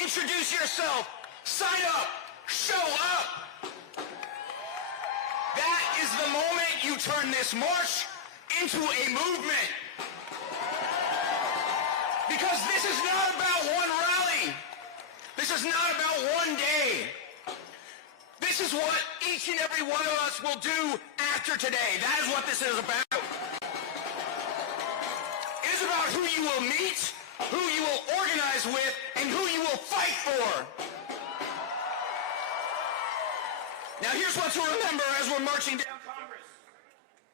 Introduce yourself. Sign up. Show up. That is the moment you turn this march into a movement. Because this is not about one rally. This is not about one day. This is what each and every one of us will do after today. That is what this is about. It is about who you will meet, who you will organize with, and who you will fight for. Now here's what to remember as we're marching down Congress.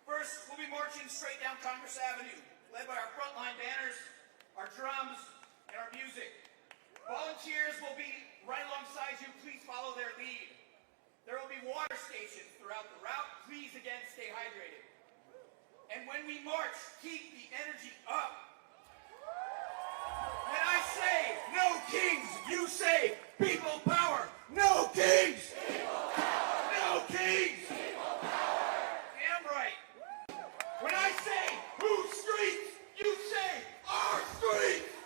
First, we'll be marching straight down Congress Avenue, led by our frontline banners, our drums, and our music. Volunteers will be right alongside you. Please follow their lead. There will be water stations throughout the route. Please, again, stay hydrated. And when we march, keep the energy up. When I say no kings, you say people power. No kings! People power! No kings! People power! Damn right. When I say whose streets, you say our streets.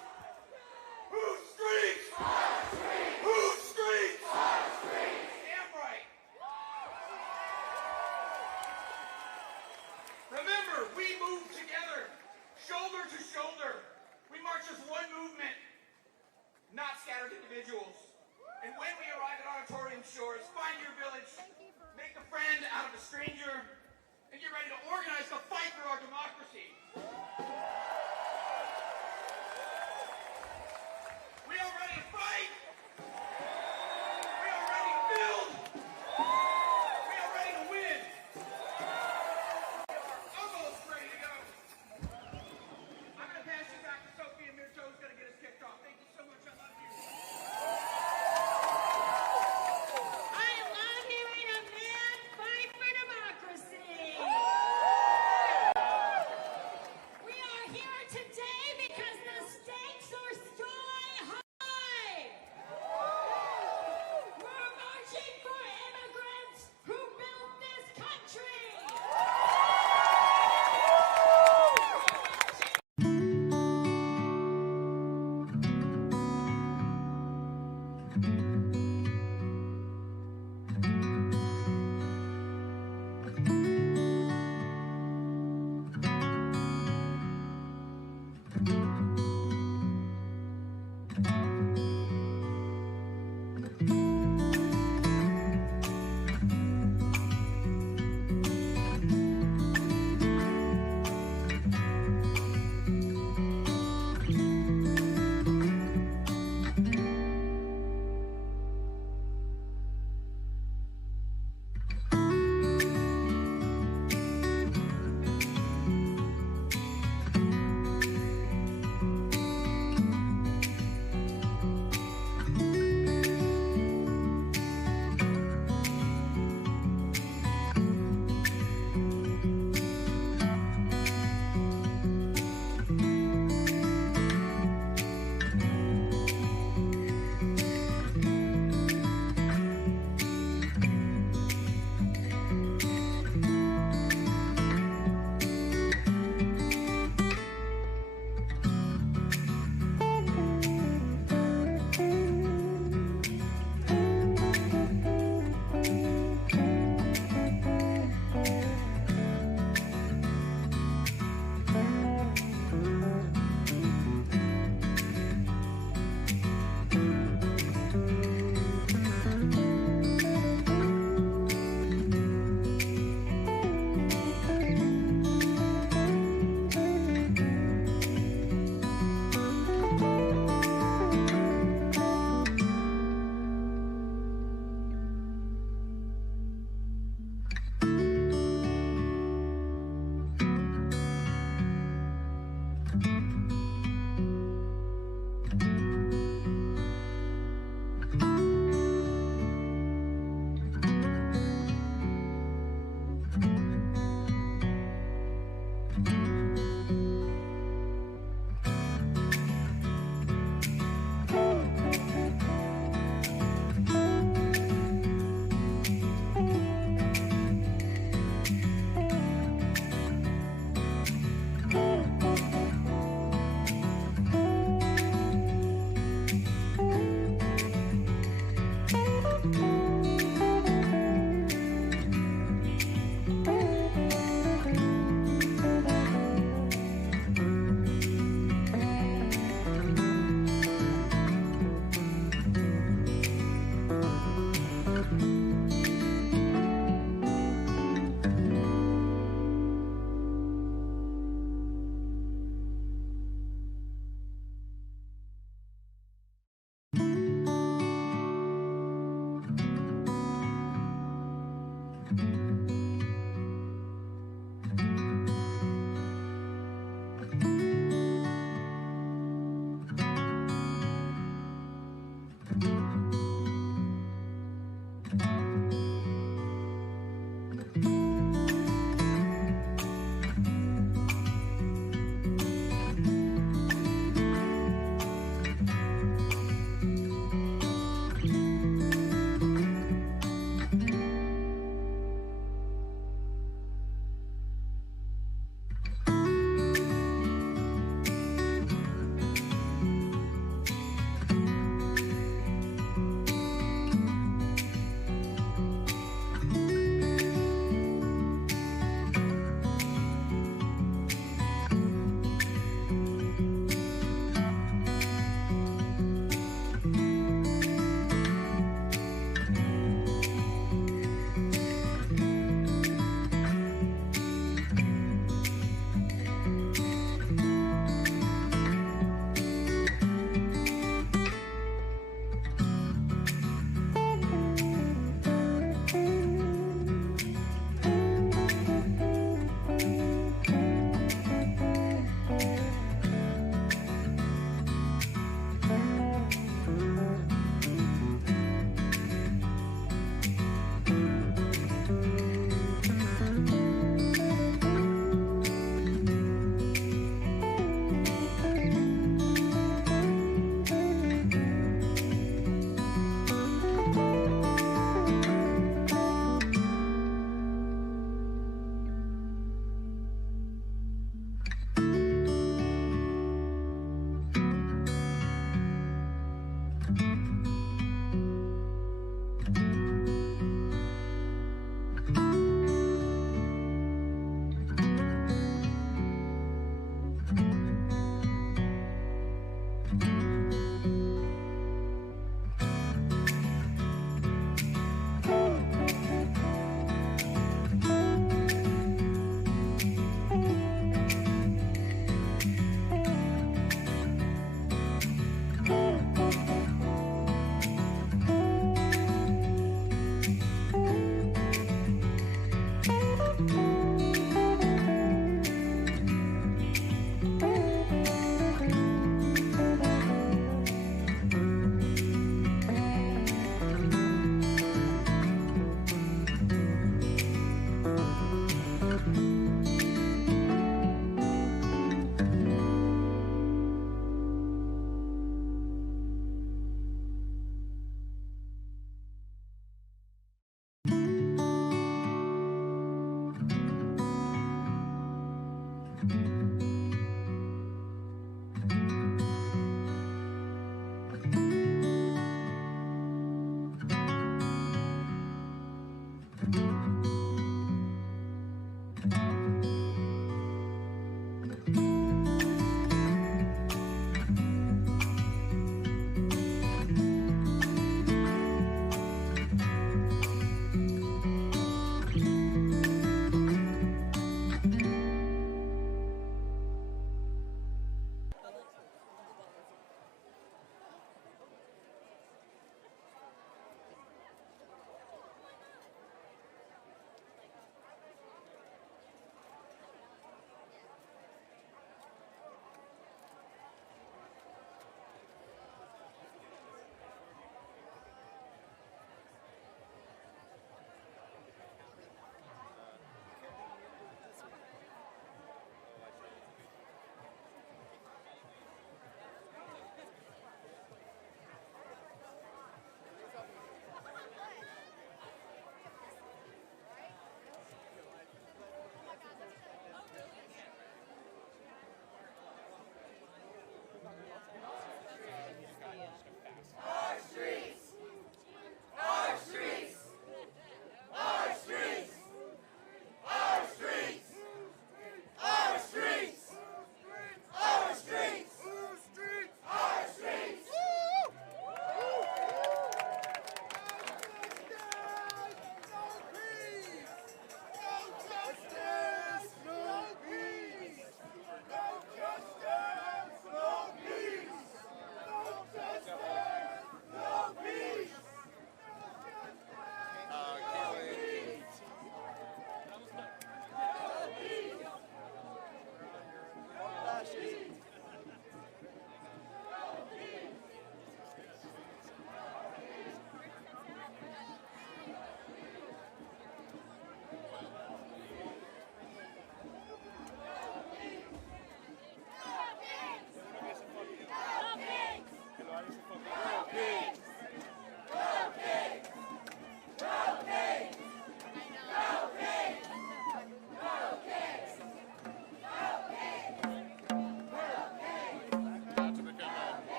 Whose streets? Our streets. Whose streets? Our streets. Damn right. Remember, we move together, shoulder to shoulder. We march as one movement, not scattered individuals. And when we arrive at Auditorium Shores, find your village, make a friend out of a stranger, and get ready to organize the fight for our democracy. We are ready to fight. We are ready to build. We are ready to win. Almost ready to go. I'm going to pass you back to Sophie, and Mirto is going to get us kicked off. Thank you so much. I love you. I love hearing a man fight for democracy.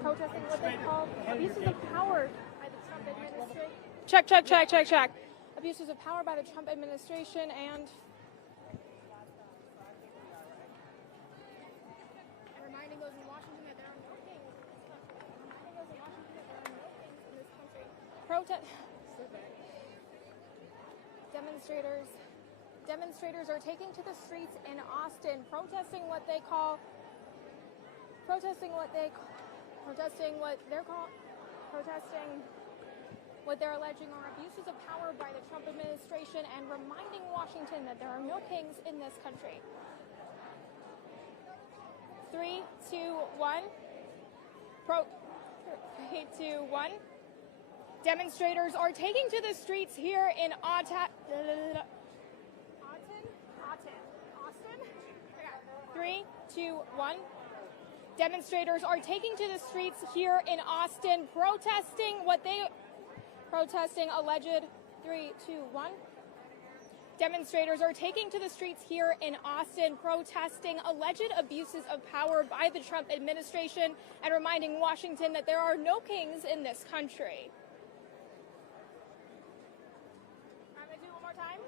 Protesting what they call abuses of power by the Trump administration. Check. Abuses of power by the Trump administration and reminding those in Washington that there are no kings. Reminding those in Washington that there are no kings in this country. Demonstrators are taking to the streets in Austin, protesting what they're alleging are abuses of power by the Trump administration and reminding Washington that there are no kings in this country. 3, 2, 1. 3, 2, 1. Demonstrators are taking to the streets here in Austin. 3, 2, 1. Demonstrators are taking to the streets here in Austin, protesting alleged 3, 2, 1. Demonstrators are taking to the streets here in Austin, protesting alleged abuses of power by the Trump administration and reminding Washington that there are no kings in this country. I'm going to do it one more time.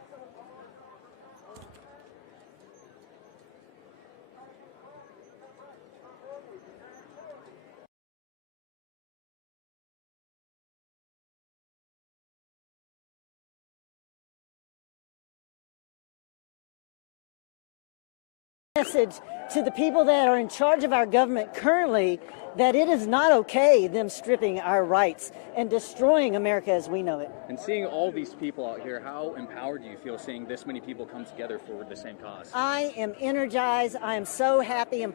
Message to the people that are in charge of our government currently that it is not okay them stripping our rights and destroying America as we know it. And seeing all these people out here, how empowered do you feel seeing this many people come together for the same cause? I am energized. I am so happy and